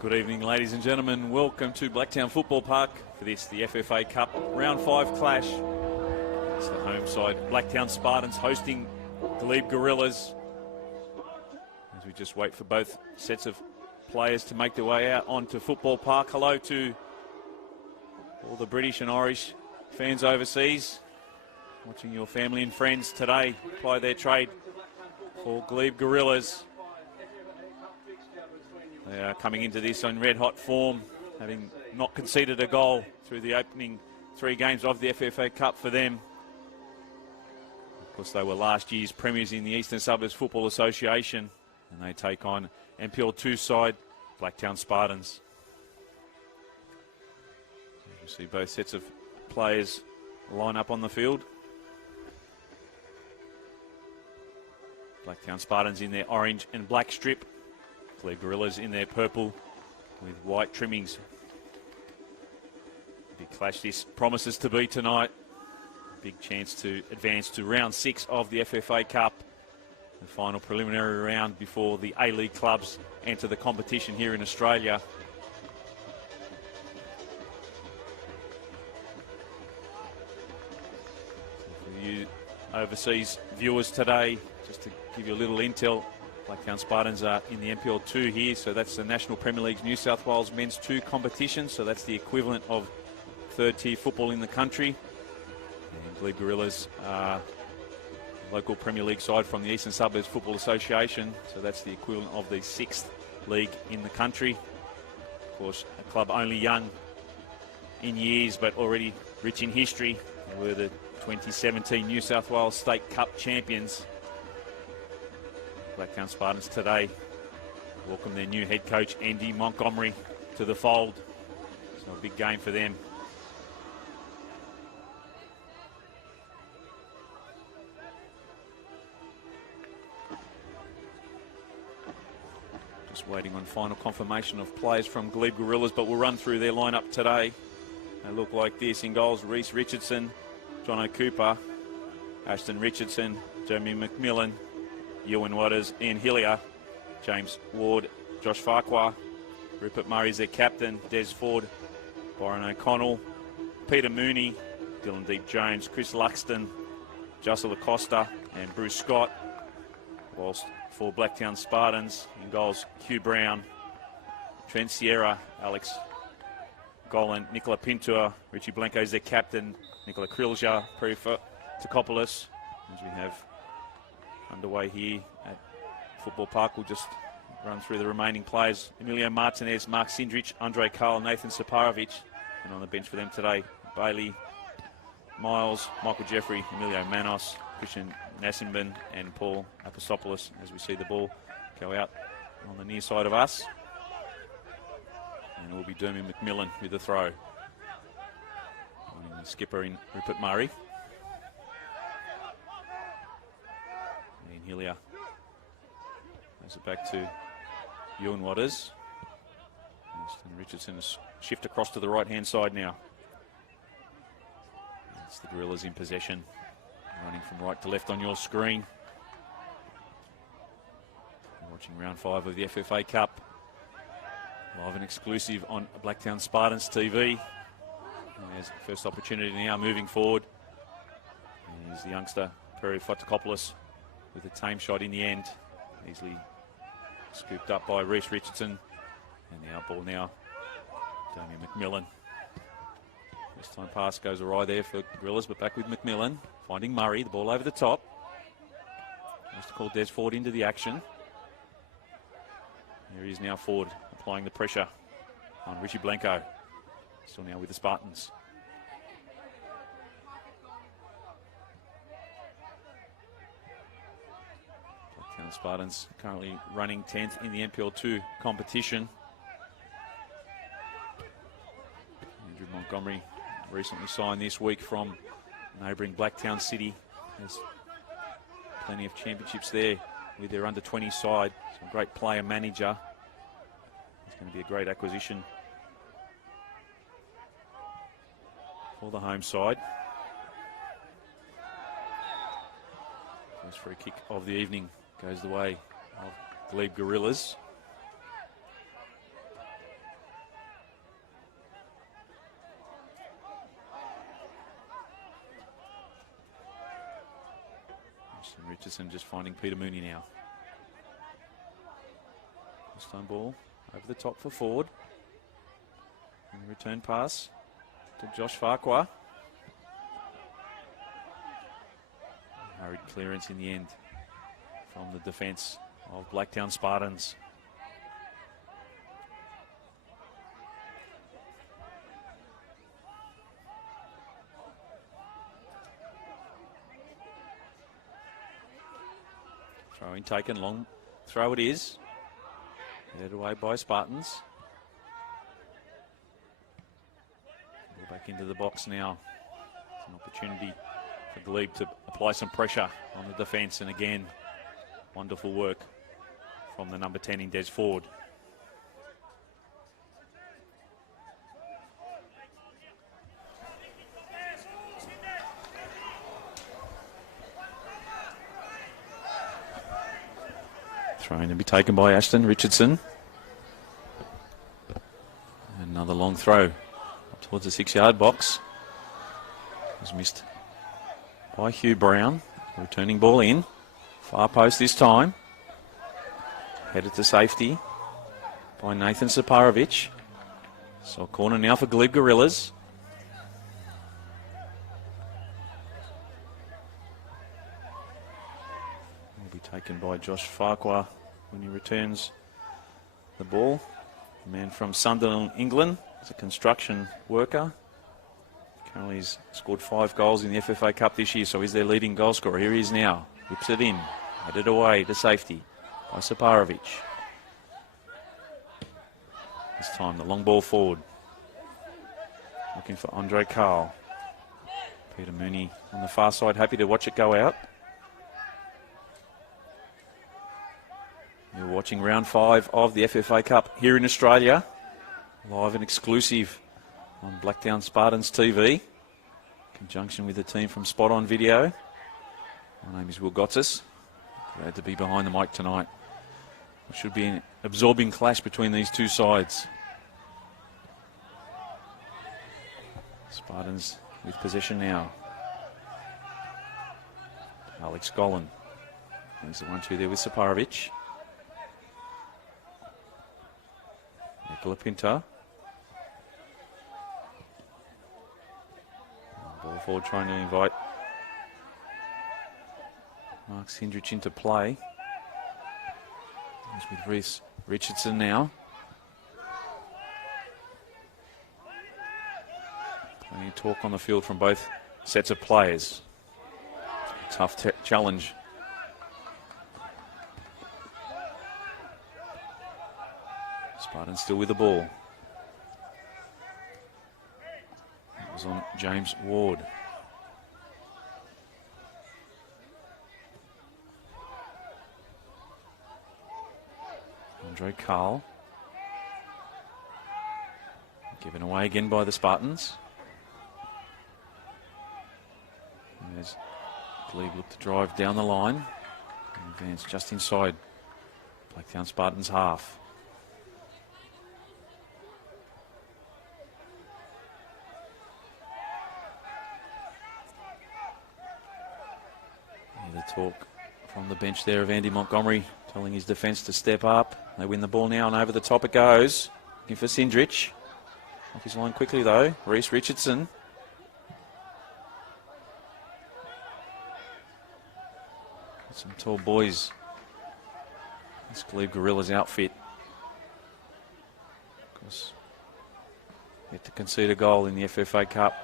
Good evening, ladies and gentlemen. Welcome to Blacktown Football Park for this, the FFA Cup Round 5 clash. It's the home side, Blacktown Spartans hosting Glebe Gorillas. As we just wait for both sets of players to make their way out onto Football Park. Hello to all the British and Irish fans overseas, watching your family and friends today ply their trade for Glebe Gorillas. They are coming into this on red-hot form, having not conceded a goal through the opening 3 games of the FFA Cup for them. Of course, they were last year's premiers in the Eastern Suburbs Football Association, and they take on NPL 2 side Blacktown Spartans. You see both sets of players line up on the field. Blacktown Spartans in their orange and black strip. Glebe Gorillas in their purple with white trimmings. Big clash this promises to be tonight. Big chance to advance to round 6 of the FFA Cup. The final preliminary round before the A-League clubs enter the competition here in Australia. So for you overseas viewers today, just to give you a little intel, Blacktown Spartans are in the NPL 2 here, so that's the National Premier League's New South Wales Men's 2 competition, so that's the equivalent of third-tier football in the country. And Glebe Gorillas are local Premier League side from the Eastern Suburbs Football Association, so that's the equivalent of the 6th league in the country. Of course, a club only young in years, but already rich in history. They were the 2017 New South Wales State Cup champions. Blacktown Spartans today welcome their new head coach, Andy Montgomery, to the fold. So a big game for them. Just waiting on final confirmation of players from Glebe Gorillas, but we'll run through their lineup today. They look like this. In goals, Reese Richardson, Jono Cooper, Ashton Richardson, Jeremy McMillan, Ewan Waters, Ian Hillier, James Ward, Josh Farquhar, Rupert Murray's their captain, Des Ford, Byron O'Connell, Peter Mooney, Dylan Deep Jones, Chris Luxton, Jussel Acosta and Bruce Scott. Whilst for Blacktown Spartans, in goals, Hugh Brown, Trent Sierra, Alex Golan, Nicola Pintor, Richie Blanco is their captain, Nicola Krilja, Perifa Tokopoulos. As we have underway here at Football Park, we'll just run through the remaining players. Emilio Martinez, Mark Sindrich, Andre Carl, Nathan Saparovic, and on the bench for them today, Bailey Miles, Michael Jeffrey, Emilio Manos, Christian Nassimban and Paul Apostopoulos, as we see the ball go out on the near side of us. And it will be Dermy McMillan with the throw. And the skipper in Rupert Murray. Hillier throws it back to Ewan Waters. And Richardson has shift across to the right-hand side now. It's the Gorillas in possession, running from right to left on your screen. You're watching round 5 of the FFA Cup, live and exclusive on Blacktown Spartans TV. And there's the first opportunity now moving forward. And here's the youngster, Perry Fotokopoulos, with a tame shot in the end, easily scooped up by Reese Richardson. And the outball now, Damien McMillan. First time pass goes awry there for Gorillas, but back with McMillan, finding Murray, the ball over the top. Has to call Des Ford into the action. There he is now, Ford, applying the pressure on Richie Blanco. Still now with the Spartans. Spartans currently running 10th in the NPL 2 competition. Andrew Montgomery recently signed this week from neighbouring Blacktown City. There's plenty of championships there with their under-20 side. Some great player manager. It's going to be a great acquisition for the home side. First free kick of the evening goes the way of Glebe Gorillas. Richardson just finding Peter Mooney now. Stone ball over the top for Ford. And return pass to Josh Farquhar. Hurried clearance in the end from the defence of Blacktown Spartans. Throwing taken, long throw it is. Led away by Spartans. Back into the box now. It's an opportunity for Glebe to apply some pressure on the defence, and again, wonderful work from the number 10 in Des Ford. Trying to be taken by Ashton Richardson. Another long throw up towards the 6-yard box. Was missed by Hugh Brown. Returning ball in. Far post this time. Headed to safety by Nathan Saparovic. So corner now for Glebe Gorillas. Will be taken by Josh Farquhar when he returns the ball. A man from Sunderland, England. He's a construction worker. Currently he's scored 5 goals in the FFA Cup this year, so he's their leading goal scorer. Here he is now. Whips it in. Headed away to safety by Saparovic. This time the long ball forward. Looking for Andre Carl. Peter Mooney on the far side, happy to watch it go out. You're watching round 5 of the FFA Cup here in Australia. Live and exclusive on Blacktown Spartans TV. In conjunction with the team from Spot On Video. My name is Will Gotsis. Glad to be behind the mic tonight. It should be an absorbing clash between these two sides. Spartans with possession now. Alex Golan. There's the 1-2 there with Saparovic. Nicola Pinto. Ball forward trying to invite Mark Sindrich into play. He's with Reece Richardson now. Plenty of talk on the field from both sets of players. Tough challenge. Spartans still with the ball. It was on James Ward. Andre Carl. Given away again by the Spartans. And there's Glebe look to drive down the line. And advance just inside Blacktown Spartans half. The talk from the bench there of Andy Montgomery telling his defence to step up. They win the ball now and over the top it goes. Looking for Sindrich. Off his line quickly though. Reece Richardson. Got some tall boys. This Glebe Gorillas outfit. Of course, yet to concede a goal in the FFA Cup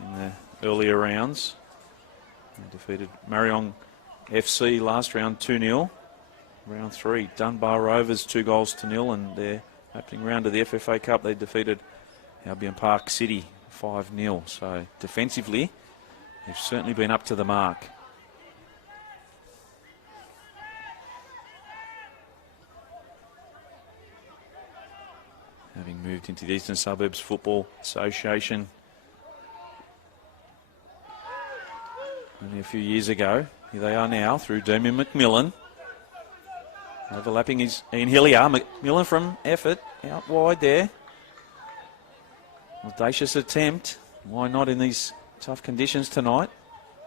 in the earlier rounds. They defeated Marion FC last round 2-0. Round 3, Dunbar Rovers 2-0, and their opening round of the FFA Cup they defeated Albion Park City 5-0. So defensively, they've certainly been up to the mark. Having moved into the Eastern Suburbs Football Association only a few years ago. Here they are now through Damien McMillan. Overlapping is Ian Hillier. McMillan from effort out wide there. Audacious attempt. Why not in these tough conditions tonight?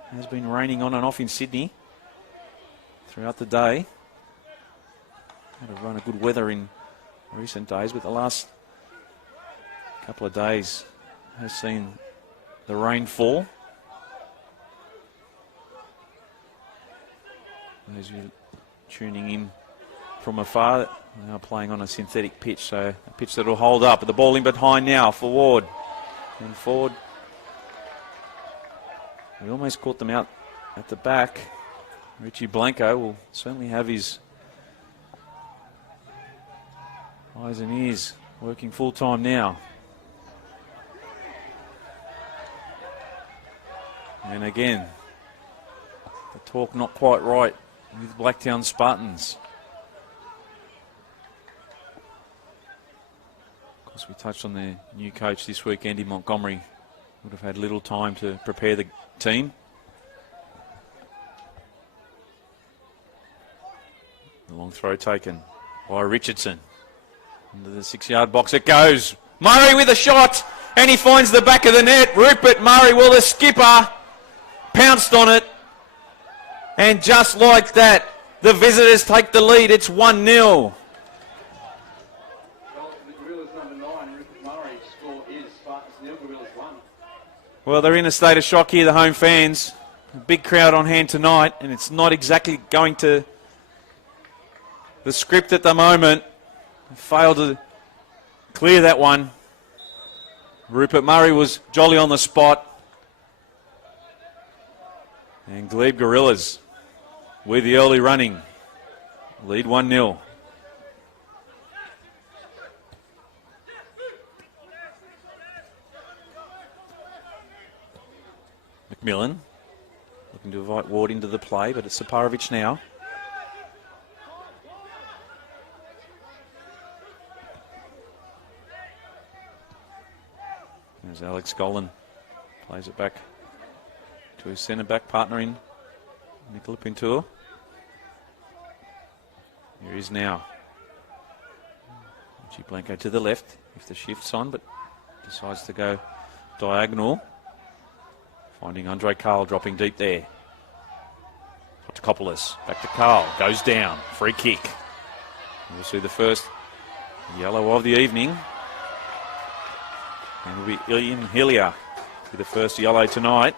Has been raining on and off in Sydney. throughout the day. Had a run of good weather in recent days, but the last couple of days has seen the rain fall. Those of you tuning in from afar, now playing on a synthetic pitch, so a pitch that will hold up. But the ball in behind now for Ward. And Ford, we almost caught them out at the back. Richie Blanco will certainly have his eyes and ears working full time now. And again, the talk not quite right with Blacktown Spartans. Of course, we touched on their new coach this week, Andy Montgomery. Would have had little time to prepare the team. The long throw taken by Richardson. Into the 6-yard box it goes. Murray with a shot, and he finds the back of the net. Rupert Murray, well, the skipper pounced on it. And just like that, the visitors take the lead. It's 1-0. Well, they're in a state of shock here, the home fans. A big crowd on hand tonight, and it's not exactly going to the script at the moment. They failed to clear that one. Rupert Murray was jolly on the spot. And Glebe Gorillas with the early running. Lead 1-0. McMillan looking to invite Ward into the play, but it's Saparovic now. There's Alex Golan. Plays it back to his centre-back partner in Nicola Pintur. Here he is now. Richie Blanco to the left if the shift's on, but decides to go diagonal. Finding Andre Carl dropping deep there. Fotokopoulos back to Carl. Goes down. Free kick. We'll see the first yellow of the evening. And it'll be Ian Hillier with the first yellow tonight.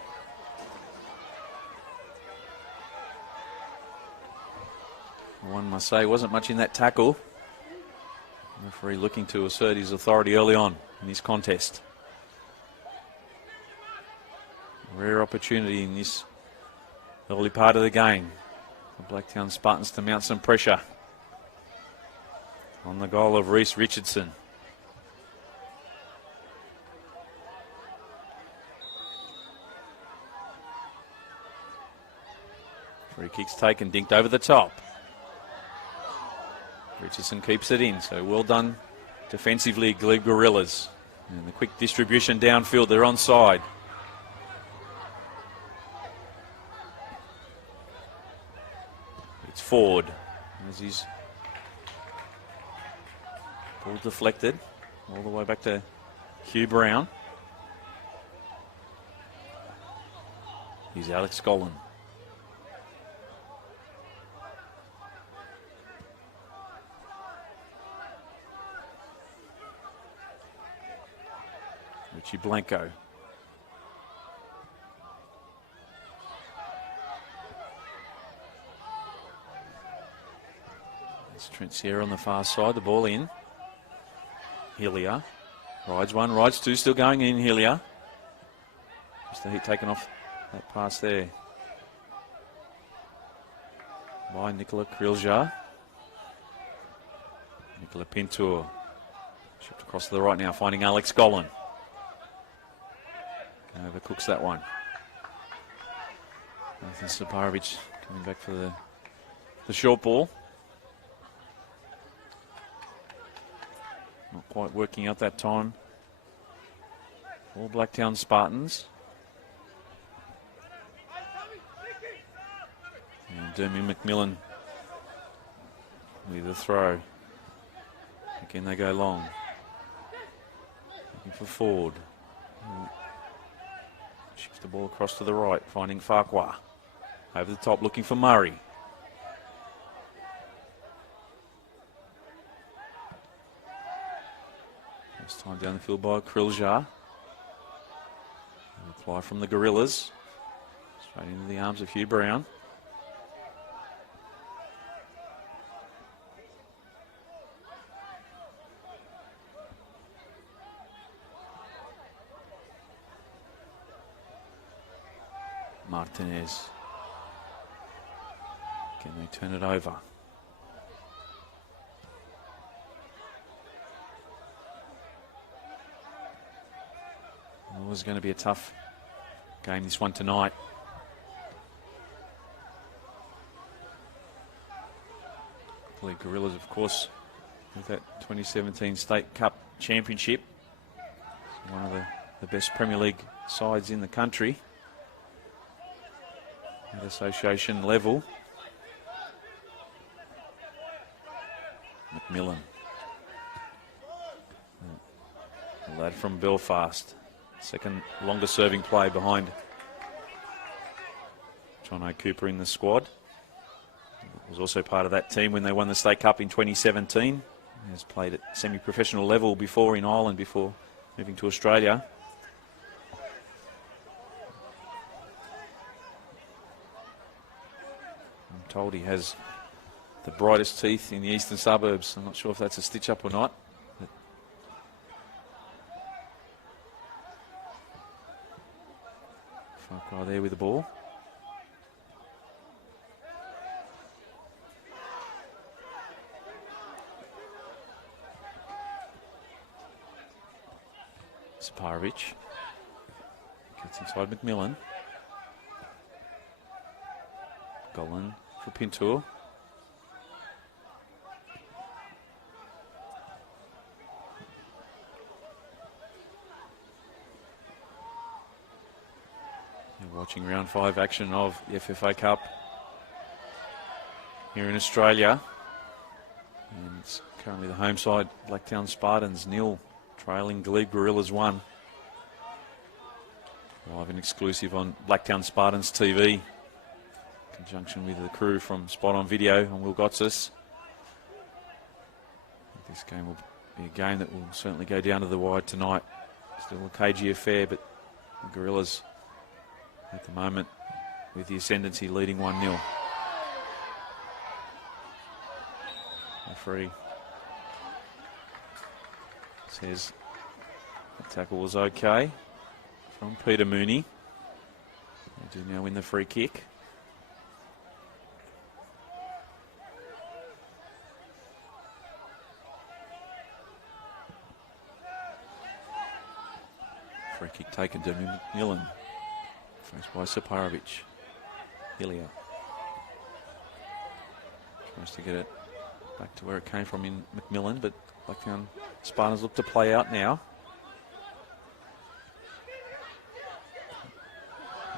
One must say wasn't much in that tackle. Referee looking to assert his authority early on in this contest. Rare opportunity in this early part of the game for Blacktown Spartans to mount some pressure on the goal of Reece Richardson. Free kick's taken, dinked over the top. Richardson keeps it in, so well done defensively, Glebe Gorillas. And the quick distribution downfield, they're onside. It's Ford as he's ball deflected all the way back to Hugh Brown. Here's Alex Golan. Richie Blanco. It's Trent Sierra on the far side, the ball in. Hillier rides one, rides two, still going in Hillier. Just the heat taken off that pass there by Nicola Krilja. Nicola Pintur. Shipped across to the right now, finding Alex Golan. Overcooks that one. Nathan Saparovic coming back for the short ball. Not quite working out that time for Blacktown Spartans. And Dermy McMillan with the throw. Again they go long. Looking for Ford. Shifts the ball across to the right, finding Farquhar. Over the top, looking for Murray. First time down the field by Kriljar. Reply from the Gorillas. Straight into the arms of Hugh Brown. Martinez. Can they turn it over? Always going to be a tough game, this one tonight. Glebe Gorillas, of course, with that 2017 State Cup Championship. One of the best Premier League sides in the country at association level. McMillan, the lad from Belfast, second longest serving play behind John O'Cooper in the squad. Was also part of that team when they won the State Cup in 2017. He has played at semi-professional level before in Ireland before moving to Australia. I'm told he has the brightest teeth in the eastern suburbs. I'm not sure if that's a stitch up or not. Far there with the ball. Sparovic gets inside McMillan. Golan for Pintor. You're watching round 5 action of the FFA Cup here in Australia. And it's currently the home side, Blacktown Spartans 0. Trailing Glebe Gorillas 1. Live and exclusive on Blacktown Spartans TV. In conjunction with the crew from Spot On Video on Will Gotsis. This game will be a game that will certainly go down to the wire tonight. Still a cagey affair, but the Gorillas at the moment with the ascendancy leading 1-0. Referee says the tackle was okay from Peter Mooney. They do now win the free kick. Free kick taken to McMillan. Faced by Saparovic. Hillier tries to get it back to where it came from in McMillan, but Blacktown Spartans look to play out now.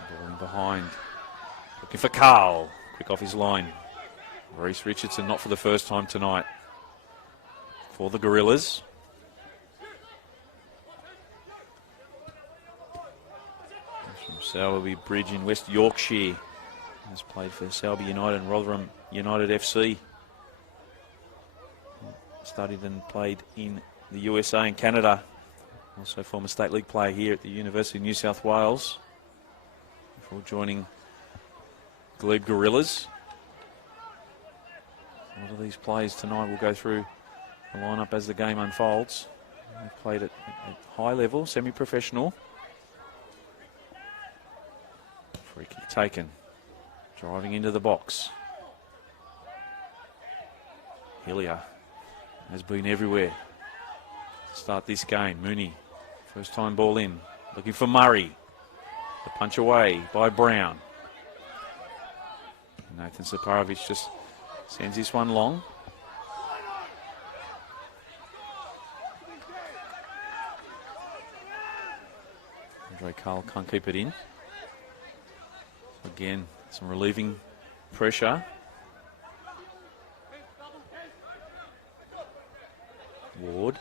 Ball in behind. Looking for Carl. Quick off his line. Reese Richardson not for the first time tonight for the Gorillas. From Sowerby Bridge in West Yorkshire. Has played for Selby United and Rotherham United FC. Studied and played in the USA and Canada. Also former State League player here at the University of New South Wales before joining Glebe Gorillas. A lot of these players tonight will go through the lineup as the game unfolds. They've played at high level, semi-professional. Free kick taken. Driving into the box. Hillier has been everywhere to start this game. Mooney, first time ball in, looking for Murray. The punch away by Brown. Nathan Saparovic just sends this one long. Andre Carl can't keep it in. Again, some relieving pressure. Ward.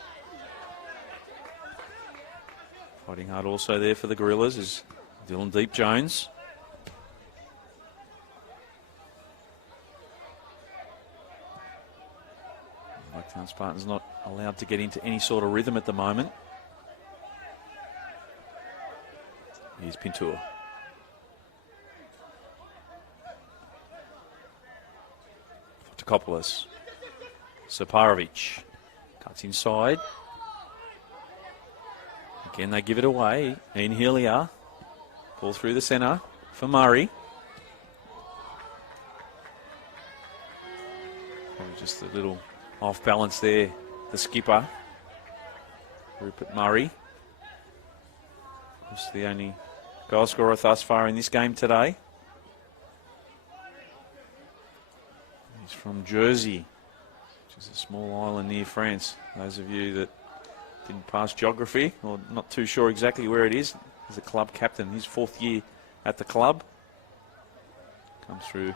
Fighting hard also there for the Gorillas is Dylan Deep Jones. Blacktown Spartans not allowed to get into any sort of rhythm at the moment. Here's Pintur. Tokopoulos. Saparovic cuts inside. Again, they give it away. Ian Hillier. Ball through the centre for Murray. Probably just a little off balance there. The skipper, Rupert Murray. Of course, the only goal scorer thus far in this game today. He's from Jersey, which is a small island near France. Those of you that didn't pass geography or not too sure exactly where it is, he's a club captain. His 4th year at the club. Comes through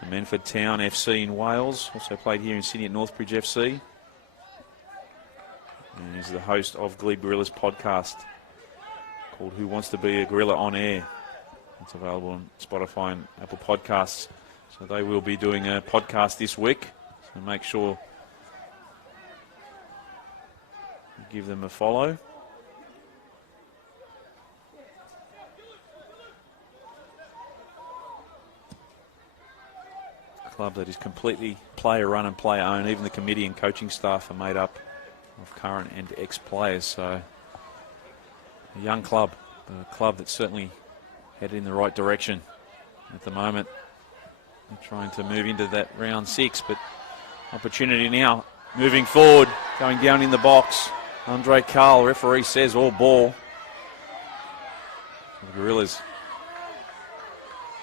the Menford Town FC in Wales. Also played here in Sydney at Northbridge FC. And he's the host of Glebe Gorillas podcast called Who Wants to Be a Gorilla on Air. It's available on Spotify and Apple Podcasts. So they will be doing a podcast this week. So make sure you give them a follow. Club that is completely player run and player owned. Even the committee and coaching staff are made up of current and ex-players. So a young club, but a club that's certainly headed in the right direction at the moment. They're trying to move into that round 6, but opportunity now moving forward, going down in the box. Andre Carl, referee says all ball. The Gorillas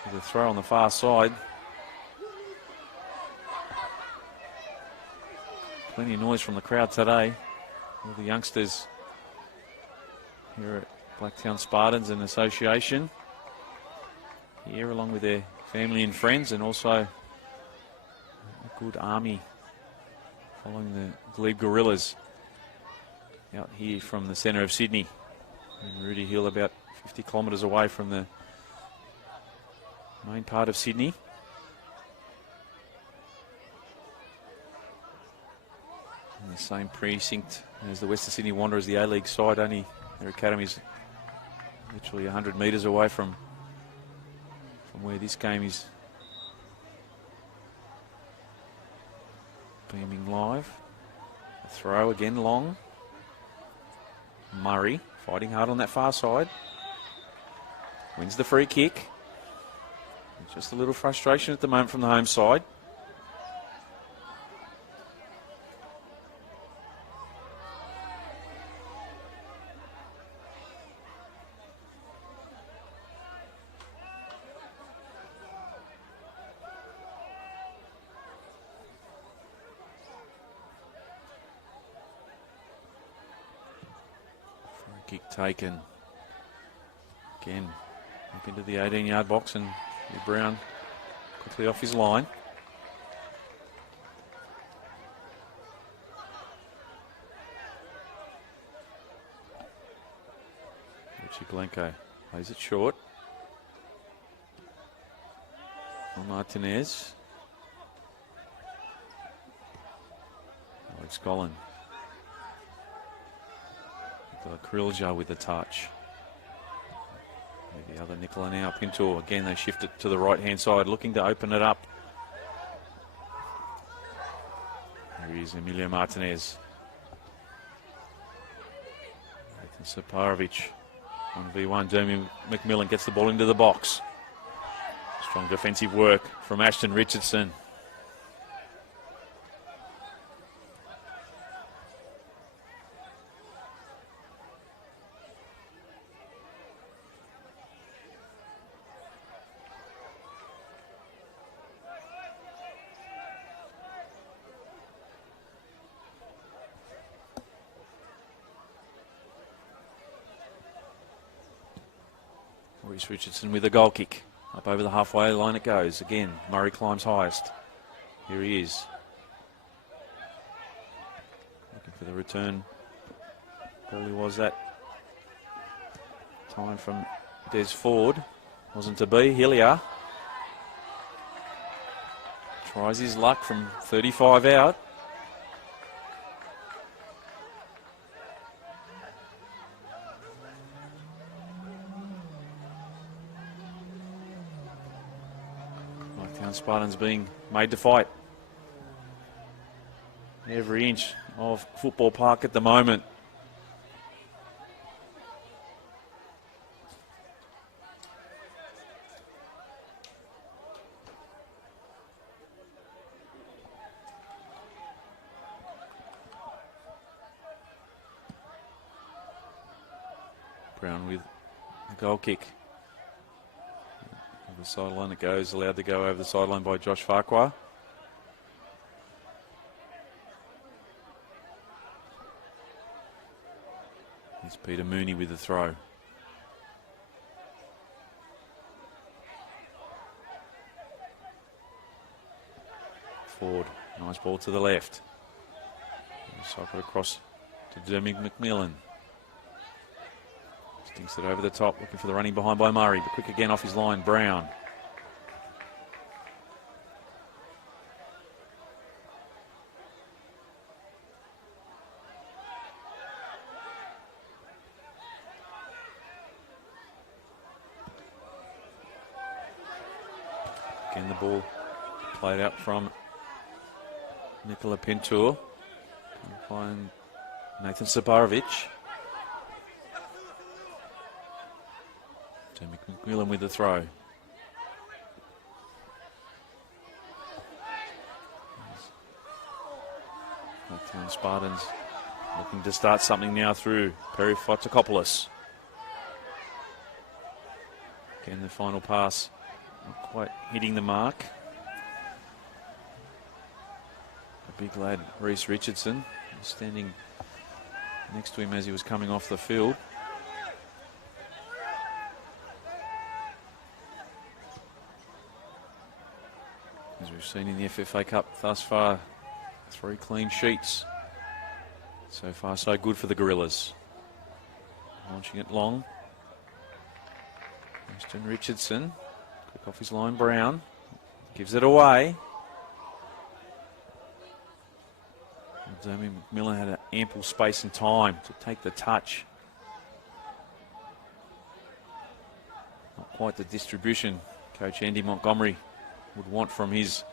with a throw on the far side. Plenty of noise from the crowd today. All the youngsters here at Blacktown Spartans and Association here along with their family and friends, and also a good army following the Glebe Gorillas out here from the centre of Sydney. And Rudy Hill about 50 kilometres away from the main part of Sydney. In the same precinct as the Western Sydney Wanderers, the A-League side, only their academy's literally 100 metres away from where this game is beaming live. A throw again long. Murray fighting hard on that far side. Wins the free kick. Just a little frustration at the moment from the home side. Kick taken. Again, up into the 18-yard box, and Brown quickly off his line. Richie Glencoe plays it short. Martinez. Alex Collin. Krilja with the touch. The other Nicola now. Pintor again, they shift it to the right hand side, looking to open it up. There he is, Emilio Martinez. Nathan Saparovic. 1v1. Jeremy McMillan gets the ball into the box. Strong defensive work from Ashton Richardson. Richardson with a goal kick. Up over the halfway line it goes. Again, Murray climbs highest. Here he is. Looking for the return. Probably was that time from Des Ford. Wasn't to be. Hillier tries his luck from 35 out. Spartans being made to fight. Every inch of football park at the moment. Brown with the goal kick. Over the sideline it goes, allowed to go over the sideline by Josh Farquhar. Here's Peter Mooney with the throw. Ford, nice ball to the left. Cycle across to Dermot McMillan. Stinks it over the top, looking for the running behind by Murray, but quick again off his line, Brown. Again the ball played out from Nikola Pintur. Can find Nathan Sabarovic. McMillan with the throw. Blacktown Spartans looking to start something now through Perry Fotzakopoulos. Again, the final pass not quite hitting the mark. A big lad, Reece Richardson, standing next to him as he was coming off the field. As we've seen in the FFA Cup thus far, 3 clean sheets. So far so good for the Gorillas. Launching it long. Ashton Richardson, quick off his line, Brown. Gives it away. Dermot McMillan had ample space and time to take the touch. Not quite the distribution Coach Andy Montgomery would want from his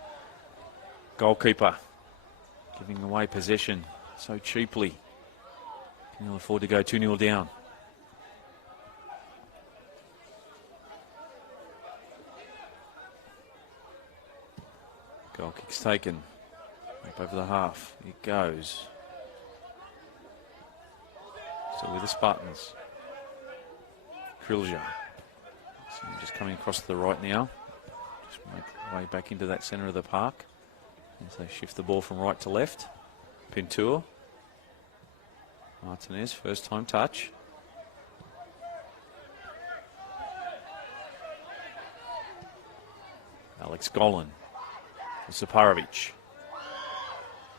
goalkeeper, giving away possession so cheaply. Can he afford to go 2-0 down? Goal kick's taken. Up over the half. It goes. Still with the Spartans. Krilja. So just coming across to the right now. Just make way back into that centre of the park as they shift the ball from right to left. Pintur. Martinez, first time touch. Alex Golan. Saparovic.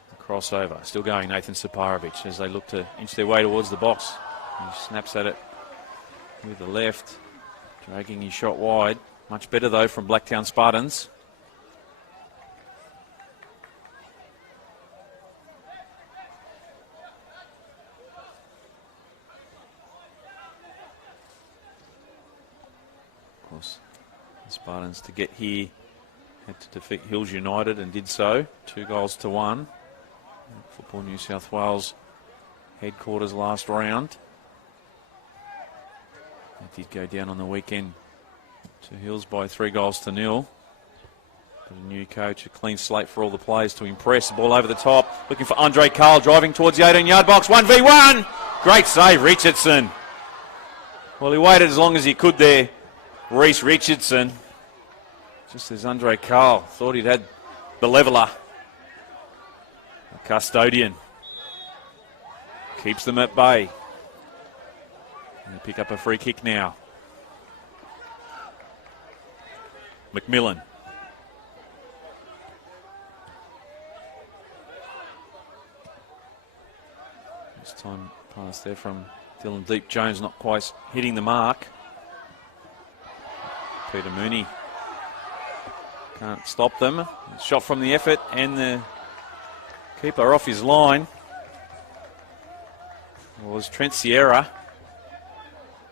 The crossover. Still going, Nathan Saparovic, as they look to inch their way towards the box. He snaps at it with the left. Dragging his shot wide. Much better though from Blacktown Spartans. Of course, the Spartans to get here had to defeat Hills United and did so. 2-1. Football New South Wales headquarters last round. It did go down on the weekend to Hills by 3-0. But a new coach, a clean slate for all the players to impress. The ball over the top, looking for Andre Carl, driving towards the 18-yard box. 1v1! Great save, Richardson. Well, he waited as long as he could there. Reece Richardson. Just as Andre Carl thought he'd had the leveller. The custodian keeps them at bay. And they pick up a free kick now. McMillan. This time pass there from Dylan Deep Jones, not quite hitting the mark. Peter Mooney can't stop them. Shot from the effort and the keeper off his line was Trent Sierra,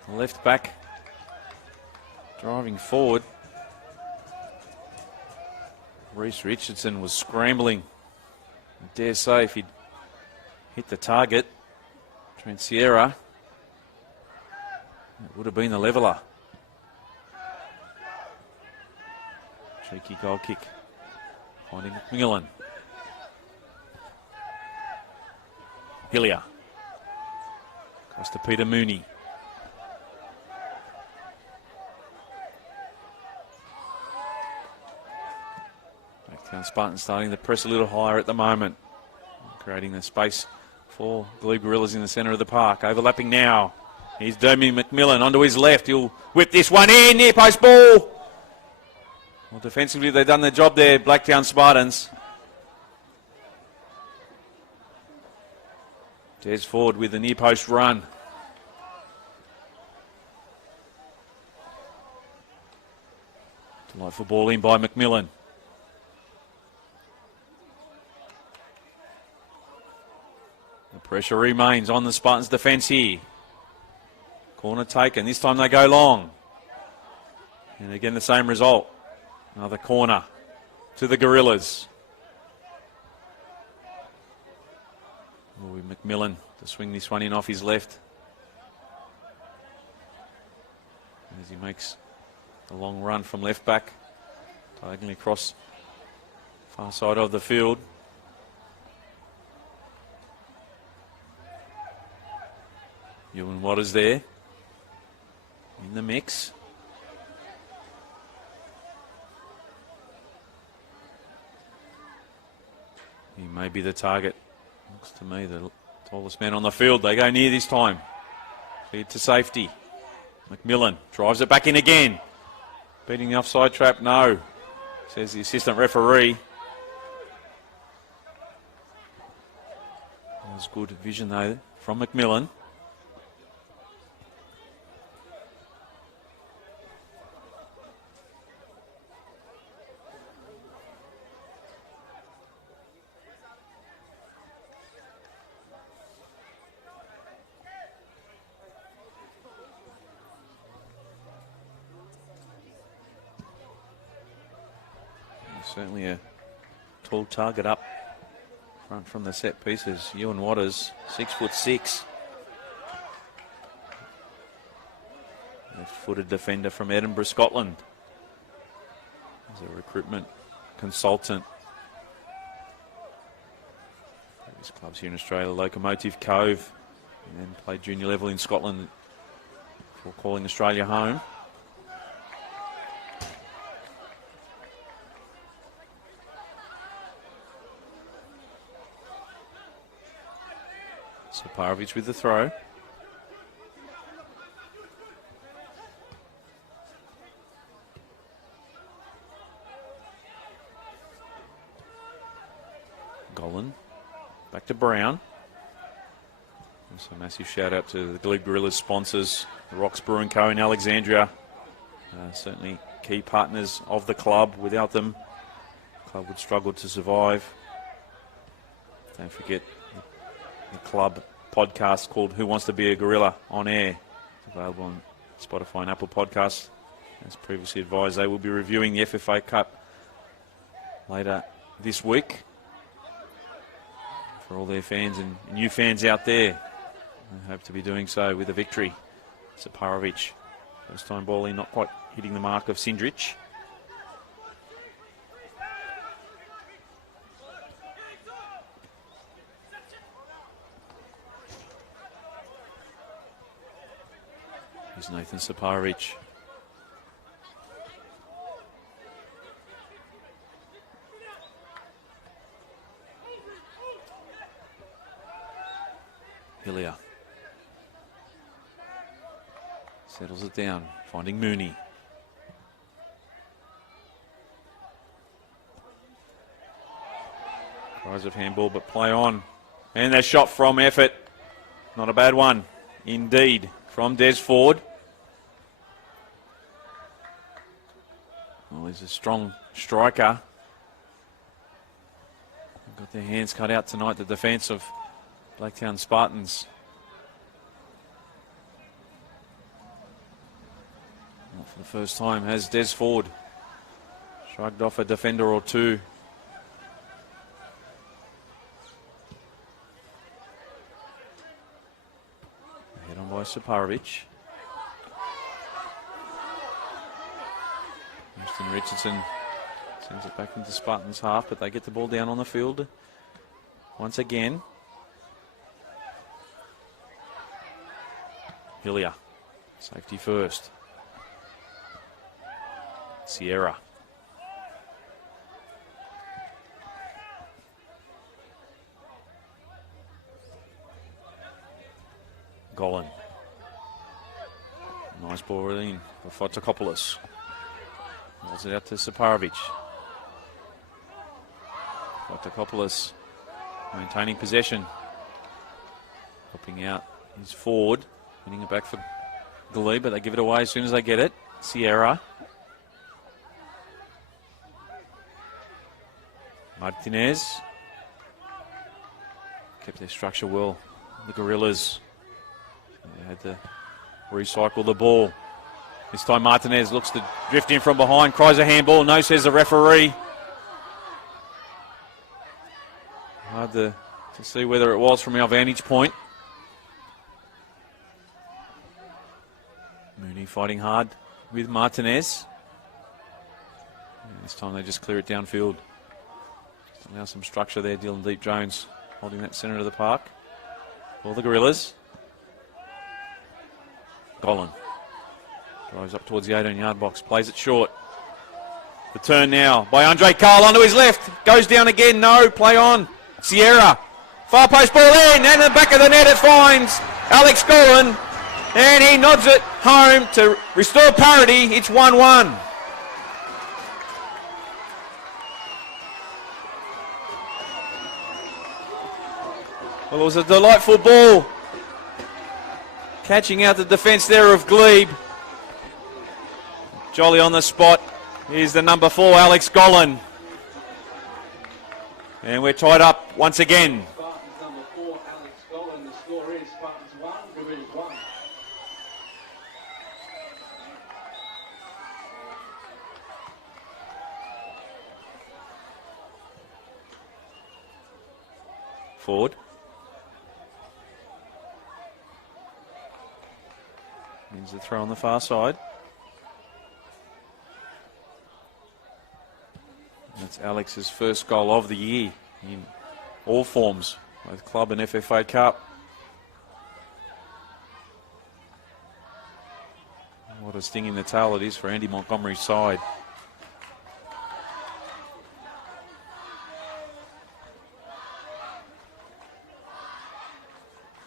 the left back, driving forward. Reese Richardson was scrambling. I dare say if he'd hit the target, Trent Sierra, it would have been the leveller. Cheeky goal kick. Finding McMillan. Hillier. Goes to Peter Mooney. Blacktown Spartans starting to press a little higher at the moment. Creating the space for Glebe Gorillas in the centre of the park. Overlapping now. Here's Dermy McMillan onto his left. He'll whip this one in. Near post ball. Well, defensively, they've done their job there, Blacktown Spartans. Des Ford with the near post run. Delightful ball in by McMillan. The pressure remains on the Spartans' defence here. Corner taken. This time they go long. And again, the same result. Another corner to the Gorillas. Oh, McMillan to swing this one in off his left. As he makes a long run from left back, diagonally across far side of the field. Ewan Waters there in the mix. He may be the target. Looks to me the tallest man on the field. They go near this time. Feed to safety. McMillan drives it back in again. Beating the offside trap, no, says the assistant referee. That was good vision though from McMillan. Certainly a tall target up front from the set pieces. Ewan Waters, 6'6". Left-footed defender from Edinburgh, Scotland. He's a recruitment consultant. His clubs here in Australia, Locomotive Cove, and then played junior level in Scotland before calling Australia home. Saparovic with the throw. Golan back to Brown. Also a massive shout out to the Glebe Gorillas sponsors, the Roxburgh and Co in Alexandria. Certainly key partners of the club. Without them, the club would struggle to survive. Don't forget the club podcast called Who Wants to Be a Gorilla on air. It's available on Spotify and Apple Podcasts. As previously advised, they will be reviewing the FFA Cup later this week. For all their fans and new fans out there, I hope to be doing so with a victory. Saparovic, first time ball in, not quite hitting the mark of Sindrich. Here's Nathan Saparovic. Hillier settles it down, finding Mooney. Cries of handball, but play on. And that shot from effort. Not a bad one, indeed, from Des Ford. Well, he's a strong striker. They've got their hands cut out tonight, the defence of Blacktown Spartans. Not for the first time has Des Ford Shrugged off a defender or two. Head on by Saparovic. Ashton Richardson sends it back into Spartans half, but they get the ball down on the field once again. Hillier, safety first. Sierra. Golan. Nice ball in for Fotokopoulos. Rolls it out to Saparovic. Fotokopoulos maintaining possession. Helping out his forward. Winning it back for Glebe, but they give it away as soon as they get it. Sierra. Martinez. Kept their structure well. The Gorillas. They had to recycle the ball. This time Martinez looks to drift in from behind, cries a handball, no says the referee. Hard to see whether it was from our vantage point. Mooney fighting hard with Martinez. And this time they just clear it downfield. Now some structure there. Dylan Deep Jones holding that centre of the park for the Gorillas. Golan drives up towards the 18-yard box, plays it short. The turn now by Andre Carl onto his left. Goes down again, no, play on. Sierra, far post ball in, and in the back of the net it finds Alex Golan, and he nods it home to restore parity. It's 1-1. Well, it was a delightful ball. Catching out the defence there of Glebe. Jolly on the spot. Here's the number 4, Alex Golan. And we're tied up once again. Spartans number 4, Alex Golan. The score is Spartans 1, Gorillas 1. Forward. Means the throw on the far side. That's Alex's first goal of the year in all forms, both club and FFA Cup. What a sting in the tail it is for Andy Montgomery's side.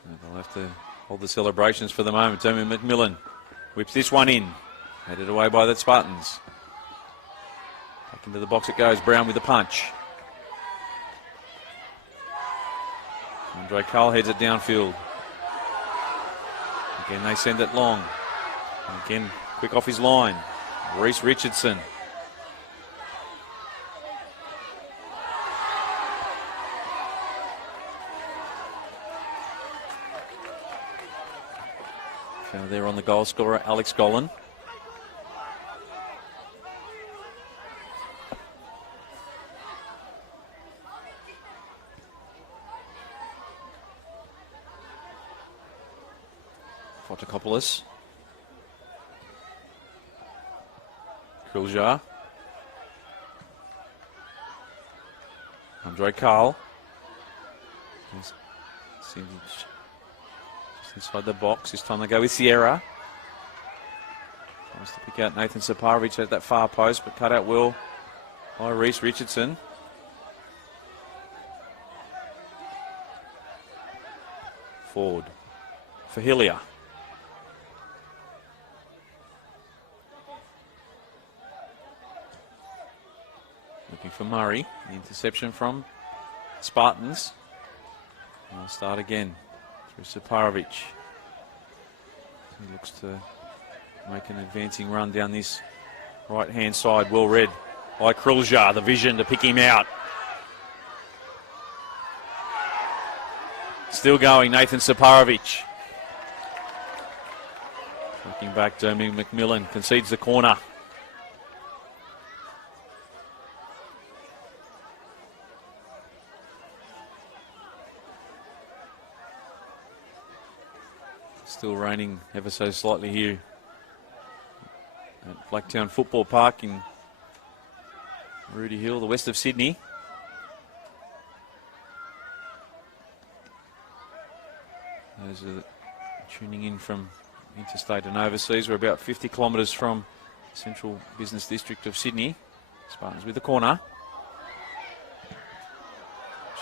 And they'll have to hold the celebrations for the moment. Jeremy McMillan whips this one in. Headed away by the Spartans. Back into the box it goes. Brown with the punch. Andre Carl heads it downfield. Again they send it long. Again quick off his line. Reese Richardson. There on the goal scorer, Alex Golan. Fotokopoulos. Kriljar. Andre Carl. Inside the box. This time they go with Sierra. Tries to pick out Nathan Saparovic at that far post, but cut out well by Reese Richardson. Forward for Hillier. Looking for Murray. The interception from Spartans. And they'll start again. Saparovic. He looks to make an advancing run down this right-hand side. Well read by Kriljar. The vision to pick him out. Still going, Nathan Saparovic. Looking back, Jeremy McMillan concedes the corner. Still raining ever so slightly here at Blacktown Football Park in Rudy Hill, the west of Sydney. Those are tuning in from interstate and overseas. We're about 50 kilometres from the central business district of Sydney. Spartans with the corner.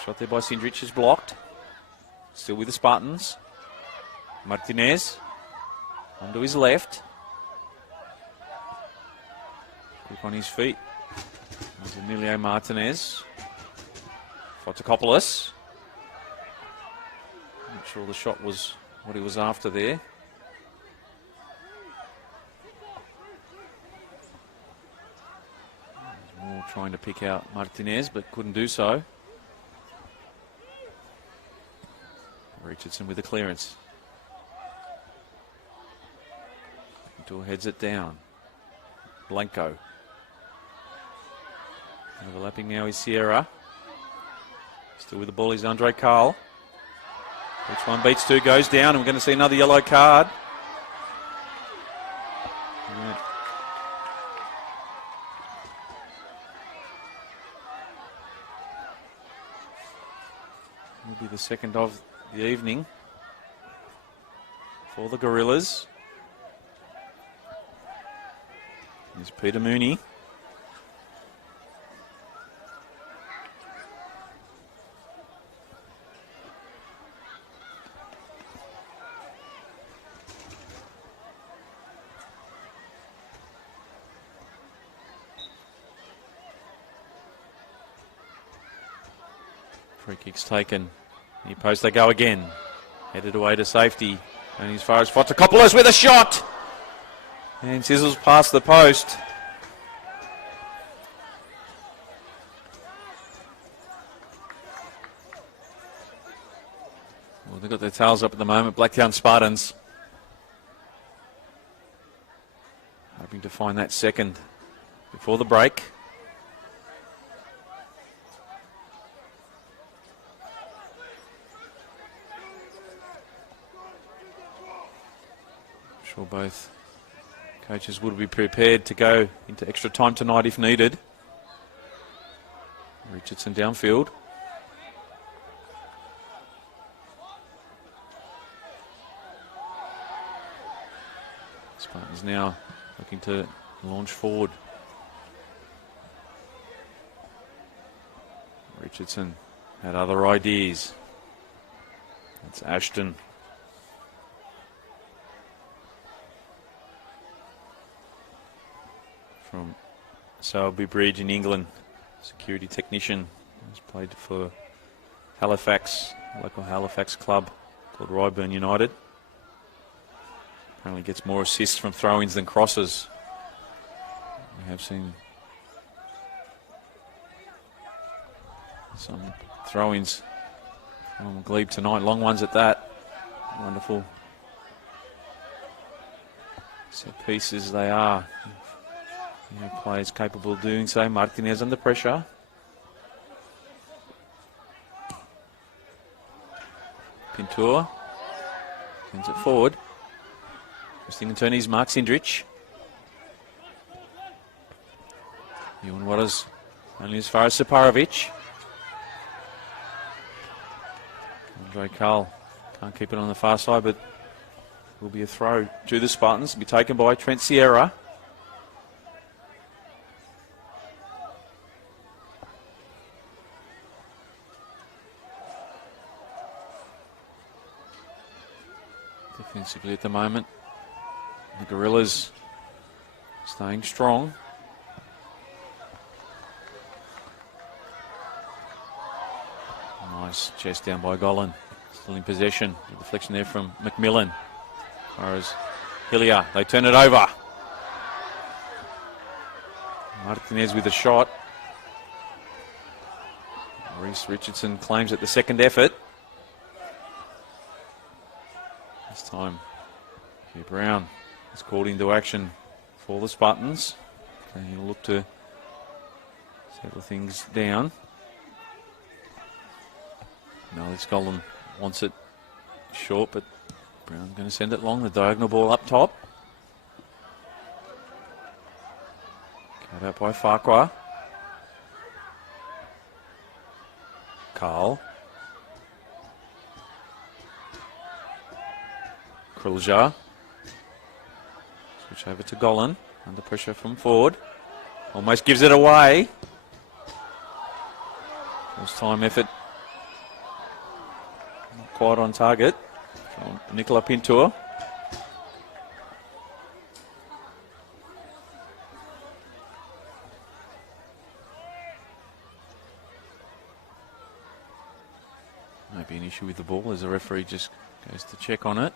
Shot there by Sindrich is blocked. Still with the Spartans. Martinez onto his left. Quick on his feet. There's Emilio Martinez. Fotokopoulos. Not sure the shot was what he was after there. More trying to pick out Martinez, but couldn't do so. Richardson with the clearance. Pintor heads it down. Blanco. Overlapping now is Sierra. Still with the ball is Andre Carl. Each one beats two, goes down, and we're going to see another yellow card. Yeah. Will be the second of the evening for the Gorillas. Here's Peter Mooney. Free kick's taken. Near post they go again. Headed away to safety. Only as far as Fotokopoulos with a shot. And sizzles past the post. Well, they've got their tails up at the moment. Blacktown Spartans. Hoping to find that second before the break. Sure both coaches would be prepared to go into extra time tonight if needed. Richardson downfield. Spartans now looking to launch forward. Richardson had other ideas. That's Ashton. From Sowerby Bridge in England, security technician. He's played for Halifax, local Halifax club called Ryburn United. Apparently gets more assists from throw-ins than crosses. We have seen some throw-ins from Glebe tonight, long ones at that. Wonderful set pieces they are. You know, players capable of doing so. Martinez under pressure. Pintor sends it forward. Twisting and turning his mark, Sindrich. Ewan Waters only as far as Saparovic. Andre Carl can't keep it on the far side, but will be a throw to the Spartans. Be taken by Trent Sierra. Defensively at the moment, the Gorillas staying strong. Nice chest down by Golan. Still in possession. The deflection there from McMillan. As far as Hillier, they turn it over. Martinez with a shot. Reese Richardson claims it the second effort. This time, Hugh Brown is called into action for the Spartans. And he'll look to settle things down. Alex Golan wants it short, but Brown going to send it long. The diagonal ball up top. Cut out by Farquhar. Carl. Kriljar. Switch over to Golan. Under pressure from Ford. Almost gives it away. First time effort. Not quite on target. From Nicola Pintor. Maybe an issue with the ball as the referee just goes to check on it.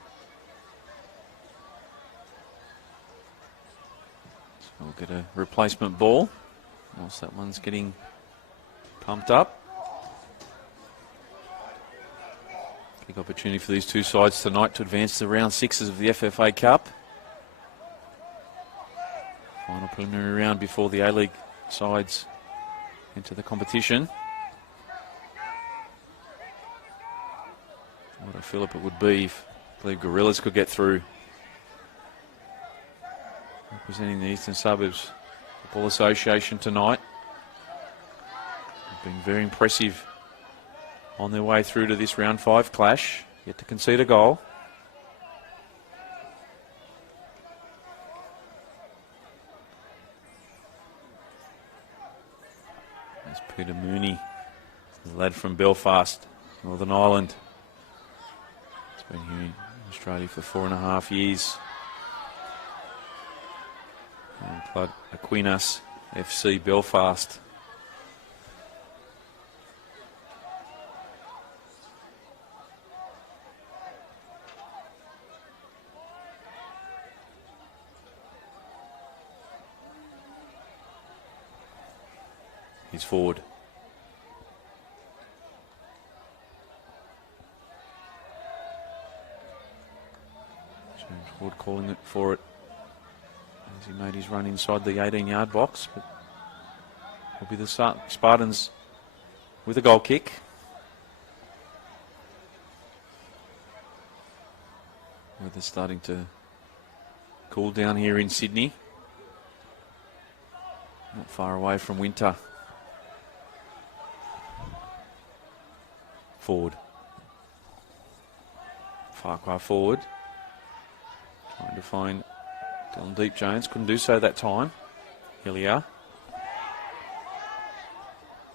So we'll get a replacement ball whilst that one's getting pumped up. Big opportunity for these two sides tonight to advance to round 6 of the FFA Cup. Final preliminary round before the A-League sides enter the competition. What a fillip it would be if Glebe Gorillas could get through. Representing the Eastern Suburbs Football Association tonight. They've been very impressive on their way through to this round 5 clash. Yet to concede a goal. There's Peter Mooney, the lad from Belfast, Northern Ireland. He's been here in Australia for 4.5 years. And played Aquinas FC Belfast. He's forward. James Ford calling it for it as he made his run inside the 18-yard box. But will be the Spartans with a goal kick. Weather's starting to cool down here in Sydney. Not far away from winter. Forward. Farquhar forward. Trying to find Dylan Deep Jones. Couldn't do so that time. Hillier.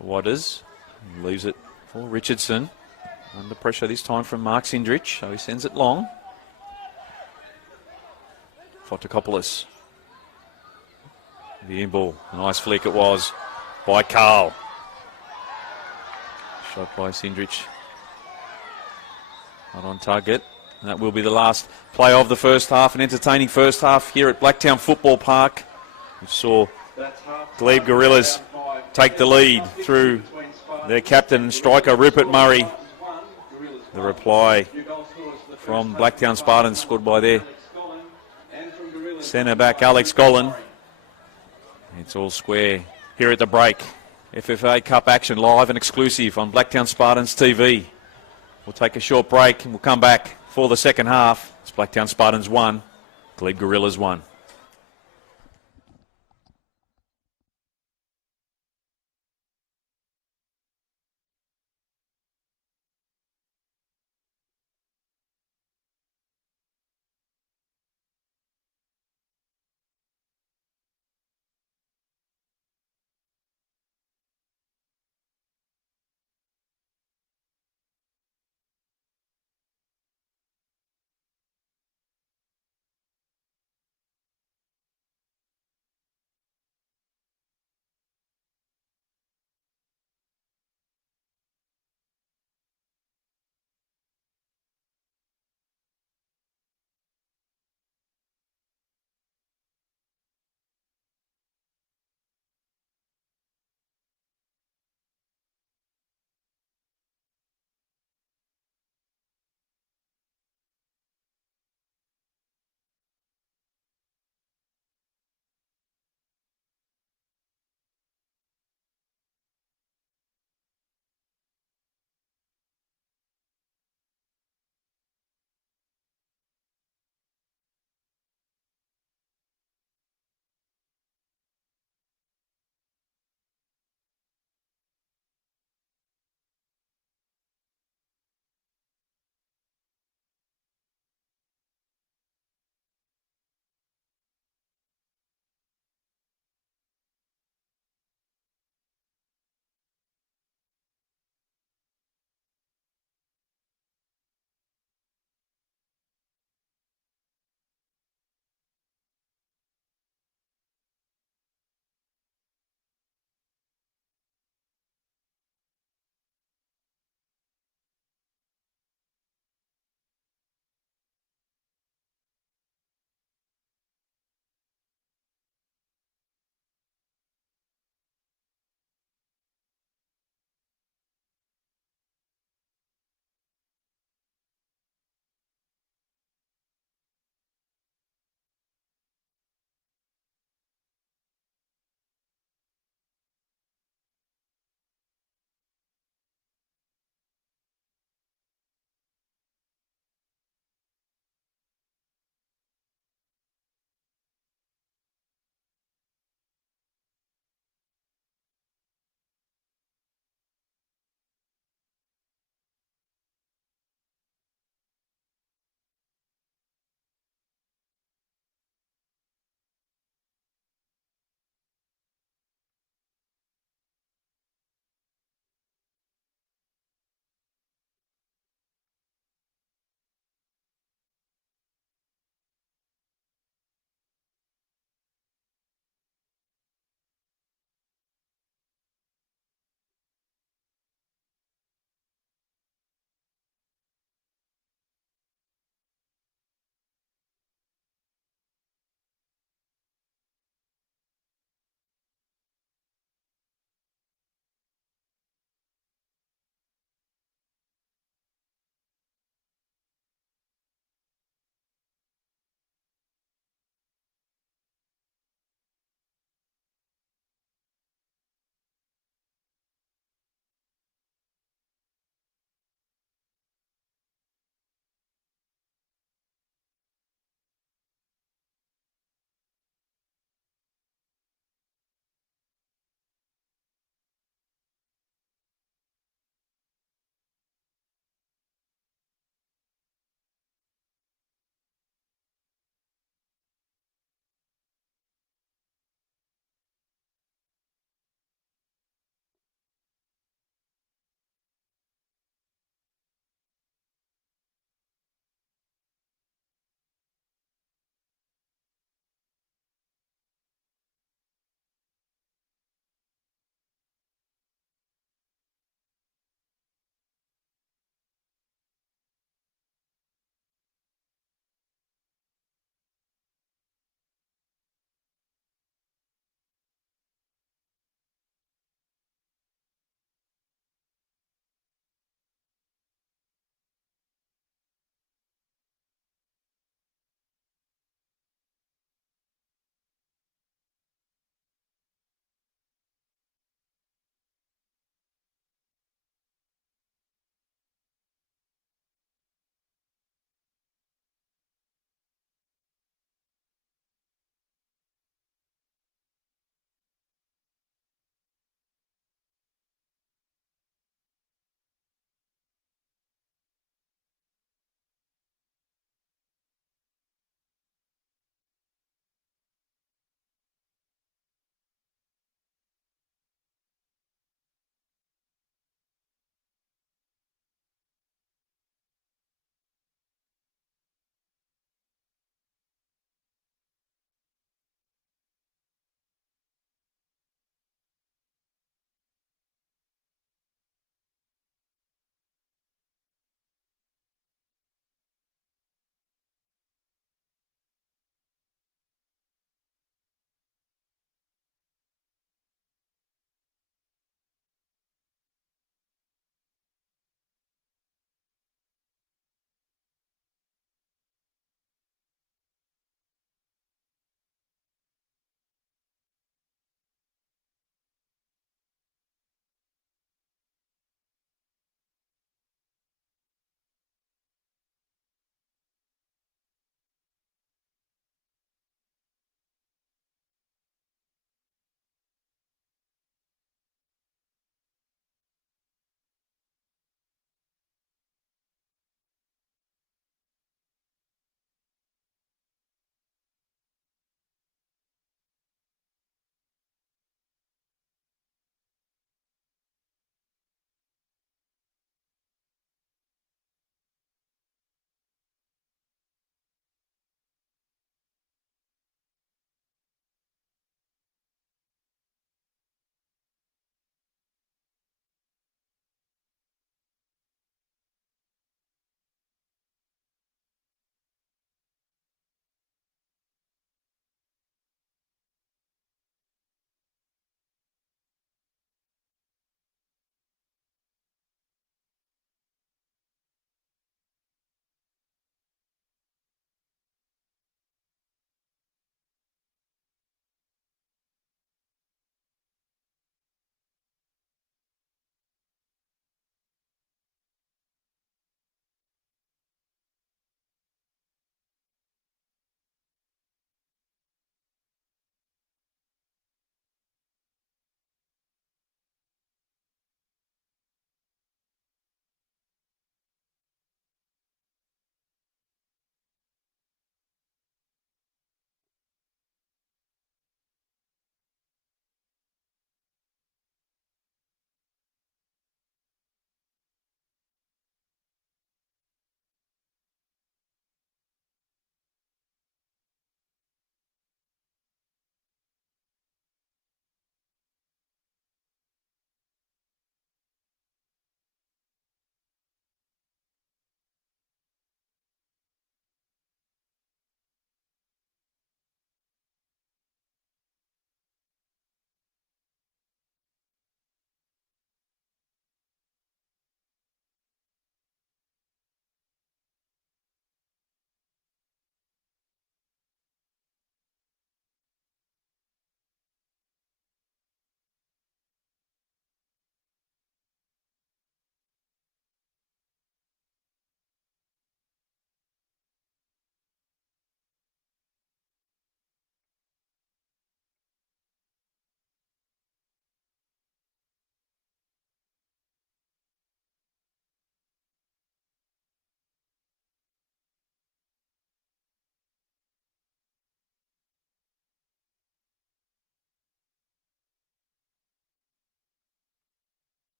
Watters. Leaves it for Richardson. Under pressure this time from Mark Sindrich. So he sends it long. Fotokopoulos. The in ball. A nice flick it was by Carl. Shot by Sindrich. Not on target. And that will be the last play of the first half. An entertaining first half here at Blacktown Football Park. We saw Glebe Gorillas take the lead through their captain and striker Rupert Murray. The reply from Blacktown Spartans scored by their centre back Alex Golan. It's all square here at the break. FFA Cup action live and exclusive on Blacktown Spartans TV. We'll take a short break and we'll come back for the second half. It's Blacktown Spartans 1, Glebe Gorillas 1.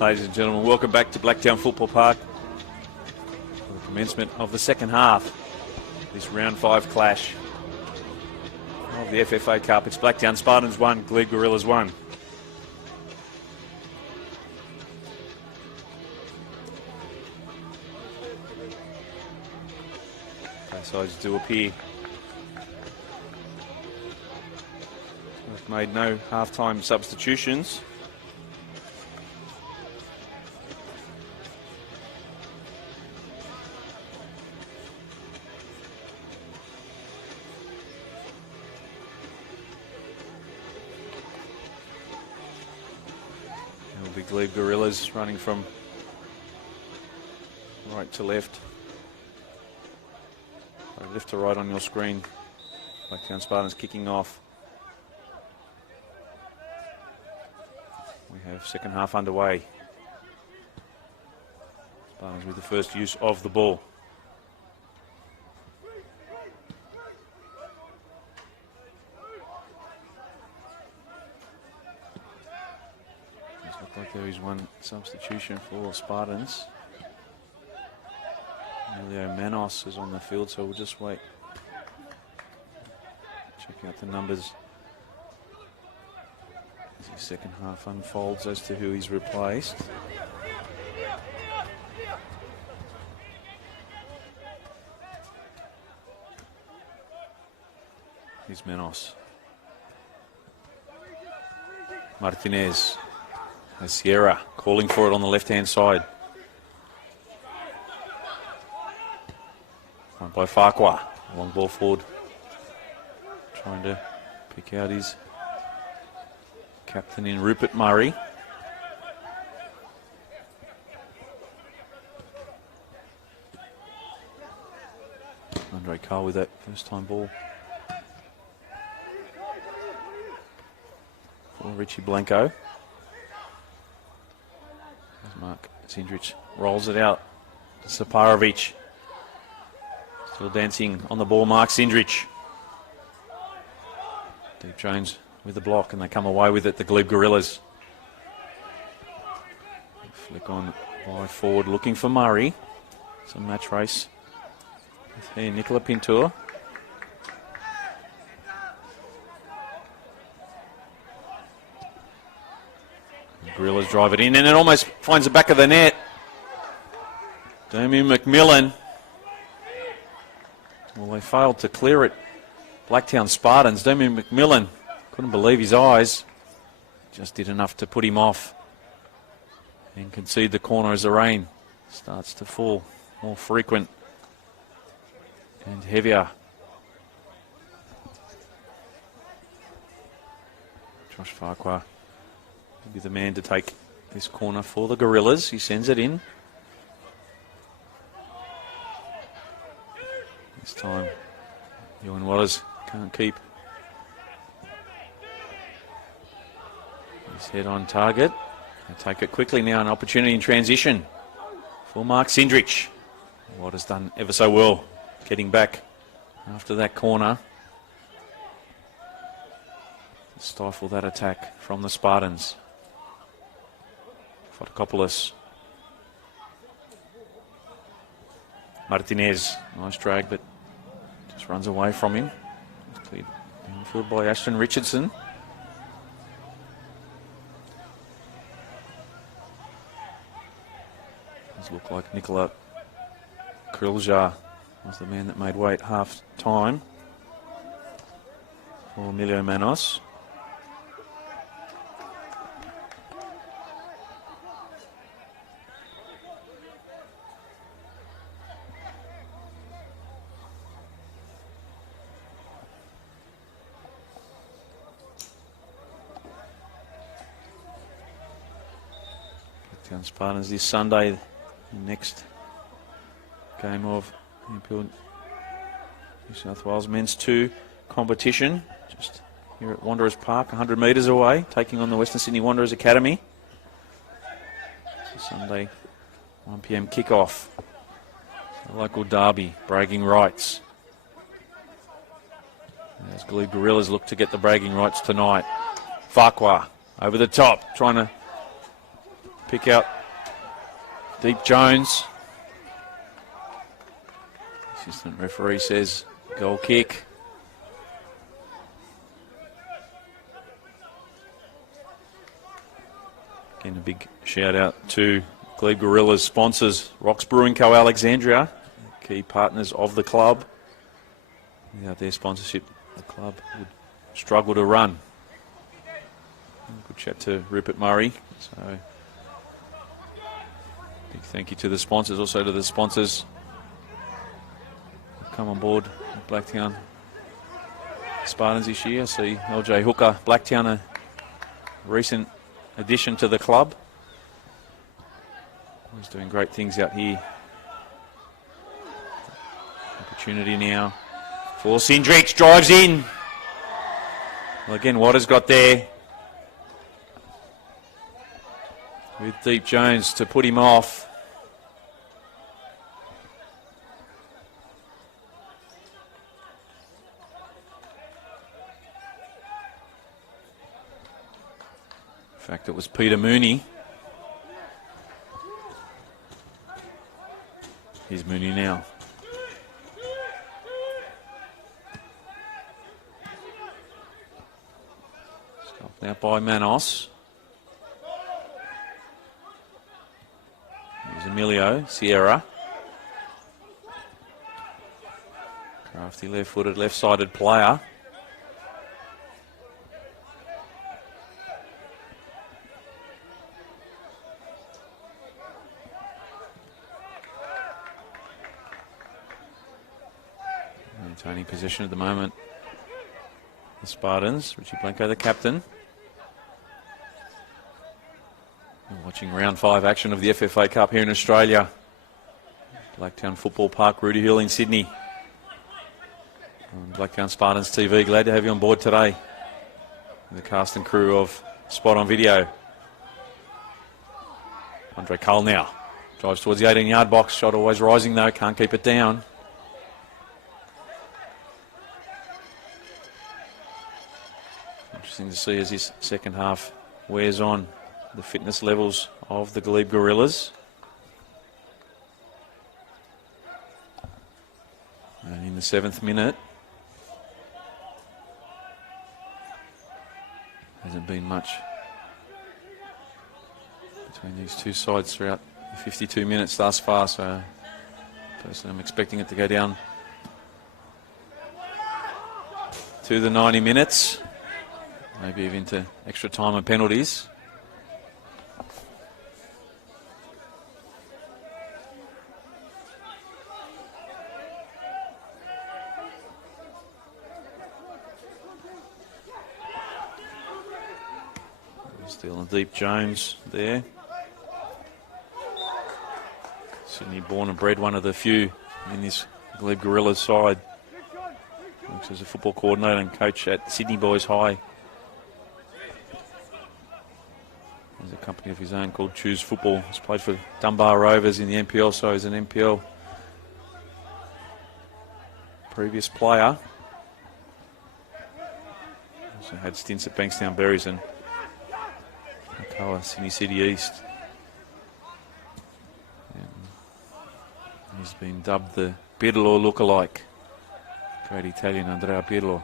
Ladies and gentlemen, welcome back to Blacktown Football Park for the commencement of the second half. This round 5 clash of the FFA Cup. It's Blacktown Spartans 1, Glebe Gorillas 1. Both sides do appear. We've made no half-time substitutions. Glebe Gorillas running from right to left. Left to right on your screen. Blacktown Spartans kicking off. We have second half underway. Spartans with the first use of the ball. Looks like there is one substitution for Spartans. Emilio Manos is on the field, so we'll just wait. Check out the numbers as the second half unfolds as to who he's replaced. Here's Manos. Martinez. Sierra calling for it on the left-hand side. One by Farquhar. Long ball forward. Trying to pick out his captain in Rupert Murray. Andre Carr with that first-time ball. For Richie Blanco. Mark Sindrich rolls it out to Saparovic. Still dancing on the ball, Mark Sindrich. Deep Jones with the block, and they come away with it, the Glebe Gorillas. Flick on by forward, looking for Murray. Some match race with Nicola Pintor. Gorillas drive it in, and it almost finds the back of the net. Damien McMillan. Well, they failed to clear it. Blacktown Spartans. Damien McMillan couldn't believe his eyes. Just did enough to put him off and concede the corner as the rain starts to fall more frequent and heavier. Josh Farquhar will be the man to take this corner for the Gorillas. He sends it in. This time, Ewan Waters can't keep his head on target. They take it quickly now, an opportunity in transition for Mark Sindrich. Waters done ever so well getting back after that corner. Stifle that attack from the Spartans. Fotokopoulos. Martinez, nice drag, but just runs away from him. Cleared downfield by Ashton Richardson. Does look like Nicola Kriljar was the man that made way at half time for Emilio Manos. Spartans this Sunday, the next game of the New South Wales Men's 2 competition. Just here at Wanderers Park, 100 metres away, taking on the Western Sydney Wanderers Academy. Sunday, 1 p.m. kickoff. The local derby, bragging rights. As Glebe Gorillas look to get the bragging rights tonight. Farquhar over the top, trying to pick out Deep Jones. Assistant referee says goal kick. Again, a big shout out to Glebe Gorillas sponsors, Rocks Brewing Co. Alexandria, key partners of the club. Without their sponsorship, the club would struggle to run. Good chat to Rupert Murray. So, big thank you to the sponsors, also to the sponsors who've come on board Blacktown Spartans this year. I see LJ Hooker, Blacktown, a recent addition to the club. He's doing great things out here. Opportunity now for Sindrich, drives in. Well, again, Waters got there with Deep Jones to put him off. In fact, it was Peter Mooney. Here's Mooney now. Stopped now by Manos. Here's Emilio Sierra. Crafty left-footed, left-sided player. Maintaining possession at the moment. The Spartans, Richie Blanco, the captain. We're watching round 5 action of the FFA Cup here in Australia. Blacktown Football Park, Rudy Hill in Sydney. On Blacktown Spartans TV, glad to have you on board today. The cast and crew of Spot on Video. Andre Cole now drives towards the 18-yard box. Shot always rising though, can't keep it down. Interesting to see as this second half wears on the fitness levels of the Glebe Gorillas. And in the 7th minute, hasn't been much between these two sides throughout the 52 minutes thus far, so personally I'm expecting it to go down to the 90 minutes. Maybe even to extra time and penalties. Still a Deep Jones there. Sydney born and bred, one of the few in this Glebe Gorillas side. Works as a football coordinator and coach at Sydney Boys High. There's a company of his own called Choose Football. He's played for Dunbar Rovers in the NPL, so he's an NPL previous player. Also had stints at Bankstown Berries and Alcoa, Sydney City East. And he's been dubbed the Pirlo lookalike. Great Italian, Andrea Pirlo.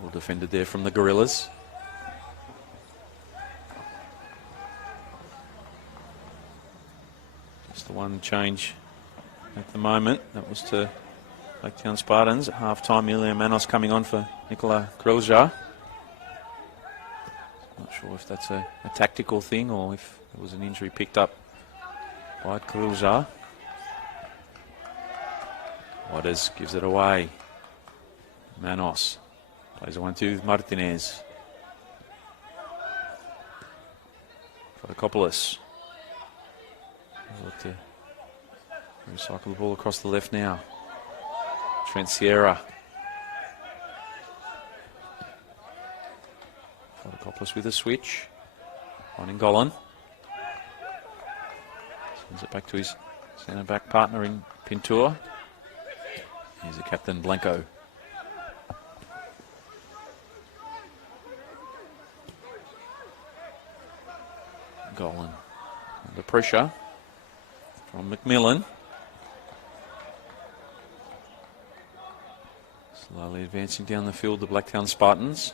Well defended there from the Gorillas. Just the one change at the moment. That was to Blacktown Spartans. At half-time, Emilio Manos coming on for Nicola Krilja. Not sure if that's a tactical thing or if it was an injury picked up by Krilja. Waters gives it away. Manos plays a 1-2 with Martinez. Fotokopoulos. Look to recycle the ball across the left now. Trent Sierra. Fotokopoulos with a switch. On Golan. Sends it back to his centre back partner in Pintor. Here's the captain Blanco. Golan under pressure from McMillan. Slowly advancing down the field, the Blacktown Spartans.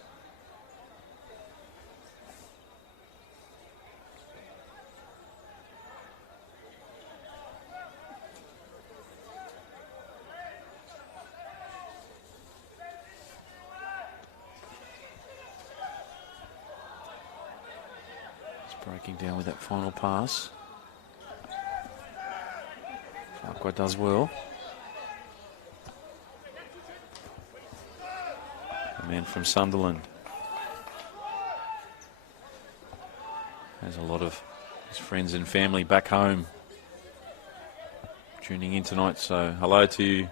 Breaking down with that final pass. Farquhar does well. A man from Sunderland. Has a lot of his friends and family back home tuning in tonight. So hello to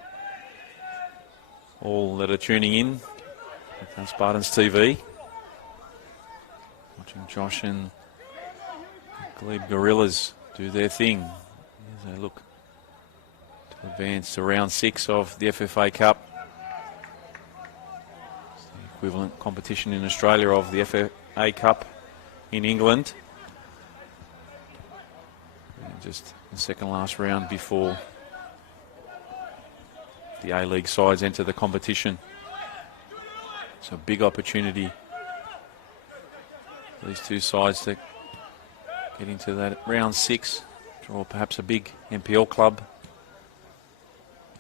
all that are tuning in on Spartans TV. Watching Josh and Glebe Gorillas do their thing as they look to advance to round 6 of the FFA Cup. It's the equivalent competition in Australia of the FFA Cup in England. And just the second last round before the A-League sides enter the competition. So a big opportunity for these two sides to get into that round 6, draw perhaps a big NPL club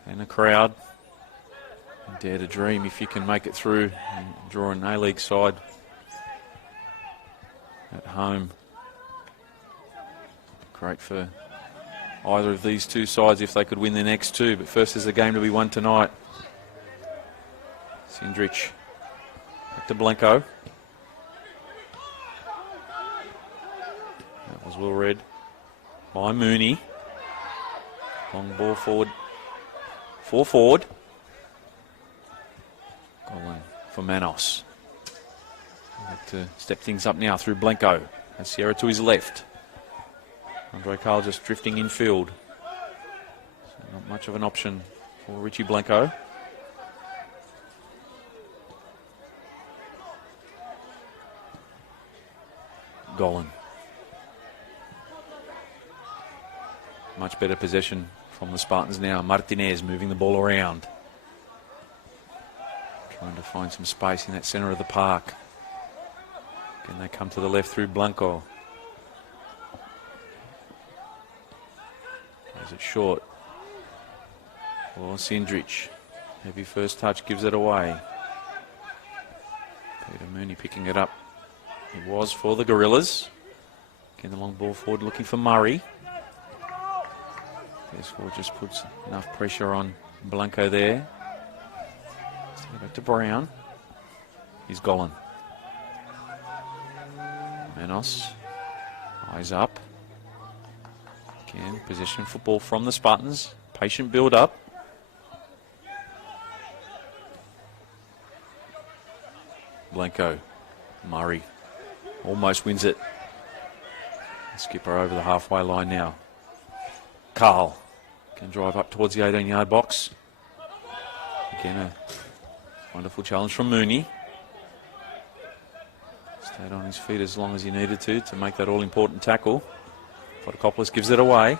and a crowd. And dare to dream if you can make it through and draw an A-League side at home. Great for either of these two sides if they could win the next two. But first there's a game to be won tonight. Sindrich back to Blanco. That was well read by Mooney. Long ball forward. 4 forward. Goal for Manos. Have to step things up now through Blanco. And Sierra to his left. Andre Carl just drifting infield. So not much of an option for Richie Blanco. Golan. Much better possession from the Spartans now. Martinez moving the ball around. Trying to find some space in that centre of the park. Can they come to the left through Blanco? Is it short? Or Sindrich. Heavy first touch gives it away. Peter Mooney picking it up. It was for the Gorillas. Again, the long ball forward looking for Murray. This just puts enough pressure on Blanco there. So back to Brown. He's Golan. Manos. Eyes up. Again, possession football from the Spartans. Patient build up. Blanco. Murray. Almost wins it. Skipper over the halfway line now. Carl can drive up towards the 18-yard box. Again, a wonderful challenge from Mooney. Stayed on his feet as long as he needed to make that all-important tackle. Fotokopoulos gives it away.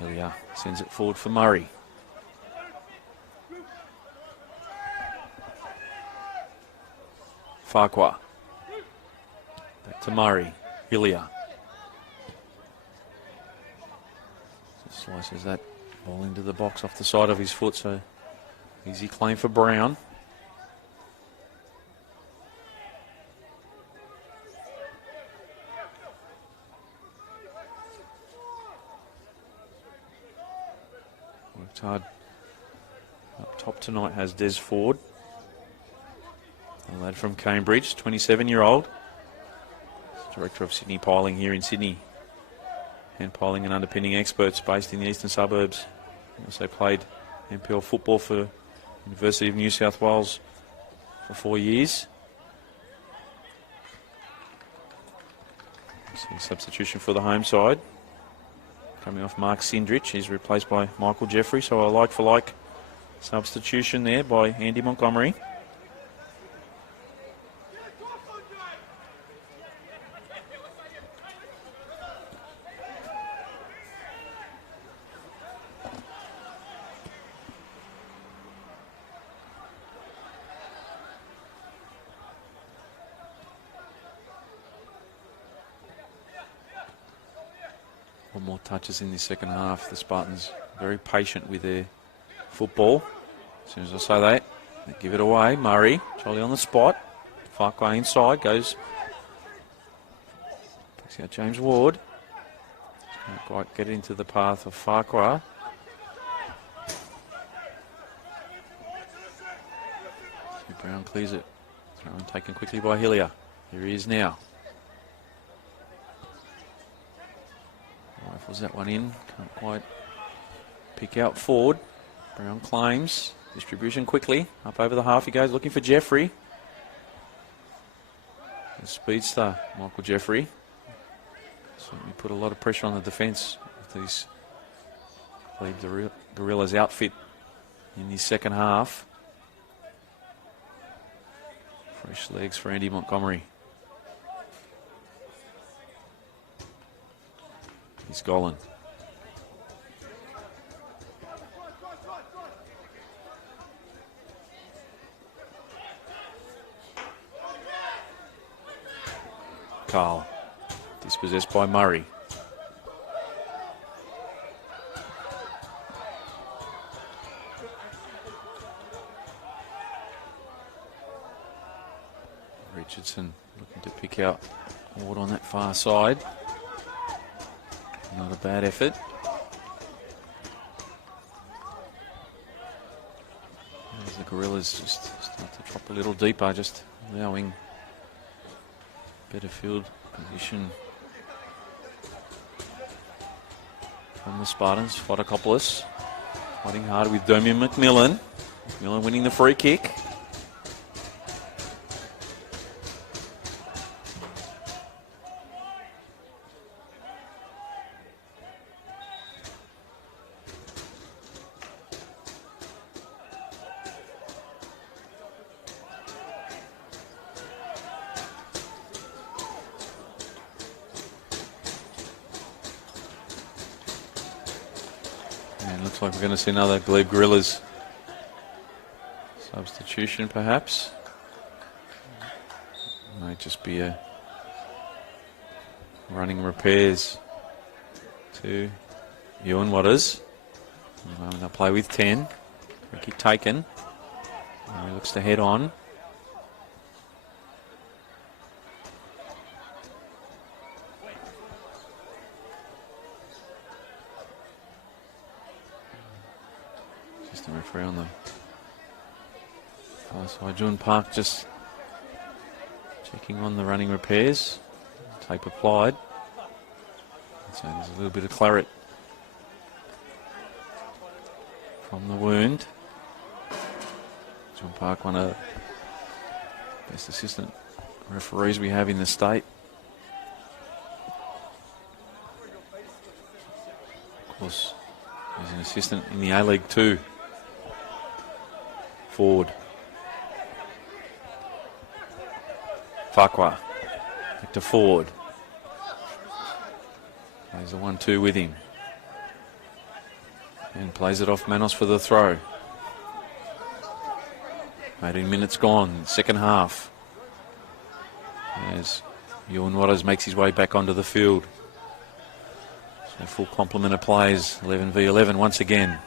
Ilya sends it forward for Murray. Farquhar. Back to Murray. Ilya. Just slices that ball into the box off the side of his foot, so easy claim for Brown. Worked hard up top tonight has Des Ford. A lad from Cambridge, 27-year-old. Director of Sydney Piling here in Sydney. Hand piling and underpinning experts based in the eastern suburbs. He also played NPL football for University of New South Wales for 4 years. See substitution for the home side. Coming off Mark Sindrich. He's replaced by Michael Jeffrey. So a like-for-like substitution there by Andy Montgomery. One more touches in the second half. The Spartans very patient with their football. As soon as I say that, they give it away. Murray, Charlie on the spot. Farquhar inside, goes. Takes out James Ward. Can't quite get into the path of Farquhar. Brown clears it. Throw in taken quickly by Hillier. Here he is now. Rifles that one in. Can't quite pick out Ford. Brown claims. Distribution quickly. Up over the half he goes, looking for Jeffrey. The speedster, Michael Jeffrey. Certainly put a lot of pressure on the defence with these Glebe Gorillas outfit in the second half. Fresh legs for Andy Montgomery. He's Golan. Carl. Dispossessed by Murray. Richardson looking to pick out Ward on that far side. Not a bad effort. As the Gorillas just start to drop a little deeper, just allowing better field position from the Spartans. Fotokopoulos fighting hard with Damian McMillan. McMillan winning the free kick. Looks like we're going to see another Glebe Gorillas substitution, perhaps. Might just be a running repairs to Ewan Waters. At the moment they'll play with 10. Free kick taken. Now he looks to head on. Assistant referee on the far side. June Park just checking on the running repairs. Tape applied. So there's a little bit of claret from the wound. June Park, one of the best assistant referees we have in the state. Of course, he's an assistant in the A-League too. Ford. Farquhar. Back to Ford. Plays a 1-2 with him. And plays it off Manos for the throw. 18 minutes gone, second half. As Ewan Waters makes his way back onto the field. So full complement of players, 11v11 once again.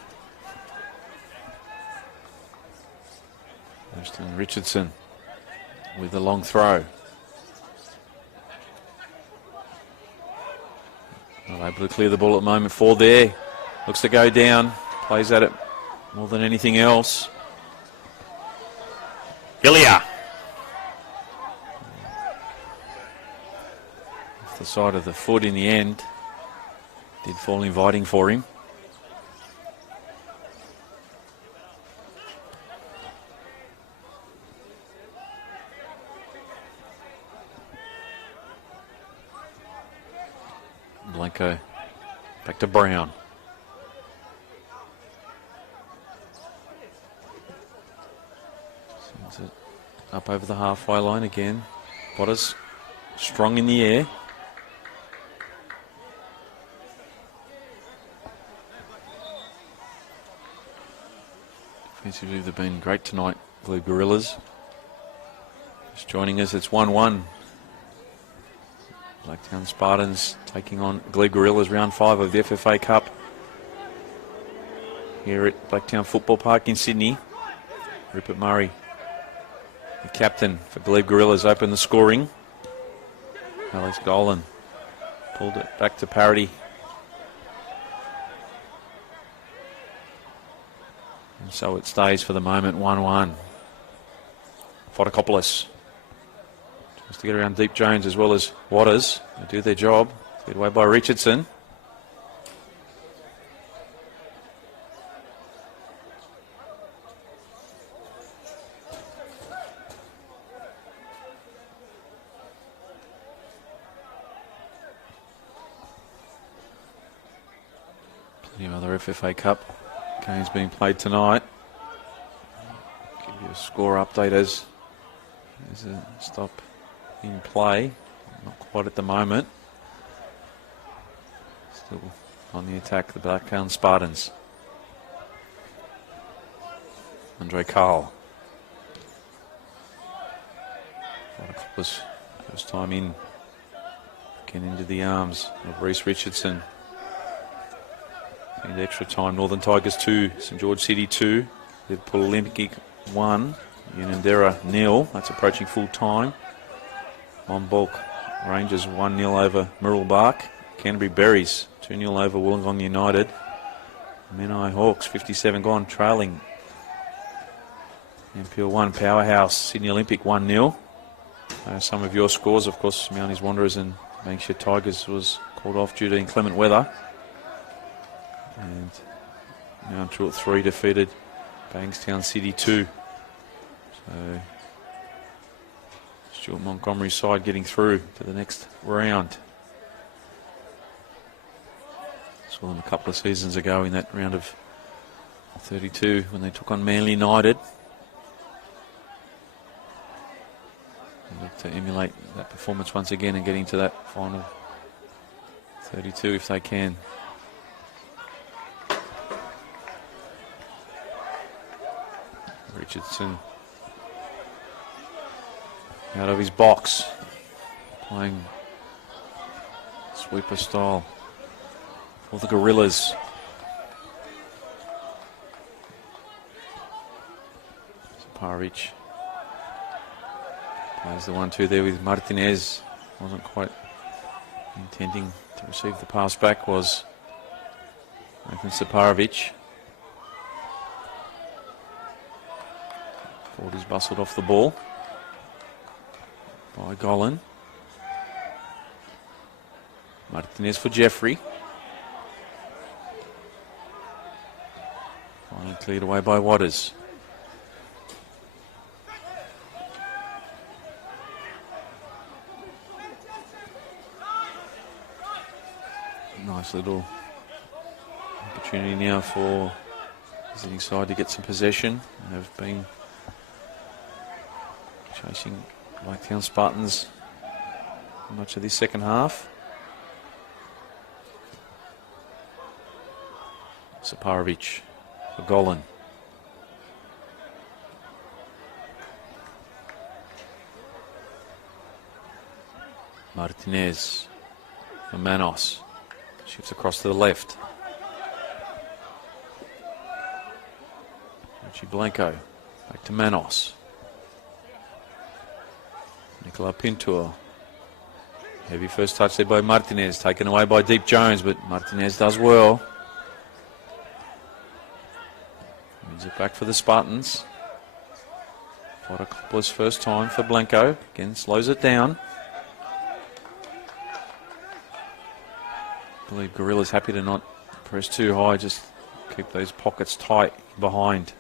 Ashton Richardson with the long throw. Not able to clear the ball at the moment. Ford there. Looks to go down. Plays at it more than anything else. Hillier. Off the side of the foot in the end. Did fall inviting for him. Blanco back to Brown. Sends it up over the halfway line again. Waters strong in the air. Defensively, they've been great tonight, Glebe Gorillas. Just joining us, it's 1-1. Blacktown Spartans taking on Glebe Gorillas, round 5 of the FFA Cup here at Blacktown Football Park in Sydney. Rupert Murray, the captain for Glebe Gorillas, opened the scoring. Alex Golan pulled it back to parity. And so it stays for the moment 1-1. Fotokopoulos tries to get around Deep Jones as well as Waters. They do their job. Cleared away by Richardson. Plenty of other FFA Cup games being played tonight. Give you a score update as there's a stop in play. Not quite at the moment. Still on the attack, the Blacktown Spartans. Andre Carl. Was first time in. Getting into the arms of Reece Richardson. And extra time, Northern Tigers 2, St George City 2, Liverpool Olympic 1, Unanderra 0. That's approaching full time. Monbulk Rangers 1-0 over Mirrabbark. Canterbury Berries 2-0 over Wollongong United. Menai Hawks 57 gone, trailing. MPL 1 Powerhouse, Sydney Olympic 1-0. Some of your scores, of course, Mounties Wanderers and Banksia Tigers was called off due to inclement weather. And Mount Druitt 3 defeated Bankstown City 2. So Stuart Montgomery's side getting through to the next round. Saw them a couple of seasons ago in that round of 32 when they took on Manly United. They look to emulate that performance once again and getting to that final 32 if they can. Richardson out of his box, playing sweeper style for the Gorillas. Saparic plays the 1-2 there with Martinez. Wasn't quite intending to receive the pass back, was Nathan Saparovic. Ford is bustled off the ball by Golan. Martinez for Jeffrey. Finally cleared away by Waters. Nice little opportunity now for visiting side to get some possession. They have been chasing Blacktown Spartans much of this second half. Saparovic for Golan. Martinez for Manos. Shifts across to the left. Richie Blanco back to Manos. Nicola Pintor. Heavy first touch there by Martinez, taken away by Deep Jones, but Martinez does well. Wins it back for the Spartans. Fotokopoulos first time for Blanco. Again, slows it down. I believe Gorillas happy to not press too high, just keep those pockets tight behind.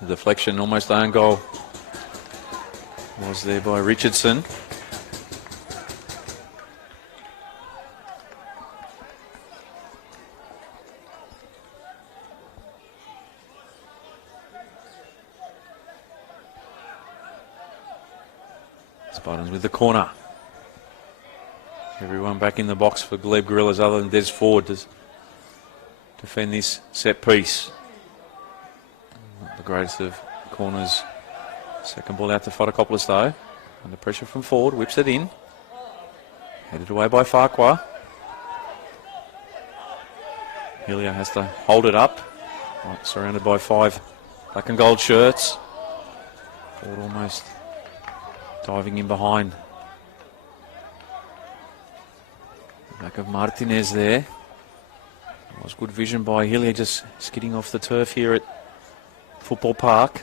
The deflection, almost own goal, was there by Richardson. Spartans with the corner. Everyone back in the box for Glebe Gorillas other than Des Ford to defend this set piece. Not the greatest of corners. Second ball out to Fotokopoulos though. Under pressure from forward, whips it in. Headed away by Farquhar. Hillier has to hold it up. Right, surrounded by 5 black and gold shirts. Ford almost diving in behind. Back of Martinez there. It was good vision by Hillier, just skidding off the turf here at Football Park.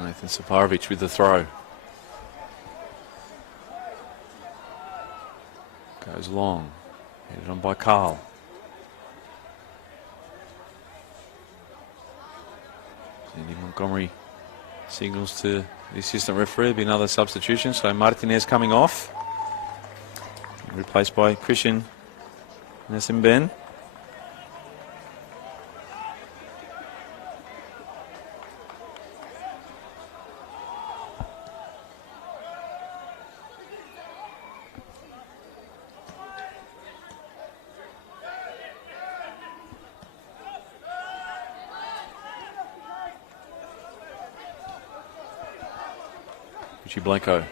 Nathan Saparovic with the throw. Goes long. Headed on by Carl. Sandy Montgomery signals to the assistant referee. There'll be another substitution. So Martinez coming off. Replaced by Christian Nessimben. Richie Blanco.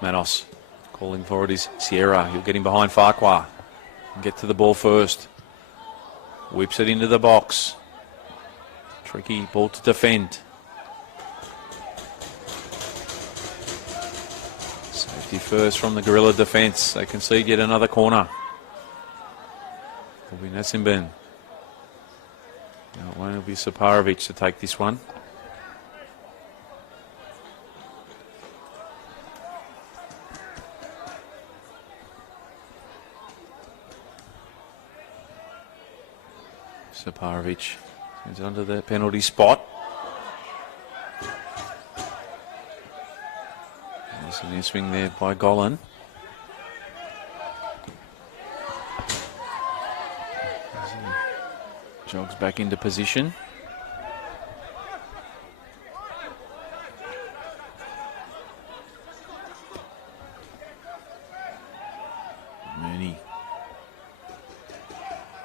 Manos calling for it is Sierra. He'll get in behind Farquhar and get to the ball first. Whips it into the box. Tricky ball to defend. Safety first from the Gorilla defence. They concede yet another corner. Will be Nessimben. No, it won't. It'll be Saparovic to take this one. Saparovic is under the penalty spot. There's a new swing there by Golan. Jogs back into position. Mooney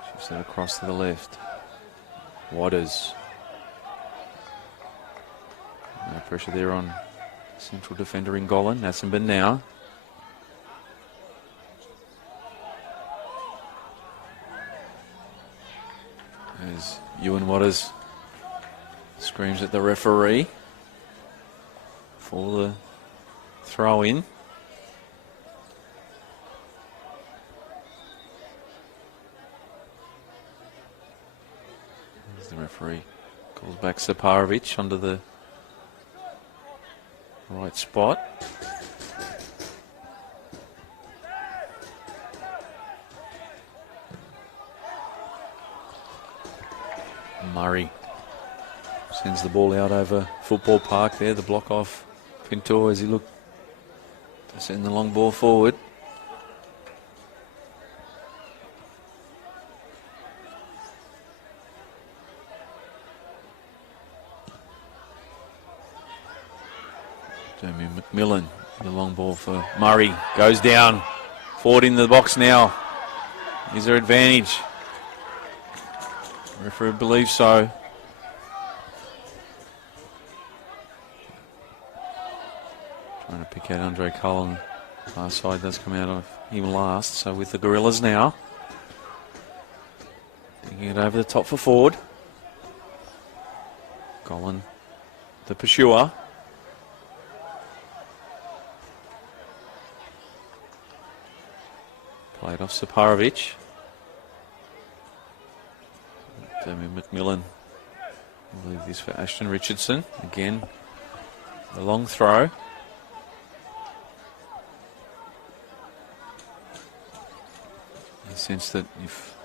shifts it across to the left. Waters. No pressure there on central defender in Golan. Nassimben now. As Ewan Waters screams at the referee for the throw in. There's the referee. Calls back Saparovic onto the right spot. Murray sends the ball out over Football Park there. The block off Pinto as he looked to send the long ball forward. Jamie McMillan, the long ball for Murray. Goes down. Forward in the box now. Is there advantage? Referee believes so. Trying to pick out Andre Cullen. Far side does come out of him last. So with the Gorillas now. Taking it over the top for Ford. Cullen, the pursuer. Played off Saparovic. Damien McMillan, I believe this for Ashton Richardson. Again, the long throw. In the sense that if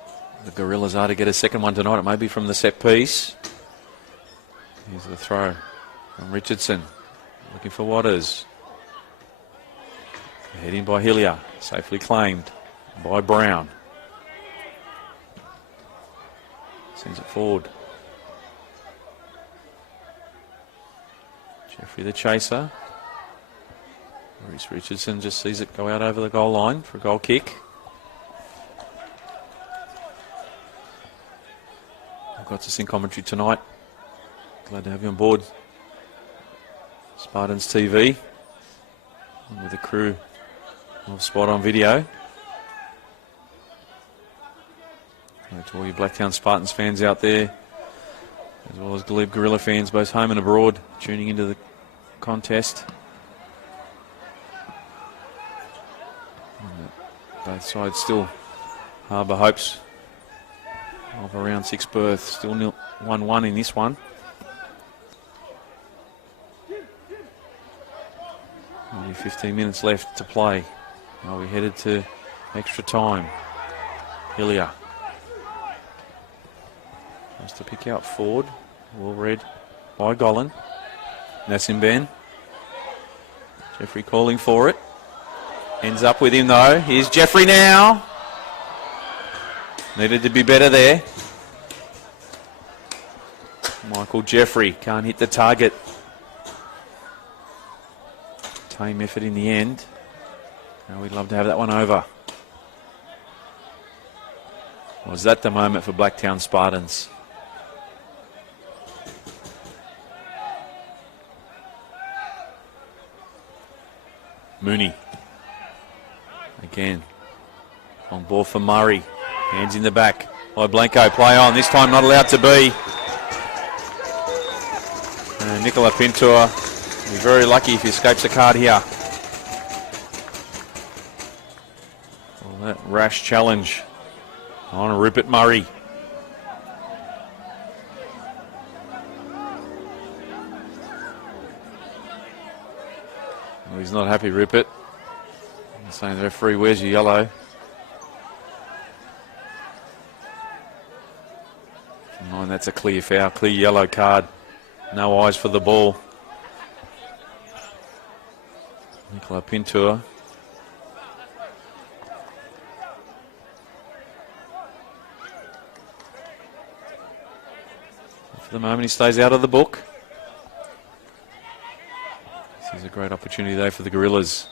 the Gorillas are to get a second one tonight, it may be from the set piece. Here's the throw from Richardson. Looking for Waters. Heading by Hillier. Safely claimed by Brown. Sends it forward. Jeffrey the chaser. Reese Richardson just sees it go out over the goal line for a goal kick. I've got us in commentary tonight. Glad to have you on board. Spartans TV with a crew of Spot on Video. To all you Blacktown Spartans fans out there, as well as Glebe Gorilla fans, both home and abroad, tuning into the contest. Both sides still harbour hopes of a round 6 berth. Still 1-1 in this one. Only 15 minutes left to play. Now we're headed to extra time. Hillier tries to pick out Ford. Well read by Gollan. Nassim Ben. Jeffrey calling for it. Ends up with him though. Here's Jeffrey now. Needed to be better there. Michael Jeffrey can't hit the target. Tame effort in the end. Now we'd love to have that one over. Was that the moment for Blacktown Spartans? Mooney. Again. On ball for Murray. Hands in the back by Blanco. Play on. This time not allowed to be. And Nicola Pintor will be very lucky if he escapes a card here. Well, that rash challenge on Rupert Murray. Well, he's not happy, Rupert. He's saying the referee, where's your yellow? And that's a clear foul, clear yellow card. No eyes for the ball. Nicola Pintor. For the moment, he stays out of the book. This is a great opportunity, though, for the Gorillas.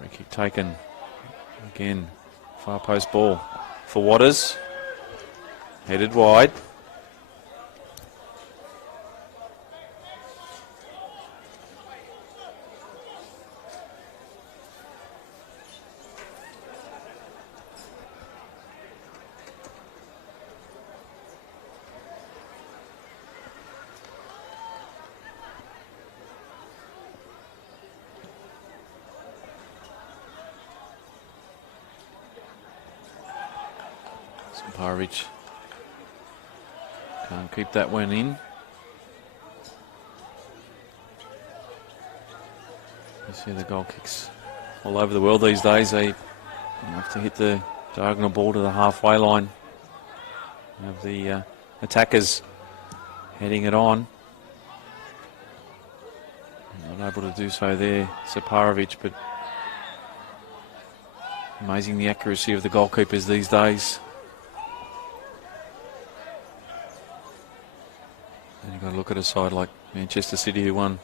Free kick taken. Again, far post ball for Waters. Headed wide. Samparovic can't keep that one in. You see the goal kicks all over the world these days. They have to hit the diagonal ball to the halfway line. You have the attackers heading it on. Not able to do so there, Samparovic, but amazing the accuracy of the goalkeepers these days. And you've got to look at a side like Manchester City, who won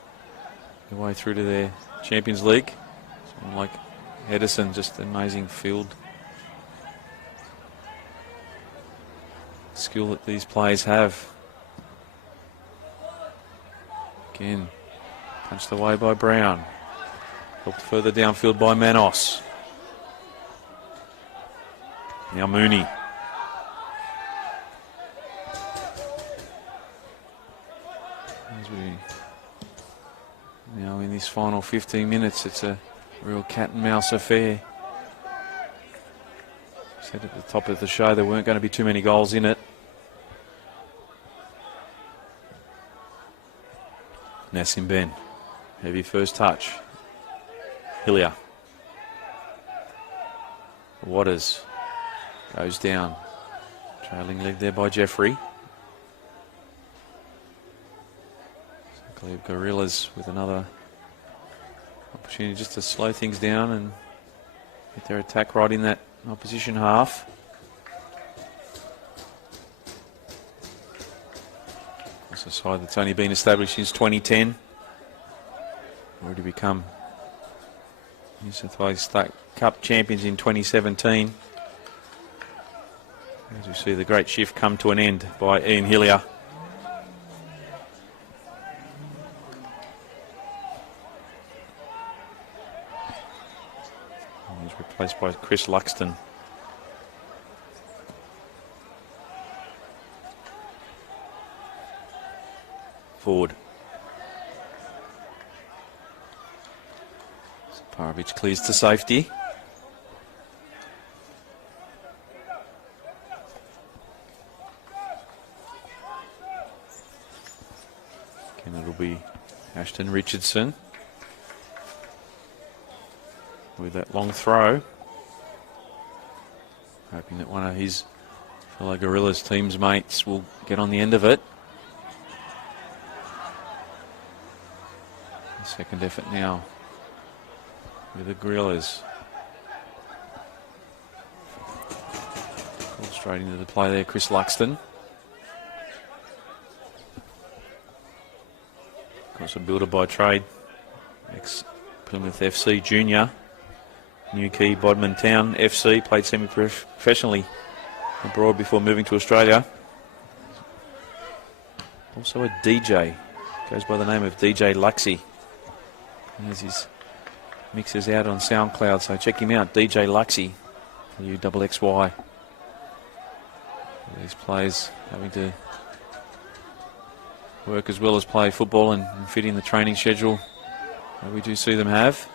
their way through to their Champions League. Someone like Edison, just amazing field skill that these players have. Again, punched away by Brown. Helped further downfield by Manos. Now Mooney. Now in this final 15 minutes, it's a real cat and mouse affair. Said at the top of the show there weren't going to be too many goals in it. Nassim Ben, heavy first touch. Hillier. Waters goes down. Trailing leg there by Jeffrey. Glebe Gorillas with another opportunity just to slow things down and get their attack right in that opposition half. It's a side that's only been established since 2010. Already become New South Wales State Cup champions in 2017. As we see the great shift come to an end by Ian Hillier. He's replaced by Chris Luxton. Forward. Saparovic clears to safety. Again, it'll be Ashton Richardson with that long throw. Hoping that one of his fellow Gorillas team's mates will get on the end of it. The second effort now with the Gorillas. Straight into the play there, Chris Luxton. Of course, a builder by trade, ex-Plymouth FC junior. Newquay, Bodmin Town FC, played semi-professionally abroad before moving to Australia. Also a DJ, goes by the name of DJ Luxy. There's his mixes out on SoundCloud, so check him out, DJ Luxy, UXXY. These players having to work as well as play football and fit in the training schedule that we do see them have.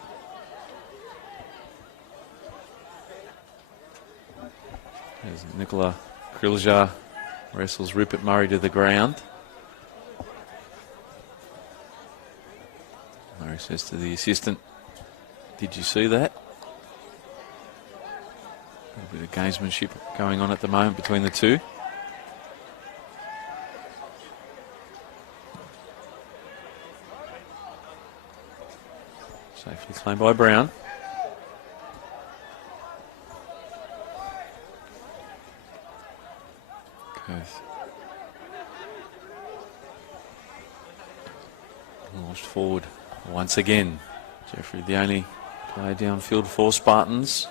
There's Nicola Krilja wrestles Rupert Murray to the ground. Murray says to the assistant, "Did you see that?" A bit of gamesmanship going on at the moment between the two. Safely claimed by Brown. Launched forward once again. Jeffrey, the only player downfield for Spartans.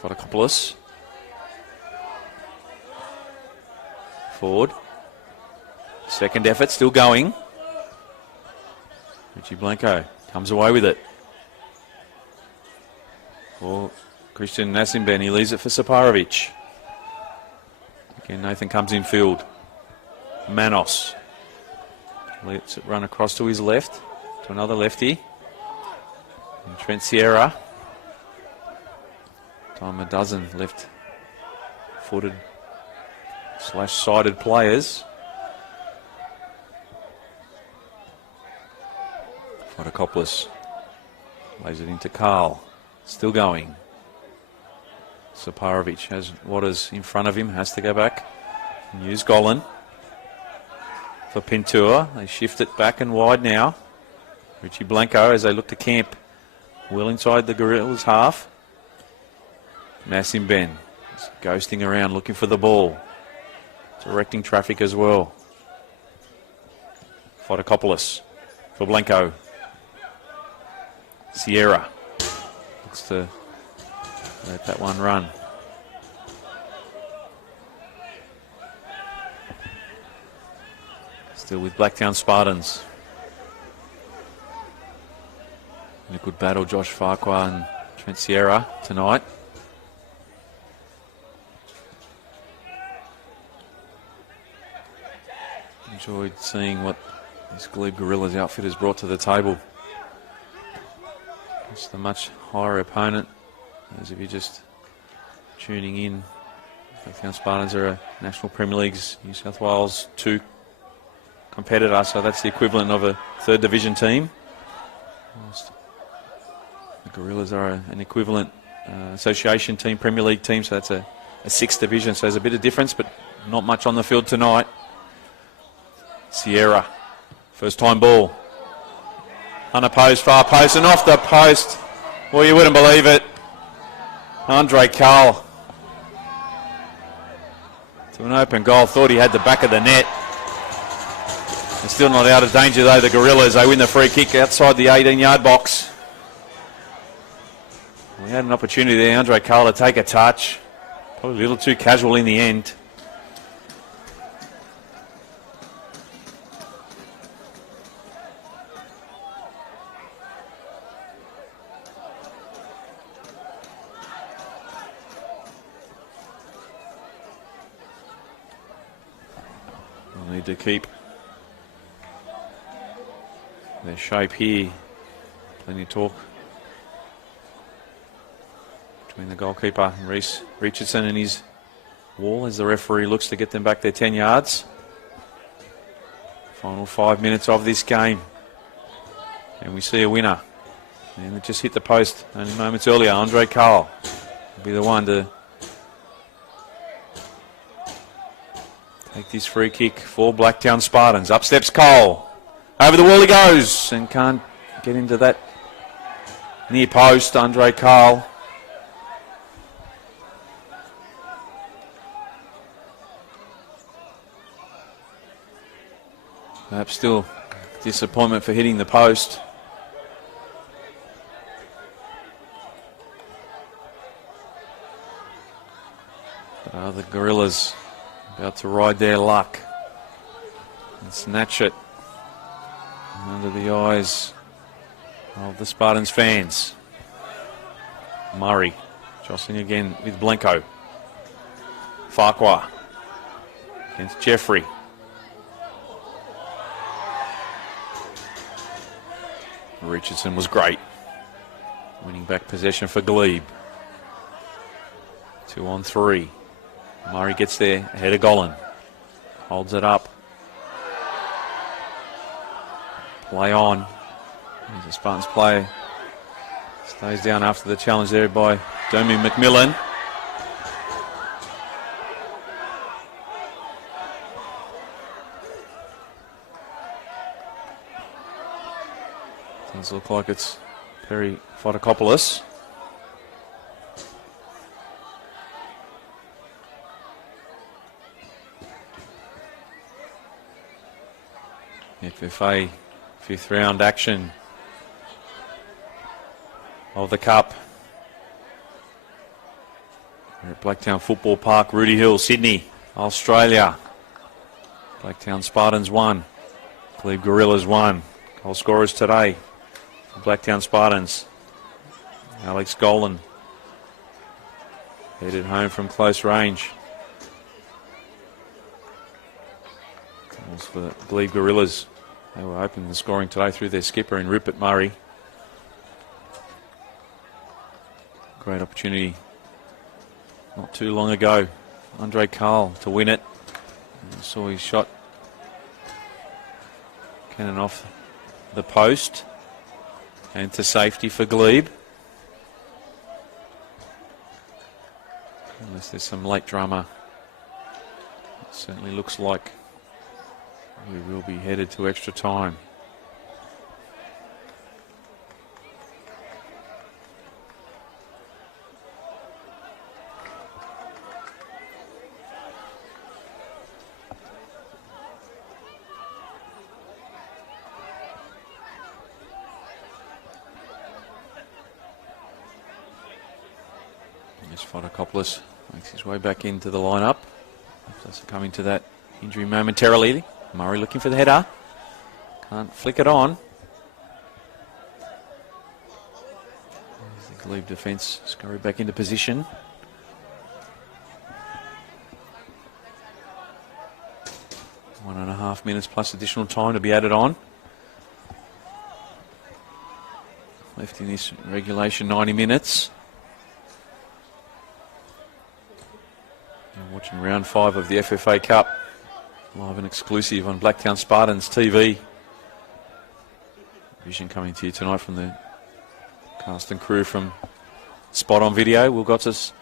Fotokopoulos. Forward. Second effort, still going. Richie Blanco comes away with it. For Christian Nassimben, he leaves it for Saparovic. Again, Nathan comes in field. Manos lets it run across to his left, to another lefty. And Trent Sierra. Time a dozen left-footed / sided players. Fotokopoulos lays it into Carl. Still going. Saparovic has Waters in front of him, has to go back and use Golan for Pintura. They shift it back and wide now. Richie Blanco as they look to camp well inside the Gorillas half. Nassim Ben ghosting around looking for the ball, directing traffic as well. Fotokopoulos for Blanco. Sierra looks to let that one run. Still with Blacktown Spartans. And a good battle, Josh Farquhar and Trent Sierra tonight. Enjoyed seeing what this Glebe Gorillas outfit has brought to the table. It's the much higher opponent. As if you're just tuning in, Blacktown Spartans are a National Premier League's New South Wales 2 competitor, so that's the equivalent of a third division team. Whilst the Gorillas are an equivalent association team, Premier League team, so that's a 6th division, so there's a bit of difference, but not much on the field tonight. Sierra, first time ball. Unopposed, far post, and off the post. Well, you wouldn't believe it. Andre Carl to an open goal. Thought he had the back of the net. They're still not out of danger though, the Gorillas. They win the free kick outside the 18-yard box. We had an opportunity there, Andre Carl, to take a touch. Probably a little too casual in the end. We'll need to keep their shape here. Plenty of talk between the goalkeeper, Reece Richardson, and his wall as the referee looks to get them back their 10 yards. Final 5 minutes of this game. And we see a winner. And it just hit the post only moments earlier. Andre Carl will be the one to take this free kick for Blacktown Spartans. Up steps Cole. Over the wall he goes and can't get into that near post. Andre Carl. Perhaps still disappointment for hitting the post. But the Gorillas about to ride their luck and snatch it under the eyes of the Spartans fans. Murray jostling again with Blanco. Farquhar against Jeffrey. Richardson was great, winning back possession for Glebe. 2 on 3. Murray gets there ahead of Golan. Holds it up. Play on. As the Spartans play stays down after the challenge there by Domi McMillan. Does look like it's Perry Fotokopoulos. FFA 5th round action of the Cup. We're at Blacktown Football Park, Rudy Hill, Sydney, Australia. Blacktown Spartans 1, Glebe Gorillas 1. Goal scorers today for Blacktown Spartans. Alex Golan headed home from close range. Goals for the Glebe Gorillas. They were opening the scoring today through their skipper in Rupert Murray. Great opportunity not too long ago. Andre Carl to win it. You saw his shot cannon off the post and to safety for Glebe. Unless there's some late drama, it certainly looks like we will be headed to extra time. Fotokopoulos makes his way back into the lineup. After succumbing to that injury momentarily. Murray looking for the header. Can't flick it on. There's the Glebe defence scurry back into position. One and a half minutes plus additional time to be added on. Left in this regulation 90 minutes. You're watching round 5 of the FFA Cup. Live and exclusive on Blacktown Spartans TV. Vision coming to you tonight from the cast and crew from Spot On Video. Will Gottis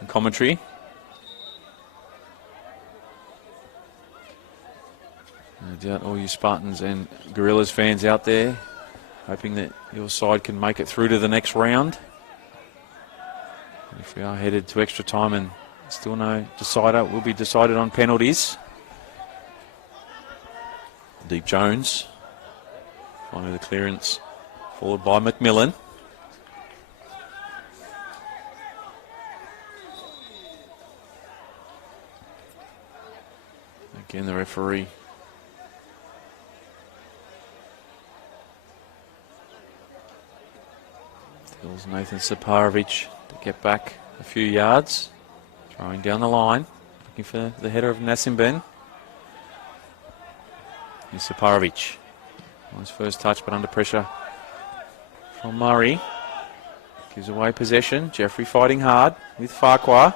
and commentary. No doubt all you Spartans and Gorillas fans out there hoping that your side can make it through to the next round. If we are headed to extra time and still no decider, will be decided on penalties. Deep Jones. Finally the clearance. Forward by McMillan. Again, the referee tells Nathan Saparovic to get back a few yards. Throwing down the line. Looking for the header of Nassim Ben. Here's Saparovic. On his first touch, but under pressure from Murray. Gives away possession. Jeffrey fighting hard with Farquhar.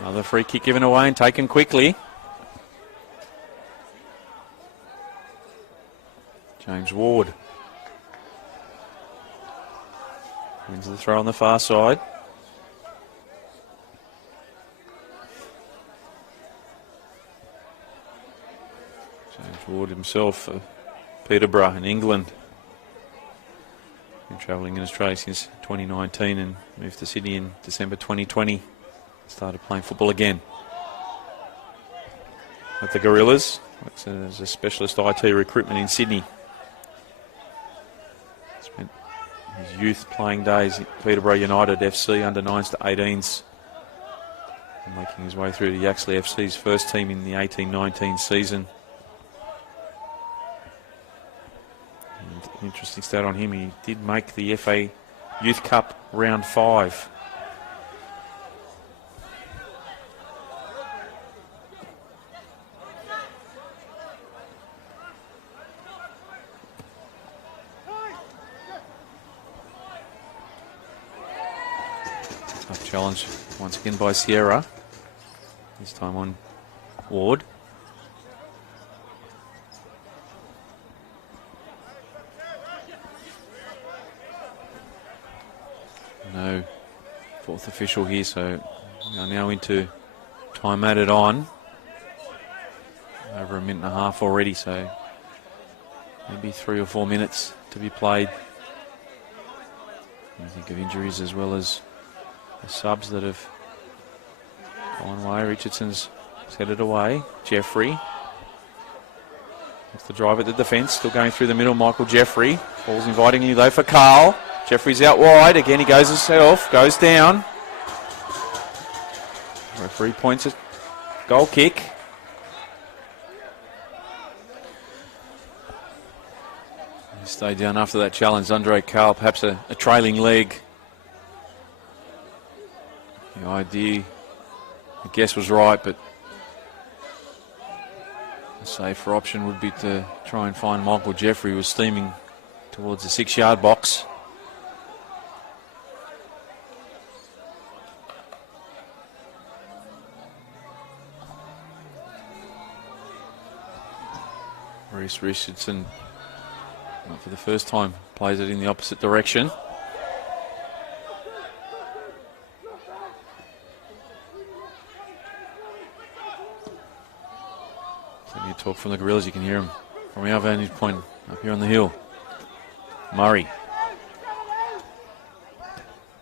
Another free kick given away and taken quickly. James Ward wins the throw on the far side. James Ward himself for Peterborough in England. Been travelling in Australia since 2019 and moved to Sydney in December 2020. Started playing football again at the Gorillas. Works as a specialist IT recruitment in Sydney. Spent his youth playing days at Peterborough United FC under 9s to 18s. And making his way through to Yaxley FC's first team in the 18-19 season. And an interesting stat on him, he did make the FA Youth Cup round 5. Challenge once again by Sierra. This time on Ward. No fourth official here, so we are now into time added on. Over a minute and a half already, so maybe 3 or 4 minutes to be played. You think of injuries as well as the subs that have gone away. Richardson's headed away. Jeffrey. That's the drive at the defence. Still going through the middle. Michael Jeffrey. Ball's invitingly though for Carl. Jeffrey's out wide. Again he goes himself. Goes down. Referee points it. Goal kick. He stayed down after that challenge. Andre Carl, perhaps a trailing leg. The idea, I guess, was right, but the safer option would be to try and find Michael Jeffrey, who was steaming towards the 6-yard box. Reece Richardson, not for the first time, plays it in the opposite direction. Talk from the Gorillas, you can hear him from our vantage point up here on the hill. Murray.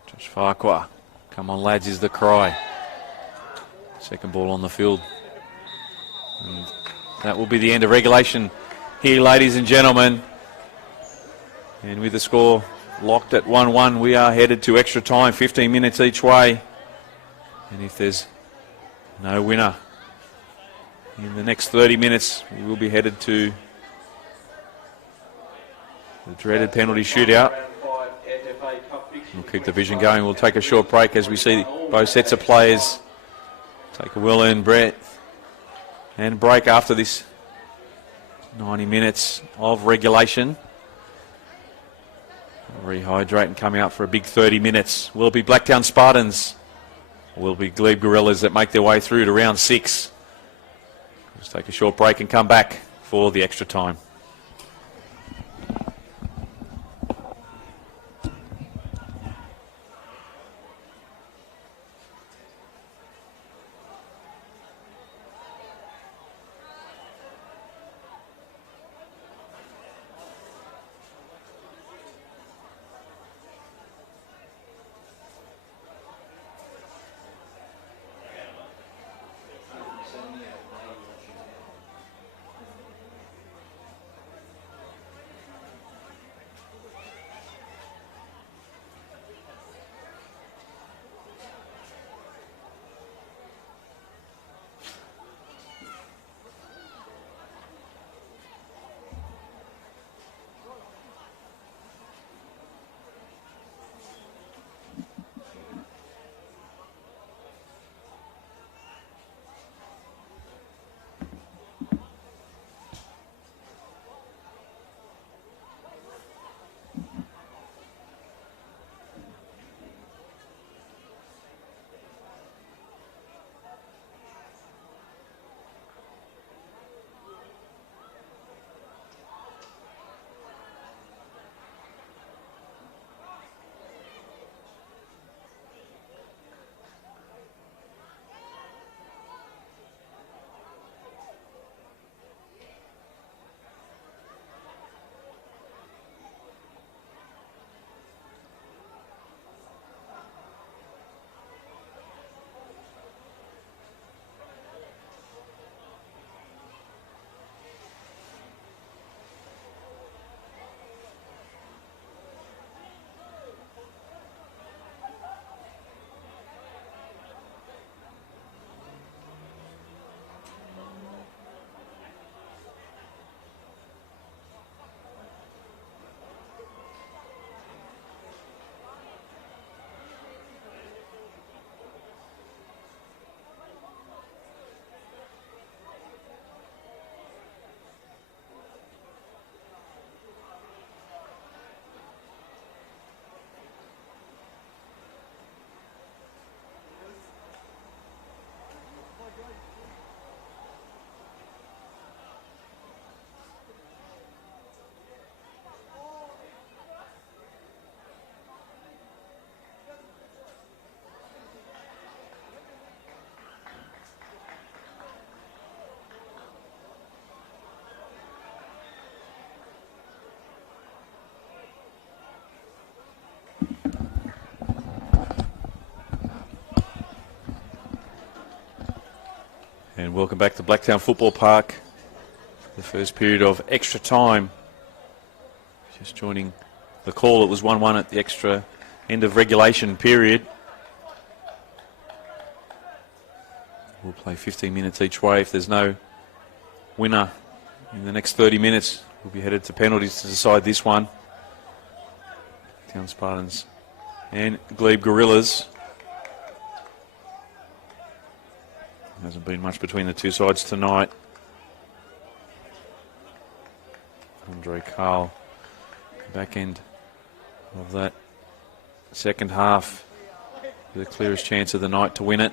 Josh Farquhar. Come on, lads, is the cry. Second ball on the field. And that will be the end of regulation here, ladies and gentlemen. And with the score locked at 1-1, we are headed to extra time, 15 minutes each way. And if there's no winner in the next 30 minutes, we will be headed to the dreaded penalty shootout. We'll keep the vision going. We'll take a short break as we see both sets of players take a well-earned breath and break after this 90 minutes of regulation. Rehydrate and come out for a big 30 minutes. Will it be Blacktown Spartans? Or will it be Glebe Gorillas that make their way through to round 6? Let's take a short break and come back for the extra time. And welcome back to Blacktown Football Park. The first period of extra time. Just joining the call, it was 1-1 at the extra end of regulation period. We'll play 15 minutes each way. If there's no winner in the next 30 minutes, we'll be headed to penalties to decide this one. Blacktown Spartans and Glebe Gorillas. Hasn't been much between the two sides tonight. Andre Carl, back end of that second half, the clearest chance of the night to win it.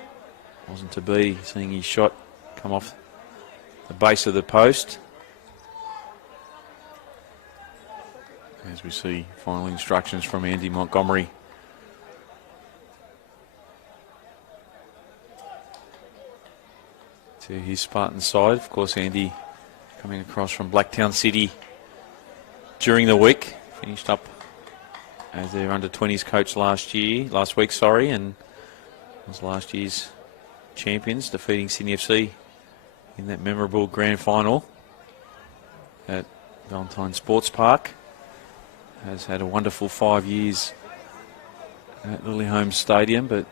Wasn't to be, seeing his shot come off the base of the post. As we see final instructions from Andy Montgomery. To his Spartan side. Of course, Andy coming across from Blacktown City during the week. Finished up as their under-20s coach last week, and was last year's champions, defeating Sydney FC in that memorable grand final at Valentine Sports Park. Has had a wonderful 5 years at Lilyholmes Stadium, but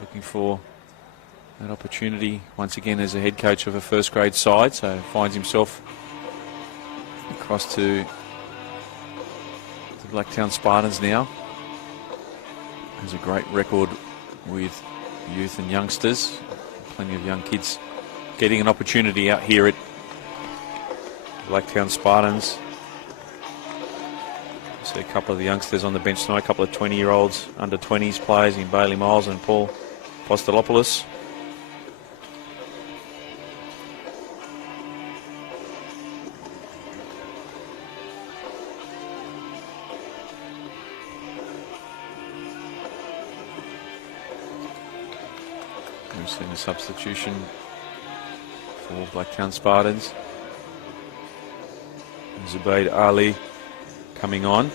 looking for that opportunity once again as a head coach of a first grade side, so finds himself across to the Blacktown Spartans now. Has a great record with youth and youngsters, plenty of young kids getting an opportunity out here at Blacktown Spartans. See a couple of the youngsters on the bench tonight, a couple of 20-year-olds, under 20s players in Bailey Miles and Paul Postolopoulos. We've seen a substitution for Blacktown Spartans. Zubaid Ali coming on.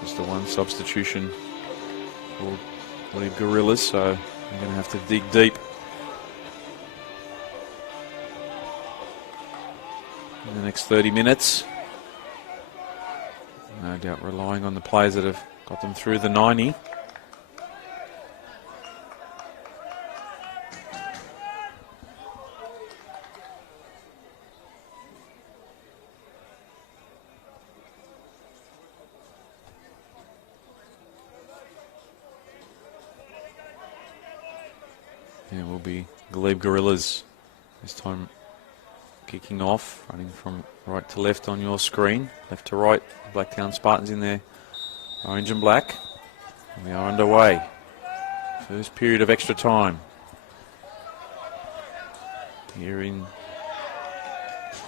Just the one substitution for Glebe Gorillas, so I'm going to have to dig deep in the next 30 minutes. No doubt relying on the players that have got them through the 90. It will be Glebe Gorillas this time kicking off, running from right to left on your screen, left to right. Blacktown Spartans in their orange and black. And we are underway. First period of extra time here in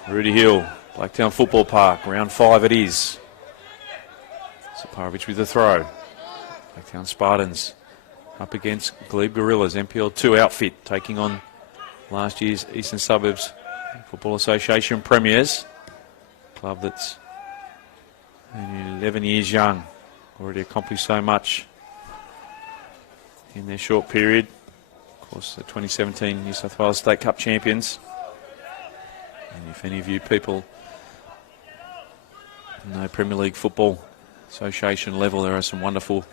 Rudy Hill, Blacktown Football Park. Round 5 it is. Saparovich with the throw. Blacktown Spartans up against Glebe Gorillas, NPL 2 outfit, taking on last year's Eastern Suburbs Football Association premiers. Club that's only 11 years young, already accomplished so much in their short period. Of course, the 2017 New South Wales State Cup champions. And if any of you people know Premier League Football Association level, there are some wonderful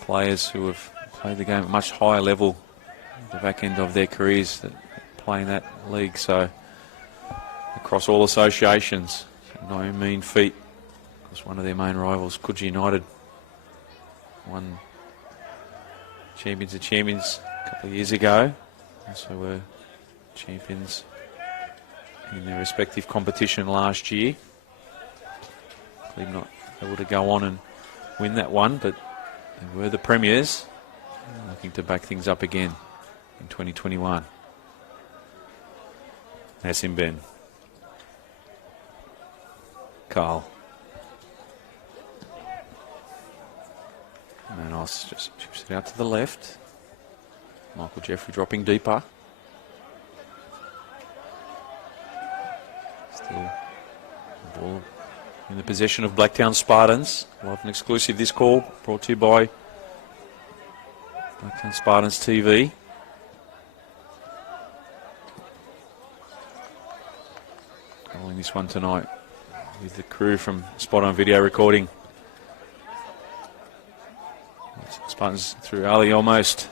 players who have played the game at much higher level at the back end of their careers that play in that league. So across all associations, no mean feat. Of course, one of their main rivals, Coogee United, won Champions of Champions a couple of years ago. Also were champions in their respective competition last year. Glebe not able to go on and win that one, but they were the premiers, looking to back things up again in 2021. Nassim Ben. Carl. Man Menos just chips it out to the left. Michael Jeffrey dropping deeper. Still the ball in the possession of Blacktown Spartans. Live and exclusive this call brought to you by Blacktown Spartans TV. Calling this one tonight with the crew from Spot On Video Recording. Spartans through Ali almost.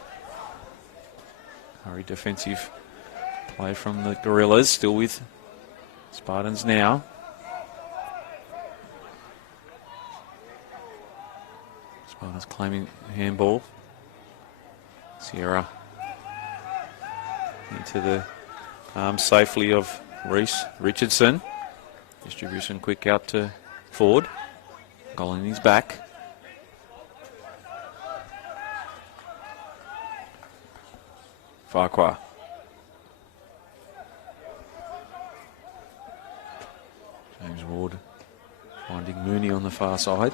Very defensive play from the Gorillas, still with Spartans now. Spartans claiming handball. Sierra into the arms safely of Reese Richardson. Distribution quick out to Ford. Goal in his back. Farquhar. James Ward finding Mooney on the far side.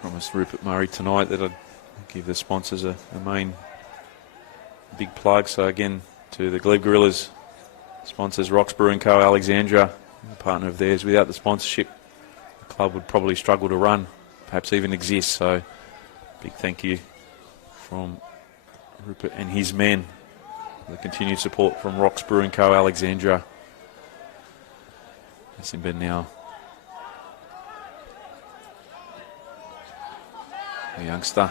Promised Rupert Murray tonight that I'd give the sponsors a main big plug. So again, to the Glebe Gorillas sponsors, Roxburgh & Co, Alexandra, a partner of theirs. Without the sponsorship, the club would probably struggle to run, perhaps even exist. So big thank you from Rupert and his men. The continued support from Roxburgh & Co, Alexandra. Simba now. The youngster.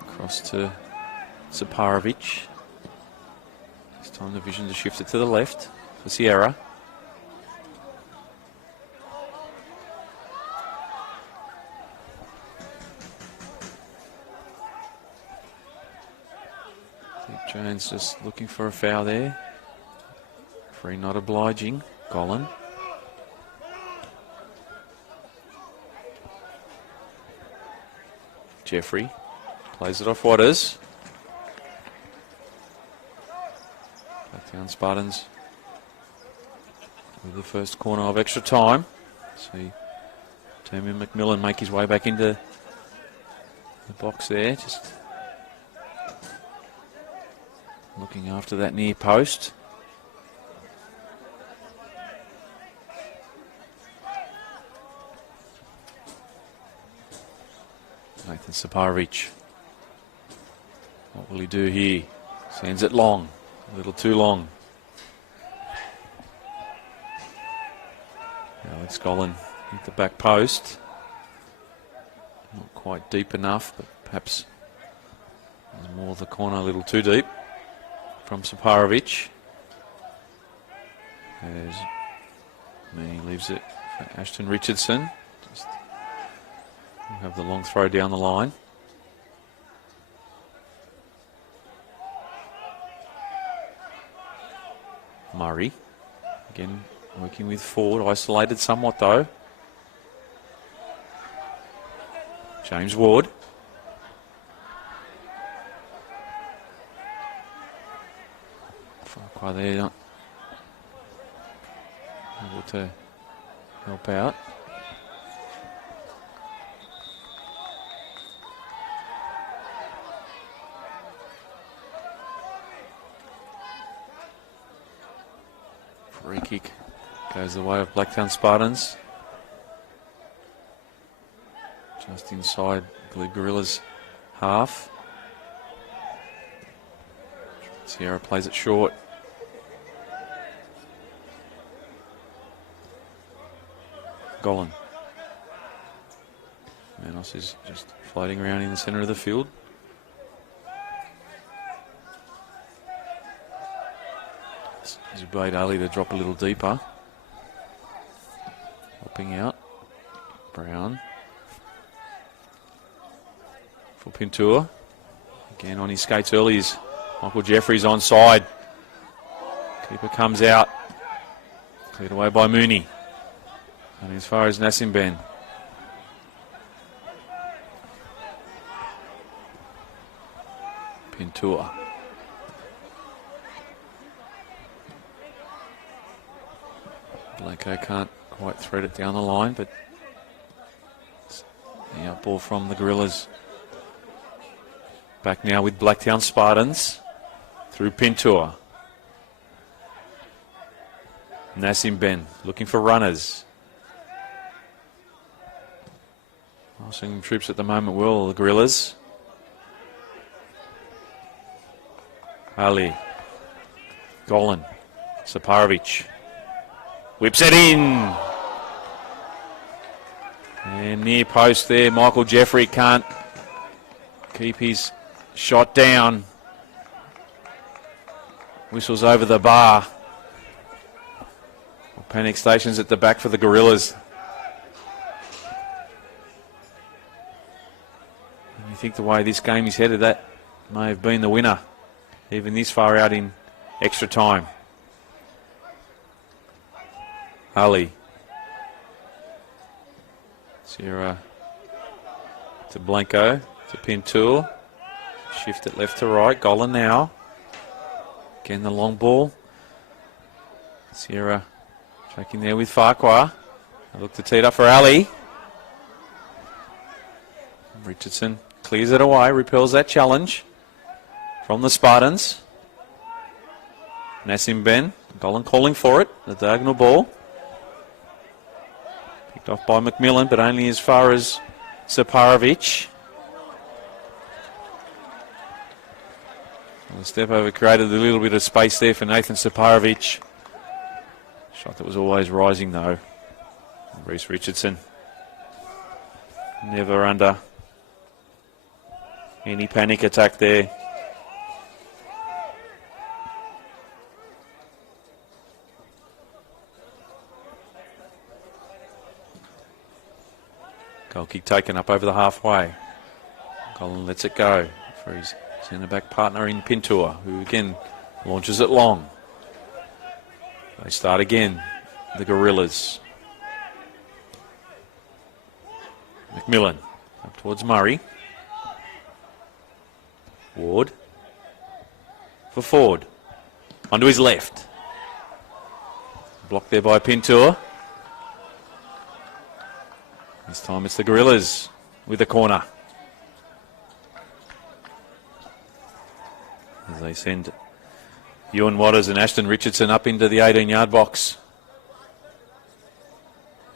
Across to Saparovic. This time the vision to shift it to the left for Sierra. Jones just looking for a foul there. Free not obliging. Golan. Jeffrey plays it off Waters. Blacktown Spartans with the first corner of extra time. See Damien McMillan make his way back into the box there. Just looking after that near post. Nathan Saparovic. What will he do here? Sends it long. A little too long. Alex Golan hit the back post. Not quite deep enough, but perhaps there's more of the corner a little too deep from Saparovic. As he leaves it for Ashton Richardson. Just have the long throw down the line. Murray, again working with Ford, isolated somewhat though. James Ward. Farquhar there, not able to help out. Free kick goes the way of Blacktown Spartans. Just inside Glebe Gorillas half. Sierra plays it short. Golan. Manos is just floating around in the centre of the field. Zubayd Ali to drop a little deeper. Helping out. Brown. For Pintura. Again on his skates early is Michael Jeffries onside. Keeper comes out. Cleared away by Mooney. And as far as Nassim Ben. Pintura. Blanco can't quite thread it down the line, but the out ball from the Gorillas. Back now with Blacktown Spartans through Pintor. Nassim Ben looking for runners. Passing troops at the moment will the Gorillas. Ali. Golan. Saparovic. Whips it in. And near post there, Michael Jeffrey can't keep his shot down. Whistles over the bar. Panic stations at the back for the Gorillas. And you think the way this game is headed, that may have been the winner, even this far out in extra time. Ali. Sierra to Blanco, to Pintour. Shift it left to right. Golan now. Again the long ball. Sierra tracking there with Farquhar. I look to tee it up for Ali. Richardson clears it away, repels that challenge from the Spartans. Nassim Ben, Golan calling for it, the diagonal ball. Picked off by McMillan, but only as far as Saparovic. The step over created a little bit of space there for Nathan Saparovic. Shot that was always rising though. Reece Richardson never under any panic attack there. Goal kick taken up over the halfway. Golan lets it go for his centre-back partner in Pintor, who again launches it long. They start again, the Gorillas. McMillan up towards Murray. Ward for Ford. Onto his left. Blocked there by Pintor. This time it's the Gorillas with the corner. As they send Ewan Waters and Ashton Richardson up into the 18-yard box.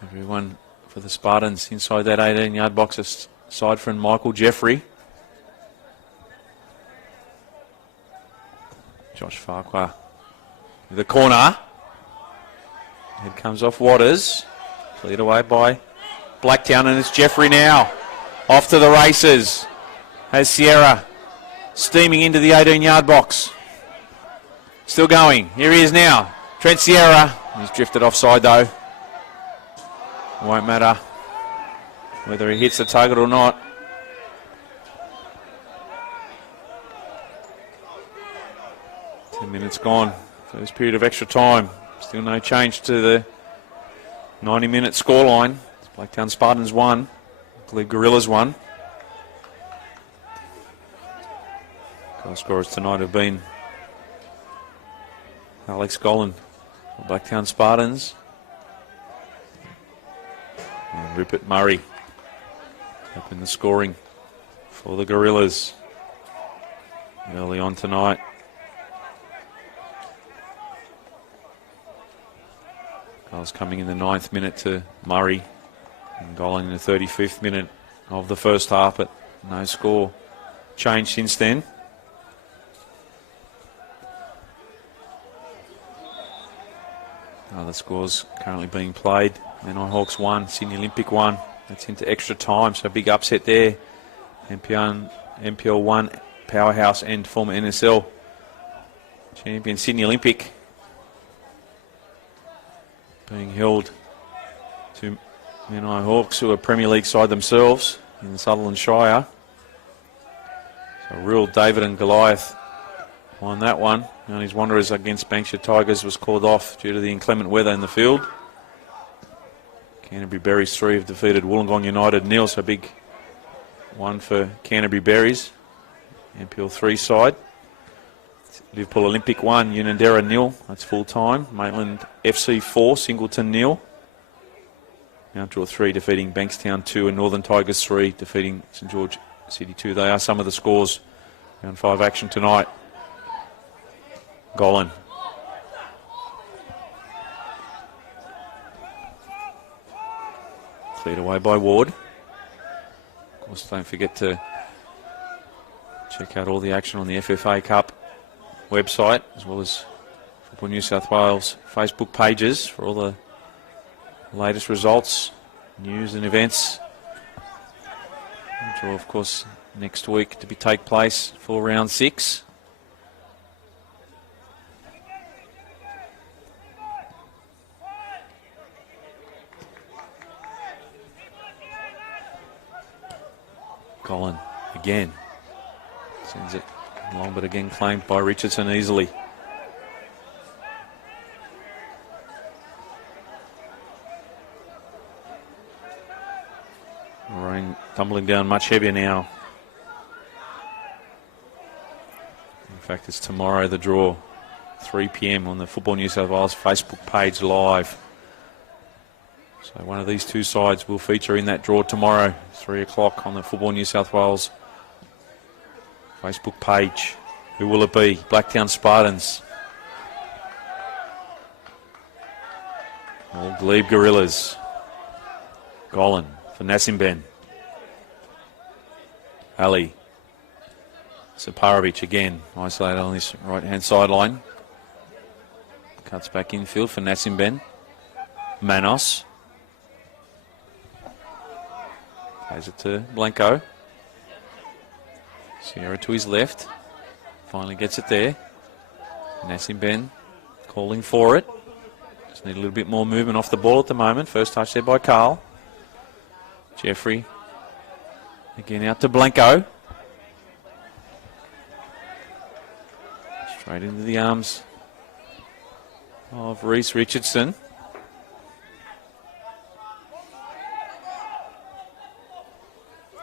Everyone for the Spartans inside that 18-yard box aside from Michael Jeffrey. Josh Farquhar with the corner. Head comes off Waters. Cleared away by Blacktown, and it's Jeffrey now. Off to the races. Has Sierra steaming into the 18-yard box. Still going. Here he is now. Trent Sierra. He's drifted offside though. Won't matter whether he hits the target or not. Minutes gone. First period of extra time. Still no change to the 90-minute scoreline. Blacktown Spartans 1. Glebe Gorillas 1. Goal scorers tonight have been Alex Golan for Blacktown Spartans and Rupert Murray up in the scoring for the Gorillas early on tonight. Goals coming in the 9th minute to Murray and Golan in the 35th minute of the first half, but no score changed since then. Other scores currently being played. Menai Hawks 1, Sydney Olympic 1. That's into extra time, so big upset there. MPL 1, powerhouse and former NSL champion Sydney Olympic being held to Menai Hawks, who are Premier League side themselves in the Sutherland Shire. So real David and Goliath on that one. And his Wanderers against Bankshire Tigers was called off due to the inclement weather in the field. Canterbury Berries 3 have defeated Wollongong United 0, so big one for Canterbury Berries, MPL 3 side. Liverpool Olympic 1, Unanderra 0. That's full time. Maitland FC 4, Singleton 0. Mount Draw 3 defeating Bankstown 2 and Northern Tigers 3 defeating St George City 2. They are some of the scores. Round 5 action tonight. Golan. Cleared away by Ward. Of course, don't forget to check out all the action on the FFA Cup website, as well as Football New South Wales Facebook pages for all the latest results, news and events. Draw, of course, next week to take place for round 6. Colin again sends it long, but again claimed by Richardson easily. Rain tumbling down much heavier now. In fact, it's tomorrow the draw, 3 p.m. on the Football New South Wales Facebook page live. So one of these two sides will feature in that draw tomorrow, 3 o'clock on the Football New South Wales Facebook page. Who will it be? Blacktown Spartans or Glebe Gorillas? Golan for Nassimben. Ali. Saparovic again, isolated on this right-hand sideline. Cuts back infield for Nassimben. Manos. Plays it to Blanco. Sierra to his left. Finally gets it there. Nassimben calling for it. Just need a little bit more movement off the ball at the moment. First touch there by Carl. Jeffrey. Again out to Blanco. Straight into the arms of Reese Richardson.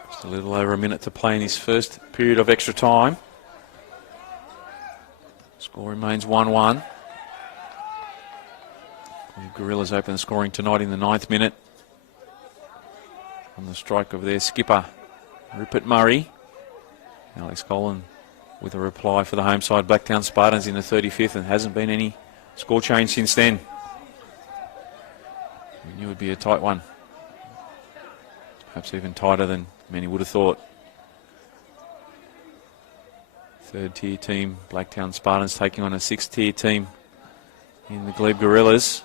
Just a little over a minute to play in his first period of extra time. Score remains 1-1. The Gorillas open the scoring tonight in the 9th minute. On the strike of their skipper, Rupert Murray. Alex Golan with a reply for the home side, Blacktown Spartans, in the 35th, and hasn't been any score change since then. We knew it would be a tight one. Perhaps even tighter than many would have thought. Third tier team, Blacktown Spartans, taking on a 6th tier team in the Glebe Gorillas.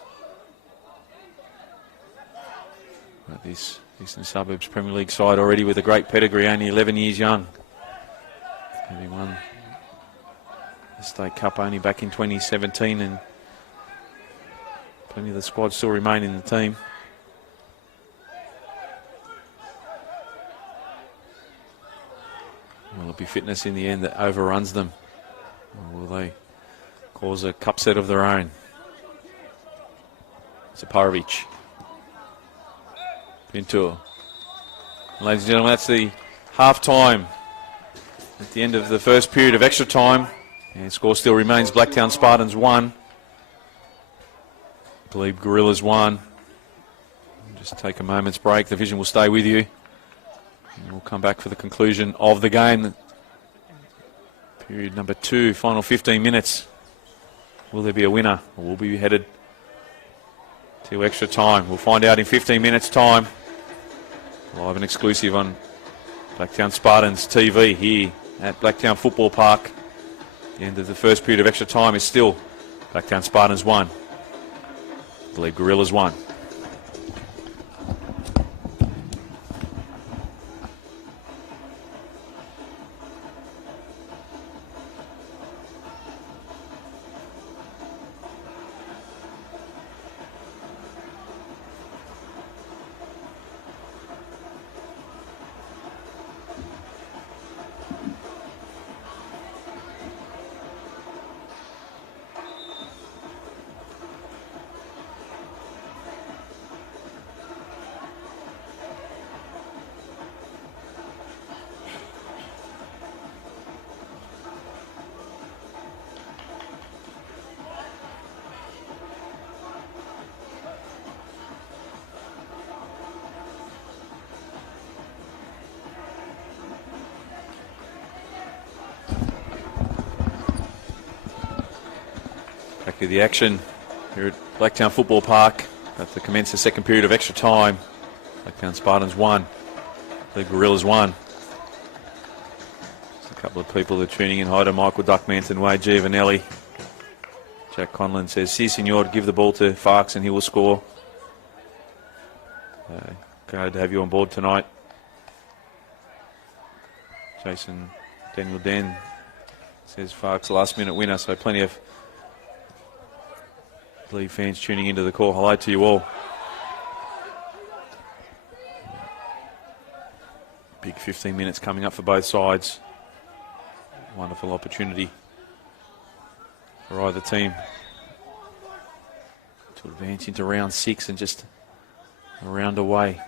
But this Eastern Suburbs Premier League side already with a great pedigree, only 11 years young. Having won the State Cup only back in 2017, and plenty of the squad still remain in the team. Will it be fitness in the end that overruns them? Or will they cause a cup set of their own? Saparovic. Pinto. Ladies and gentlemen, that's the half-time at the end of the first period of extra time. And score still remains Blacktown Spartans 1. Glebe Gorillas 1. Just take a moment's break. The vision will stay with you. And we'll come back for the conclusion of the game. Period number 2, final 15 minutes. Will there be a winner? Or will we be headed to extra time? We'll find out in 15 minutes' time. Live and exclusive on Blacktown Spartans TV here at Blacktown Football Park. The end of the first period of extra time is still Blacktown Spartans 1. Glebe Gorillas 1. Back to the action here at Blacktown Football Park. About to commence the second period of extra time. Blacktown Spartans 1. Glebe Gorillas 1. Just a couple of people are tuning in. Hi to Michael Duckmanton, Wade Giovanelli. Jack Conlon says, "Si, senor, give the ball to Farks and he will score." Glad to have you on board tonight. Jason Daniel Den says Farks last minute winner, so plenty of Glebe fans tuning into the call. Hello to you all. Big 15 minutes coming up for both sides. Wonderful opportunity for either team to advance into round 6 and just a round away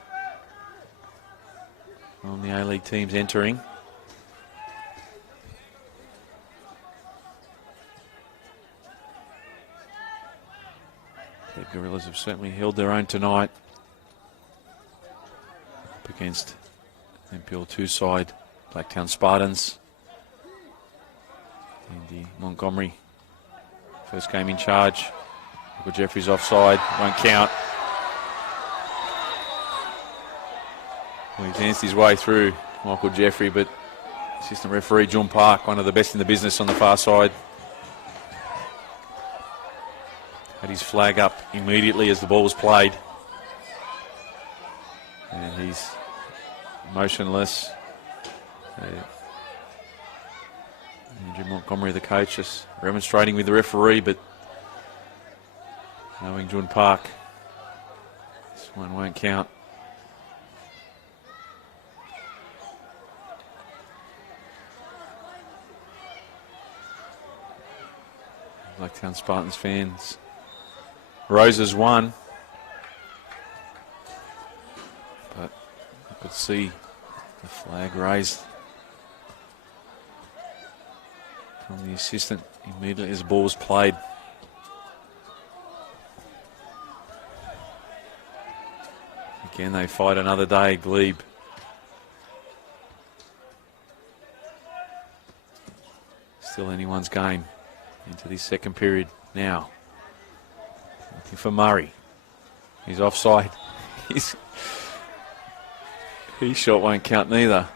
from the A-League teams entering. The Gorillas have certainly held their own tonight up against MPL 2 side Blacktown Spartans and the Montgomery. First game in charge. Michael Jeffrey's offside, won't count. Well, he's danced his way through, Michael Jeffrey, but assistant referee John Park, one of the best in the business on the far side, had his flag up immediately as the ball was played. And he's motionless. Andrew Montgomery, the coach, just remonstrating with the referee, but knowing John Park, this one won't count. Blacktown Spartans fans. Roses won, but you could see the flag raised from the assistant immediately as the ball was played. Again, they fight another day, Glebe. Still anyone's game into this second period now. Looking for Murray. He's offside. His shot won't count neither.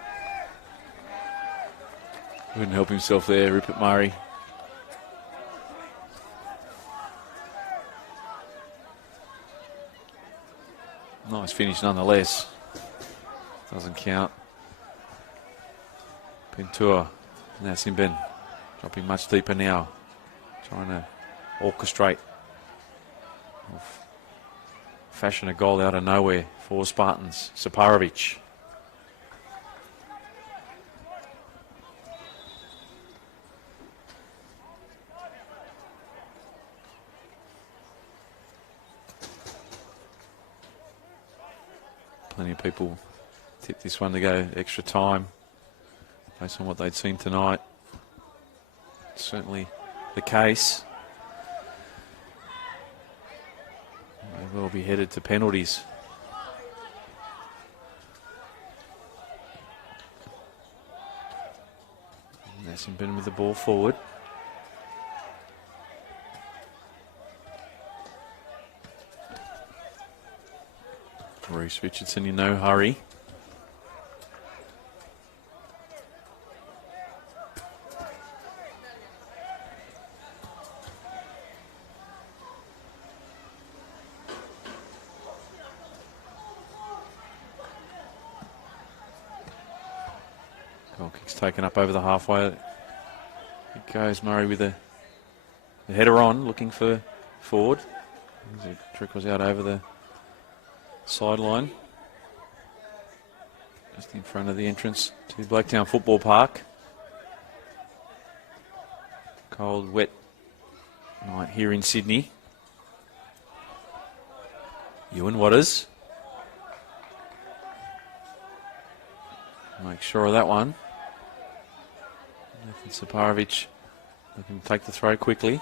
Wouldn't help himself there, Rupert Murray. Nice finish nonetheless. Doesn't count. Pentua. Nassimben dropping much deeper now. Trying to orchestrate. Fashion a goal out of nowhere for Spartans. Saparovic. Plenty of people tipped this one to go extra time based on what they'd seen tonight. Certainly the case. They will be headed to penalties. Nassimben with the ball forward. Reece Richardson in no hurry. Goal kick's taken up over the halfway. It goes Murray with the header on, looking for forward. As it trickles out over the sideline. Just in front of the entrance to Blacktown Football Park. Cold, wet night here in Sydney. Ewan Waters. Make sure of that one. Nathan Saparovic looking to take the throw quickly.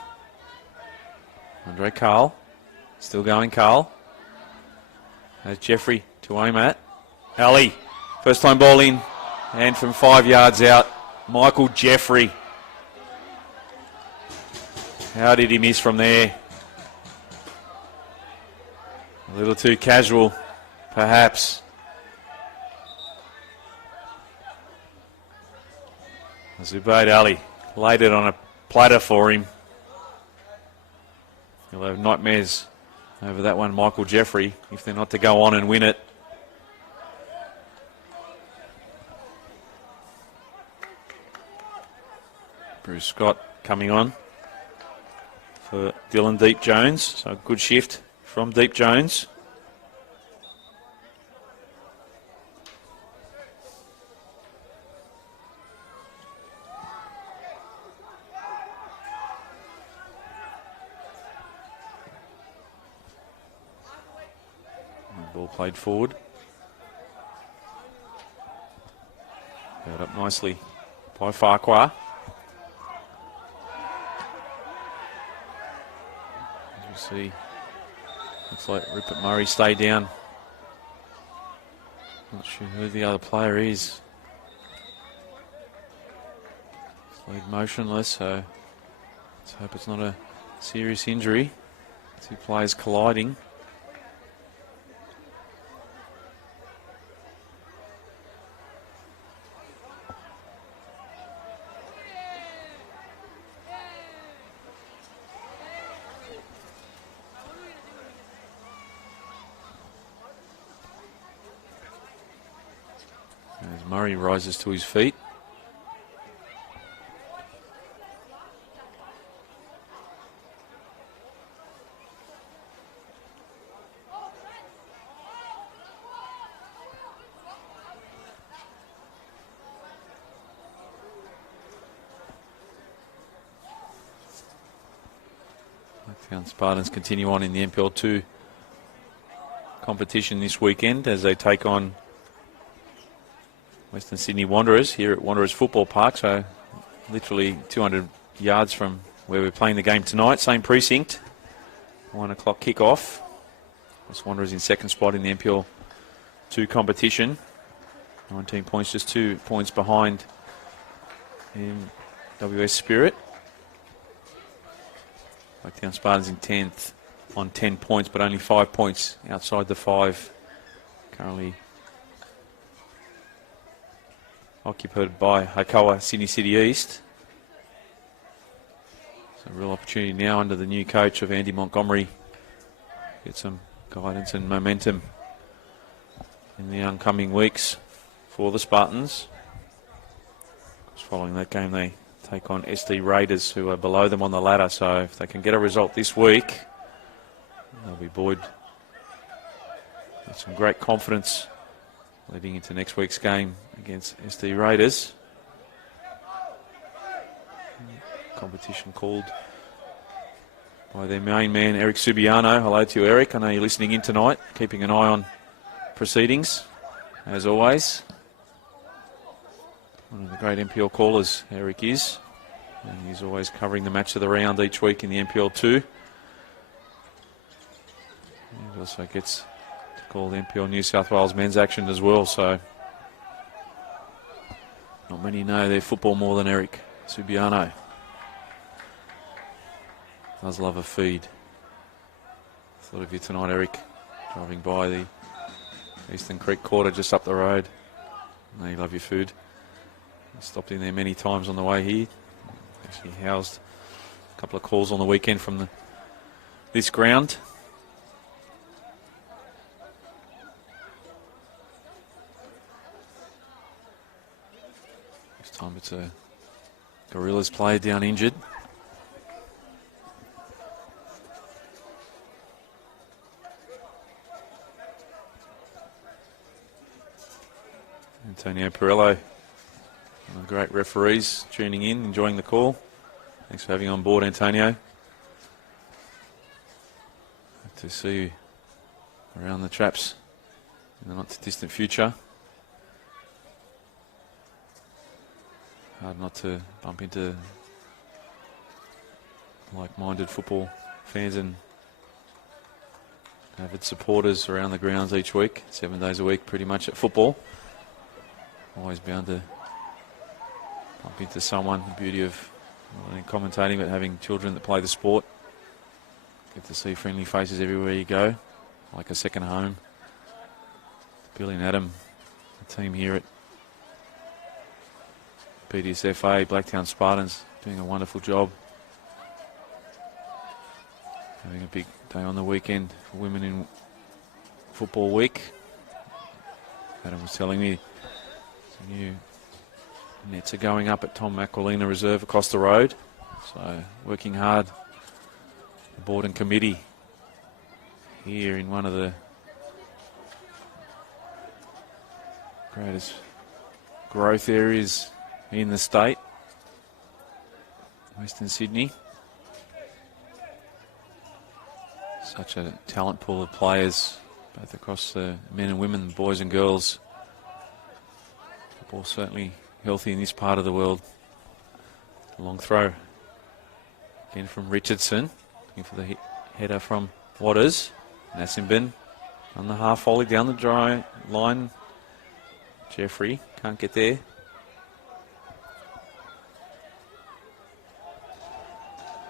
Andre Carl. Still going, Carl. There's Jeffrey to aim at. Ali. First time ball in. And from 5 yards out, Michael Jeffrey. How did he miss from there? A little too casual, perhaps. Zubayd Ali laid it on a platter for him. He'll have nightmares over that one, Michael Jeffrey, if they're not to go on and win it. Bruce Scott coming on for Dylan Deep Jones. So a good shift from Deep Jones. Ball played forward. Got up nicely by Farquhar. As we see, looks like Rupert Murray stayed down. Not sure who the other player is. He's laid motionless, so let's hope it's not a serious injury. Two players colliding. As Murray rises to his feet. Blacktown Spartans continue on in the NPL2 competition this weekend as they take on Western Sydney Wanderers here at Wanderers Football Park, so literally 200 yards from where we're playing the game tonight. Same precinct, 1 o'clock kick-off. West Wanderers in second spot in the NPL2 competition. 19 points, just 2 points behind in WS Spirit. Blacktown Spartans in 10th on 10 points, but only 5 points outside the 5 currently occupied by Haikawa Sydney City East. It's a real opportunity now under the new coach of Andy Montgomery. Get some guidance and momentum in the oncoming weeks for the Spartans. Following that game, they take on SD Raiders, who are below them on the ladder. So if they can get a result this week, they'll be buoyed with some great confidence leading into next week's game against SD Raiders. Competition called by their main man, Eric Subiano. Hello to you, Eric. I know you're listening in tonight, keeping an eye on proceedings, as always. One of the great NPL callers, Eric is. And he's always covering the match of the round each week in the NPL2. He also gets called NPL New South Wales men's action as well, so not many know their football more than Eric Subiano. Does love a feed. Thought of you tonight, Eric, driving by the Eastern Creek Quarter just up the road. I know you love your food. I stopped in there many times on the way here. Actually housed a couple of calls on the weekend from this ground. Time it's a Gorillas player down injured. Antonio Perello, one of the great referees, tuning in, enjoying the call. Thanks for having on board, Antonio. Good to see you around the traps in the not too distant future. Hard not to bump into like-minded football fans and avid supporters around the grounds each week, 7 days a week pretty much at football. Always bound to bump into someone. The beauty of Not only commentating, but having children that play the sport. Get to see friendly faces everywhere you go, like a second home. Billy and Adam, the team here at FFA, Blacktown Spartans, doing a wonderful job. Having a big day on the weekend for Women in Football Week. Adam was telling me some new nets are going up at Tom Aquilina Reserve across the road. So working hard, the board and committee here in one of the greatest growth areas in the state, Western Sydney. Such a talent pool of players, both across the men and women, boys and girls. Football certainly healthy in this part of the world. Long throw again from Richardson, looking for the header from Waters. Nassimbin on the half volley down the dry line. Jeffrey can't get there.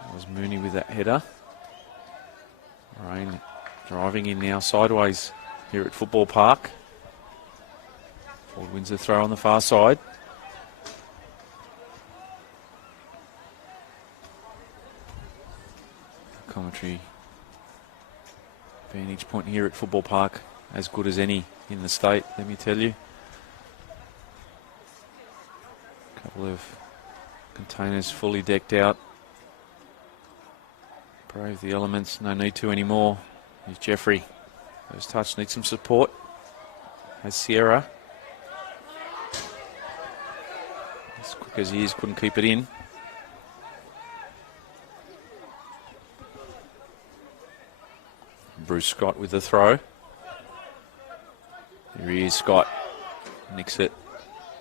That was Mooney with that header. Rain driving in now sideways here at Football Park. Ford wins the throw on the far side. Commentary vantage point here at Football Park, as good as any in the state, let me tell you. A couple of containers fully decked out. Brave the elements, no need to anymore. Here's Jeffrey. First touch needs some support. Has Sierra. As quick as he is, couldn't keep it in. Bruce Scott with the throw. Here he is, Scott. Nicks it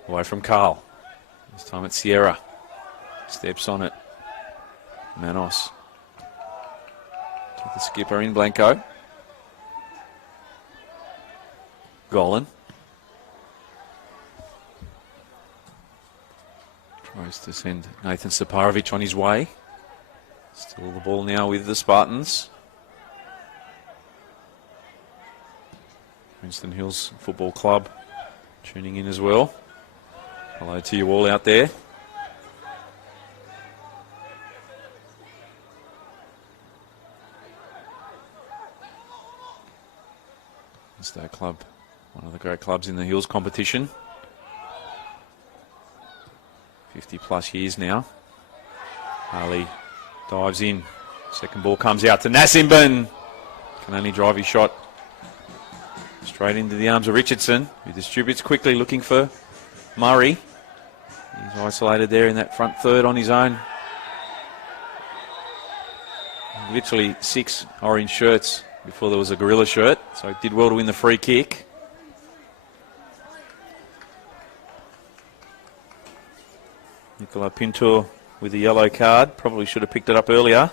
away from Carl. This time it's Sierra. Steps on it. Manos. To the skipper in Blanco. Golan. Tries to send Nathan Saparovic on his way. Still the ball now with the Spartans. Winston Hills Football Club tuning in as well. Hello to you all out there. State Club, one of the great clubs in the Hills competition. 50 plus years now. Harley dives in. Second ball comes out to Nassimbin. Can only drive his shot straight into the arms of Richardson, who distributes quickly, looking for Murray. He's isolated there in that front third on his own. Literally 6 orange shirts before there was a gorilla shirt, so he did well to win the free kick. Nicola Pinto with the yellow card. Probably should have picked it up earlier.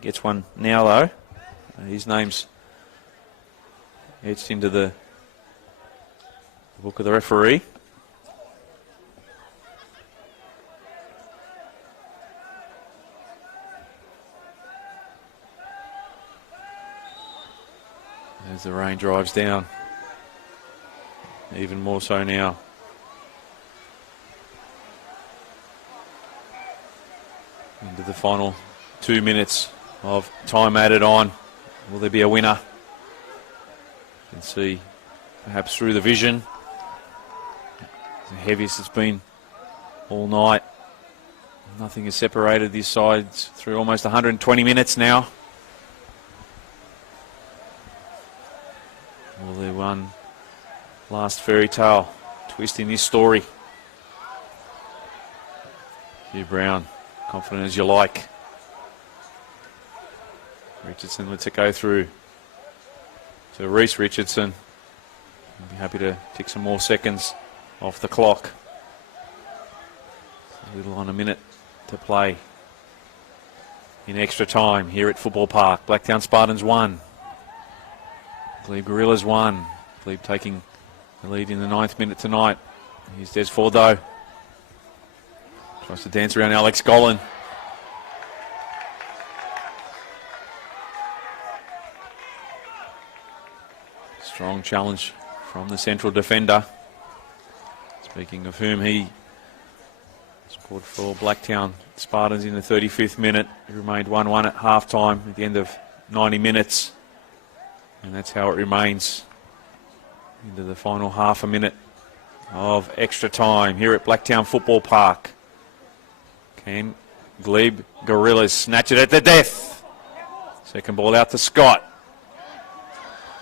Gets one now though. His name's etched into the book of the referee. As the rain drives down, even more so now. Into the final 2 minutes of time added on. Will there be a winner? You can see perhaps through the vision. The heaviest it's been all night. Nothing has separated these sides through almost 120 minutes now. Will there one last fairy tale twist in this story? Hugh Brown, confident as you like. Richardson lets it go through to Reece Richardson. I'll be happy to tick some more seconds off the clock. A little on a minute to play in extra time here at Football Park. Blacktown Spartans 1. Glebe Gorillas 1. Glebe taking the lead in the 9th minute tonight. Here's Des Fordeaux. Tries to dance around Alex Gollan. Strong challenge from the central defender. Speaking of whom, he scored for Blacktown Spartans in the 35th minute. It remained 1-1 at half-time at the end of 90 minutes. And that's how it remains into the final half a minute of extra time here at Blacktown Football Park. Can Glebe Gorillas snatch it at the death? Second ball out to Scott.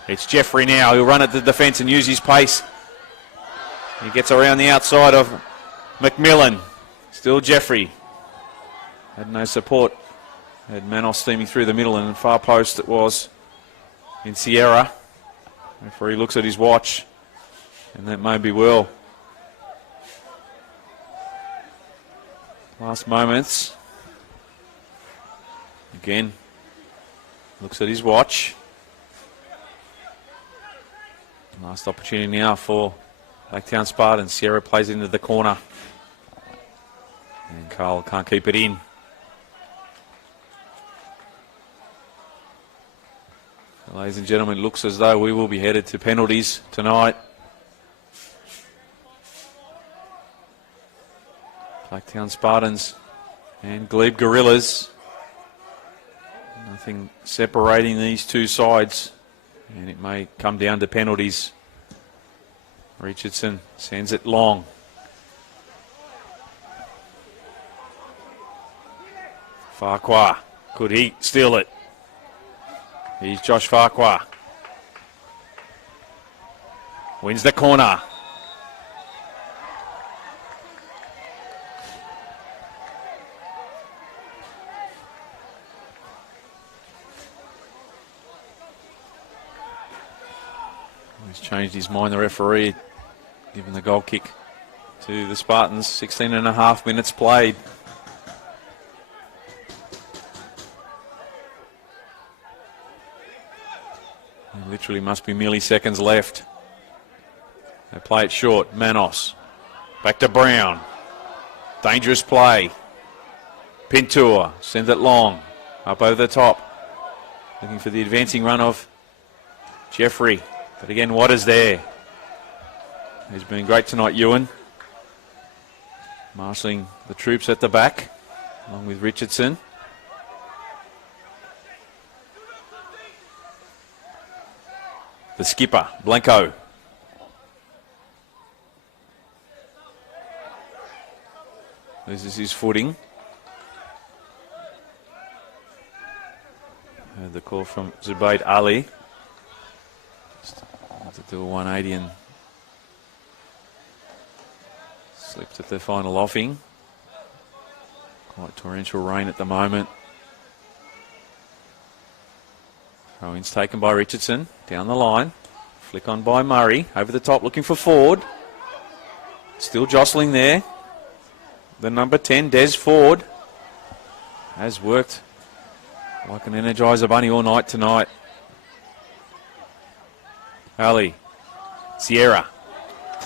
It's Jeffrey now. He'll run at the defence and use his pace. He gets around the outside of McMillan. Still Jeffrey. Had no support. Had Manos steaming through the middle, and far post it was in Sierra. Referee looks at his watch, and that may be well. Last moments. Again, looks at his watch. Last opportunity now for Blacktown Spartans. Sierra plays into the corner. And Carl can't keep it in. Ladies and gentlemen, it looks as though we will be headed to penalties tonight. Blacktown Spartans and Glebe Gorillas. Nothing separating these two sides. And it may come down to penalties. Richardson sends it long. Farquhar, could he steal it? Here's Josh Farquhar. Wins the corner. He's changed his mind, the referee, giving the goal kick to the Spartans. 16 and a half minutes played. There literally must be milliseconds left. They play it short. Manos. Back to Brown. Dangerous play. Pintor sends it long. Up over the top. Looking for the advancing run of Jeffrey. But again, what is there? He's been great tonight, Ewan. Marshalling the troops at the back, along with Richardson. The skipper, Blanco. This is his footing. Heard the call from Zubayd Ali. To do a 180 and slipped at the final offing. Quite torrential rain at the moment. Throw-ins taken by Richardson. Down the line. Flick on by Murray. Over the top looking for Ford. Still jostling there. The number 10, Des Ford. Has worked like an Energizer bunny all night tonight. Ali. Sierra.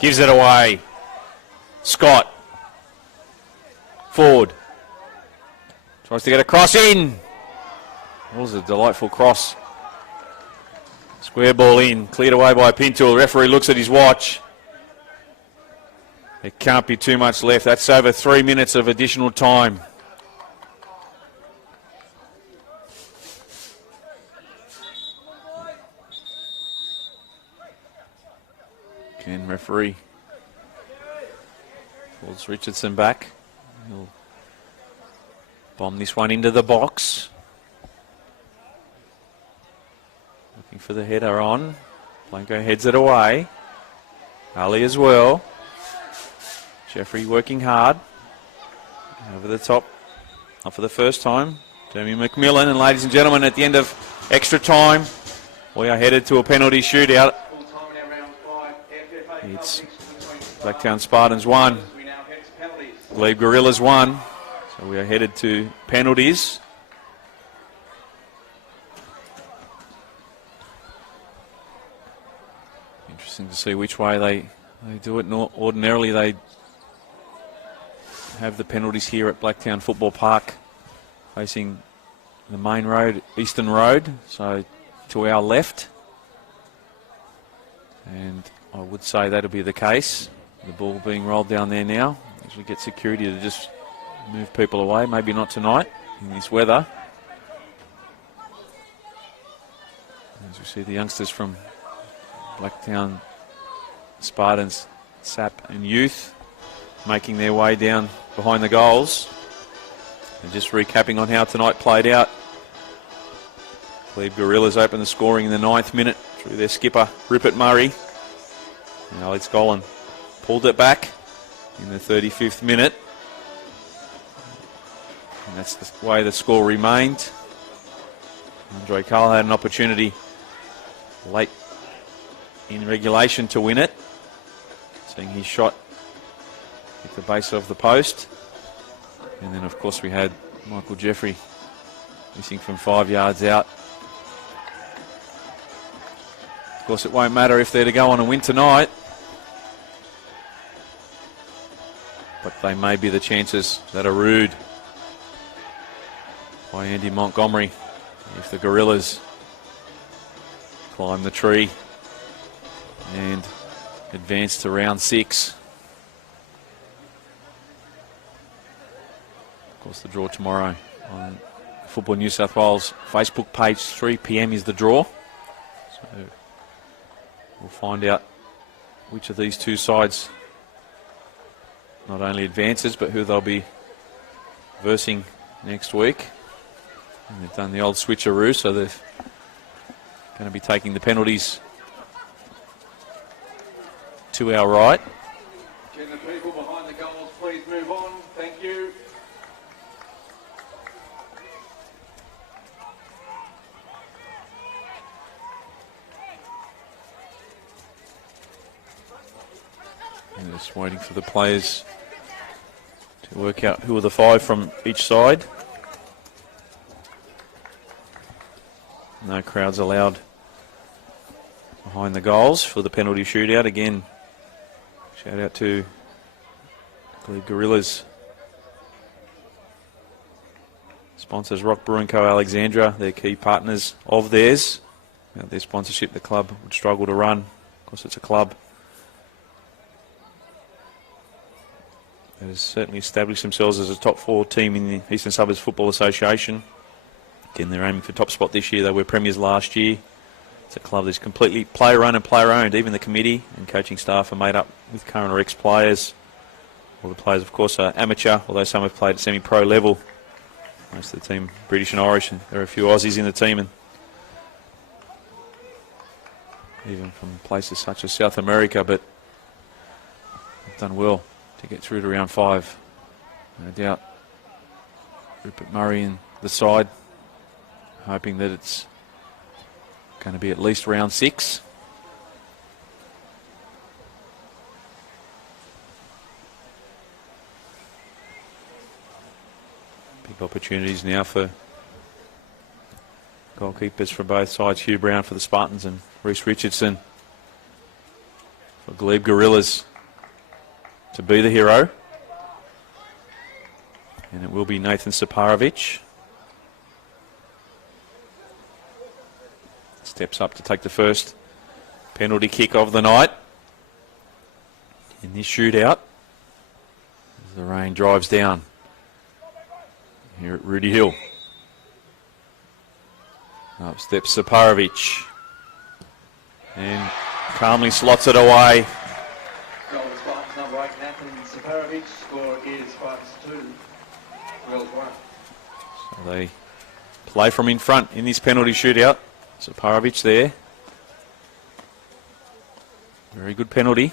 Gives it away. Scott. Ford. Tries to get a cross in. That was a delightful cross. Square ball in. Cleared away by Pinto. The referee looks at his watch. There can't be too much left. That's over 3 minutes of additional time. Again, referee pulls Richardson back. He'll bomb this one into the box. Looking for the header on. Blanco heads it away. Ali as well. Jeffrey working hard. Over the top. Not for the first time. Jeremy McMillan. And ladies and gentlemen, at the end of extra time, we are headed to a penalty shootout. It's Blacktown Spartans 1, Glebe Gorillas 1. So we are headed to penalties. Interesting to see which way they do it. Ordinarily they have the penalties here at Blacktown Football Park, facing the main road, Eastern Road, so to our left. And I would say that'll be the case. The ball being rolled down there now as we get security to just move people away. Maybe not tonight in this weather. As we see the youngsters from Blacktown Spartans, SAP and Youth making their way down behind the goals. And just recapping on how tonight played out. Glebe Gorillas opened the scoring in the 9th minute through their skipper, Rupert Murray. And Alex Golan pulled it back in the 35th minute. And that's the way the score remained. Andre Cole had an opportunity late in regulation to win it. Seeing his shot at the base of the post. And then, of course, we had Michael Jeffrey missing from 5 yards out. Of course, it won't matter if they're to go on and win tonight. But they may be the chances that are rude by Andy Montgomery if the Gorillas climb the tree and advance to round 6. Of course, the draw tomorrow on Football New South Wales Facebook page. 3 p.m. is the draw. So we'll find out which of these two sides not only advances, but who they'll be versing next week. And they've done the old switcheroo, so they're going to be taking the penalties to our right. Can the people behind the goals please move on? Thank you. And just waiting for the players to work out who are the 5 from each side. No crowds allowed behind the goals for the penalty shootout. Again, shout out to Glebe Gorillas. Sponsors Rock Brewing Co. Alexandra, they're key partners of theirs. Without their sponsorship, the club would struggle to run. Of course, it's a club that has certainly established themselves as a top 4 team in the Eastern Suburbs Football Association. Again, they're aiming for top spot this year. They were premiers last year. It's a club that's completely player-run and player-owned. Even the committee and coaching staff are made up with current or ex-players. All the players, of course, are amateur, although some have played at semi-pro level. Most of the team British and Irish, and there are a few Aussies in the team, and even from places such as South America, but they've done well to get through to round 5. No doubt Rupert Murray and the side hoping that it's going to be at least round 6. Big opportunities now for goalkeepers from both sides. Hugh Brown for the Spartans and Reece Richardson for Glebe Gorillas to be the hero. And it will be Nathan Saparovic. Steps up to take the first penalty kick of the night in this shootout as the rain drives down here at Rudy Hill. Up steps Saparovic and calmly slots it away. Goal to Spartans, number 8, Nathan Saparovic. Score is Spartans 2, Wells 1. So they play from in front in this penalty shootout. Saparovic there. Very good penalty.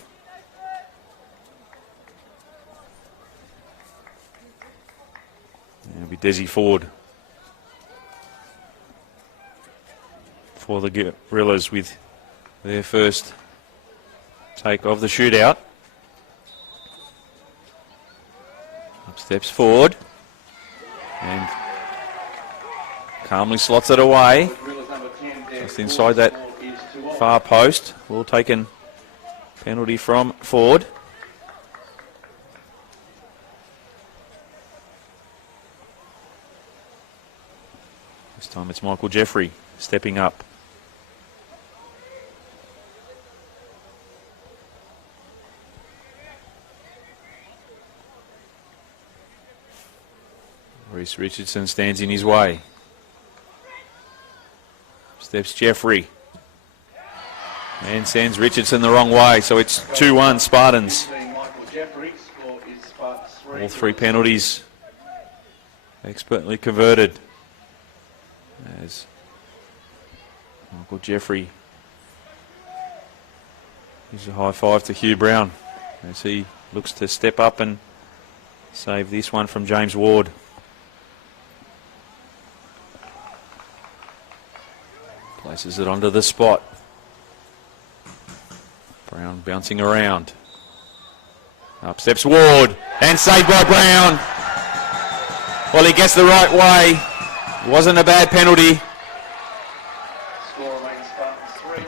It'll be Desi Ford for the Gorillas with their first take of the shootout. Up steps Ford and calmly slots it away. Just inside that far post. Well taken penalty from Ford. time it's Michael Jeffrey stepping up. Reese Richardson stands in his way. Steps Jeffrey. And sends Richardson the wrong way, so it's 2-1 Spartans. All 3 penalties expertly converted. As Michael Jeffrey gives a high five to Hugh Brown as he looks to step up and save this one from James Ward. Places it onto the spot. Brown bouncing around. Up steps Ward and saved by Brown. Well, he gets the right way. Wasn't a bad penalty.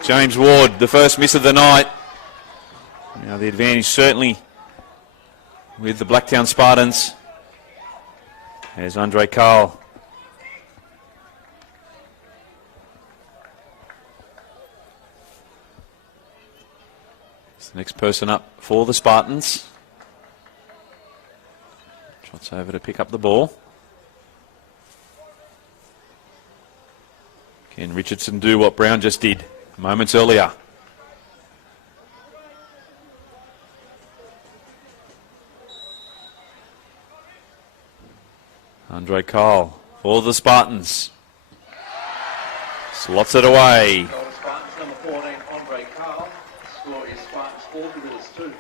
James Ward, the first miss of the night. Now the advantage certainly with the Blacktown Spartans. There's Andre Carl. It's the next person up for the Spartans. Trots over to pick up the ball. Can Richardson do what Brown just did moments earlier? Andre Cole for the Spartans. Slots it away. Spartans, number 14, Andre Carl. Score is Spartans 4, Gorillas 2.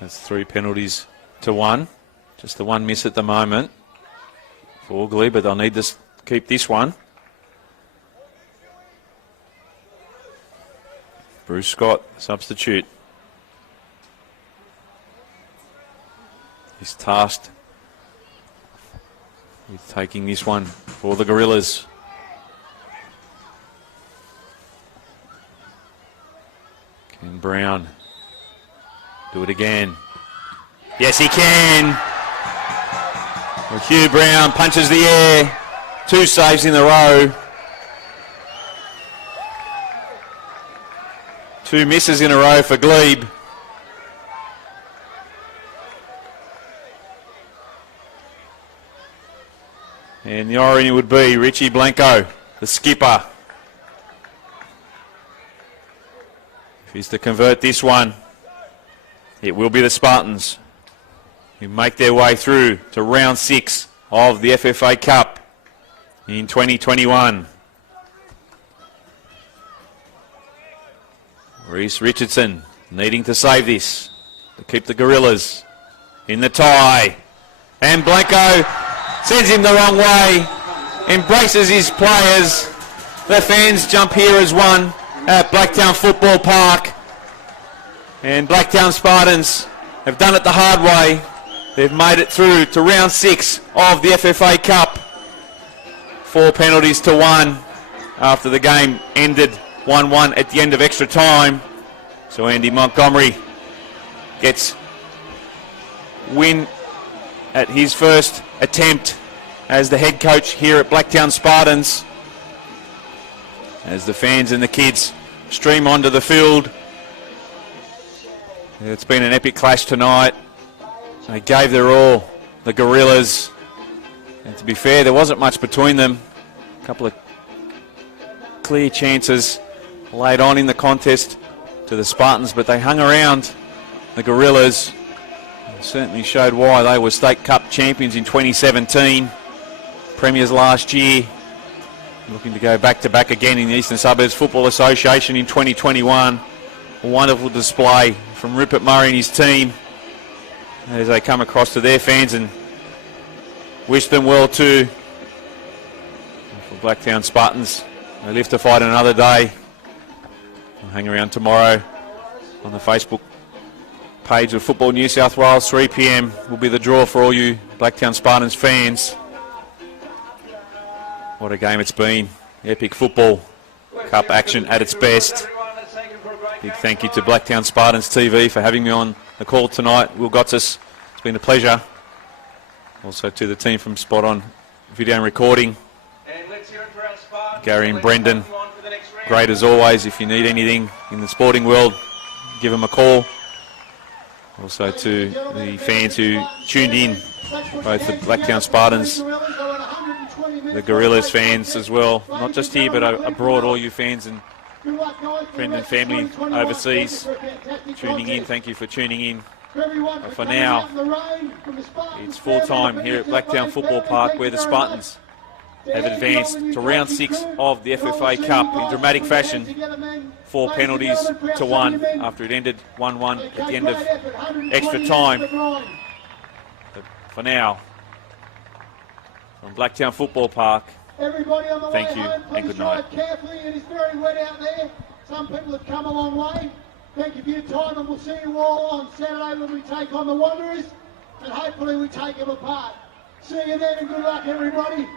That's 3 penalties to 1. Just the 1 miss at the moment for Glebe, but they'll need to keep this one. Bruce Scott, substitute. He's tasked with taking this one for the Gorillas. Can Brown do it again? Yes, he can. Well, Hugh Brown punches the air. 2 saves in a row. 2 misses in a row for Glebe. And the irony would be Richie Blanco, the skipper. If he's to convert this one, it will be the Spartans who make their way through to round 6 of the FFA Cup in 2021. Reese Richardson needing to save this to keep the Gorillas in the tie. And Blanco sends him the wrong way, embraces his players. The fans jump here as one at Blacktown Football Park. And Blacktown Spartans have done it the hard way. They've made it through to round 6 of the FFA Cup. 4 penalties to 1 after the game ended 1-1 at the end of extra time. So Andy Montgomery gets win at his first attempt as the head coach here at Blacktown Spartans. As the fans and the kids stream onto the field. It's been an epic clash tonight. They gave their all, the Gorillas. And to be fair, there wasn't much between them. A couple of clear chances laid on in the contest to the Spartans, but they hung around the Gorillas. It certainly showed why they were State Cup champions in 2017. Premiers last year. Looking to go back-to-back again in the Eastern Suburbs Football Association in 2021. A wonderful display from Rupert Murray and his team as they come across to their fans and wish them well too. For Blacktown Spartans, they live to fight another day. I'll hang around tomorrow on the Facebook page of Football New South Wales. 3 p.m. will be the draw for all you Blacktown Spartans fans. What a game it's been. Epic football cup action at its best. Big thank you to Blacktown Spartans TV for having me on the call tonight. Will Gotsis, it's been a pleasure. Also to the team from Spot On Video and Recording, And let's hear it for our Spartans. Gary and Let's Brendan. move on for the next round. Great as always. If you need anything in the sporting world, give them a call. Also to the fans who tuned in, both the Blacktown Spartans, the Gorillas fans as well, not just here but abroad, all you fans and friends and family overseas tuning in. Thank you for tuning in. But for now, it's full time here at Blacktown Football Park, where the Spartans have advanced to round 6 of the FFA Cup in dramatic fashion. 4 penalties to 1 after it ended 1-1 at the end of extra time. But for now, from Blacktown Football Park, thank you and good night. Carefully, it is very wet out there. Some people have come a long way. Thank you for your time, and we'll see you all on Saturday when we take on the Wanderers, and hopefully we take them apart. See you then, and good luck, everybody.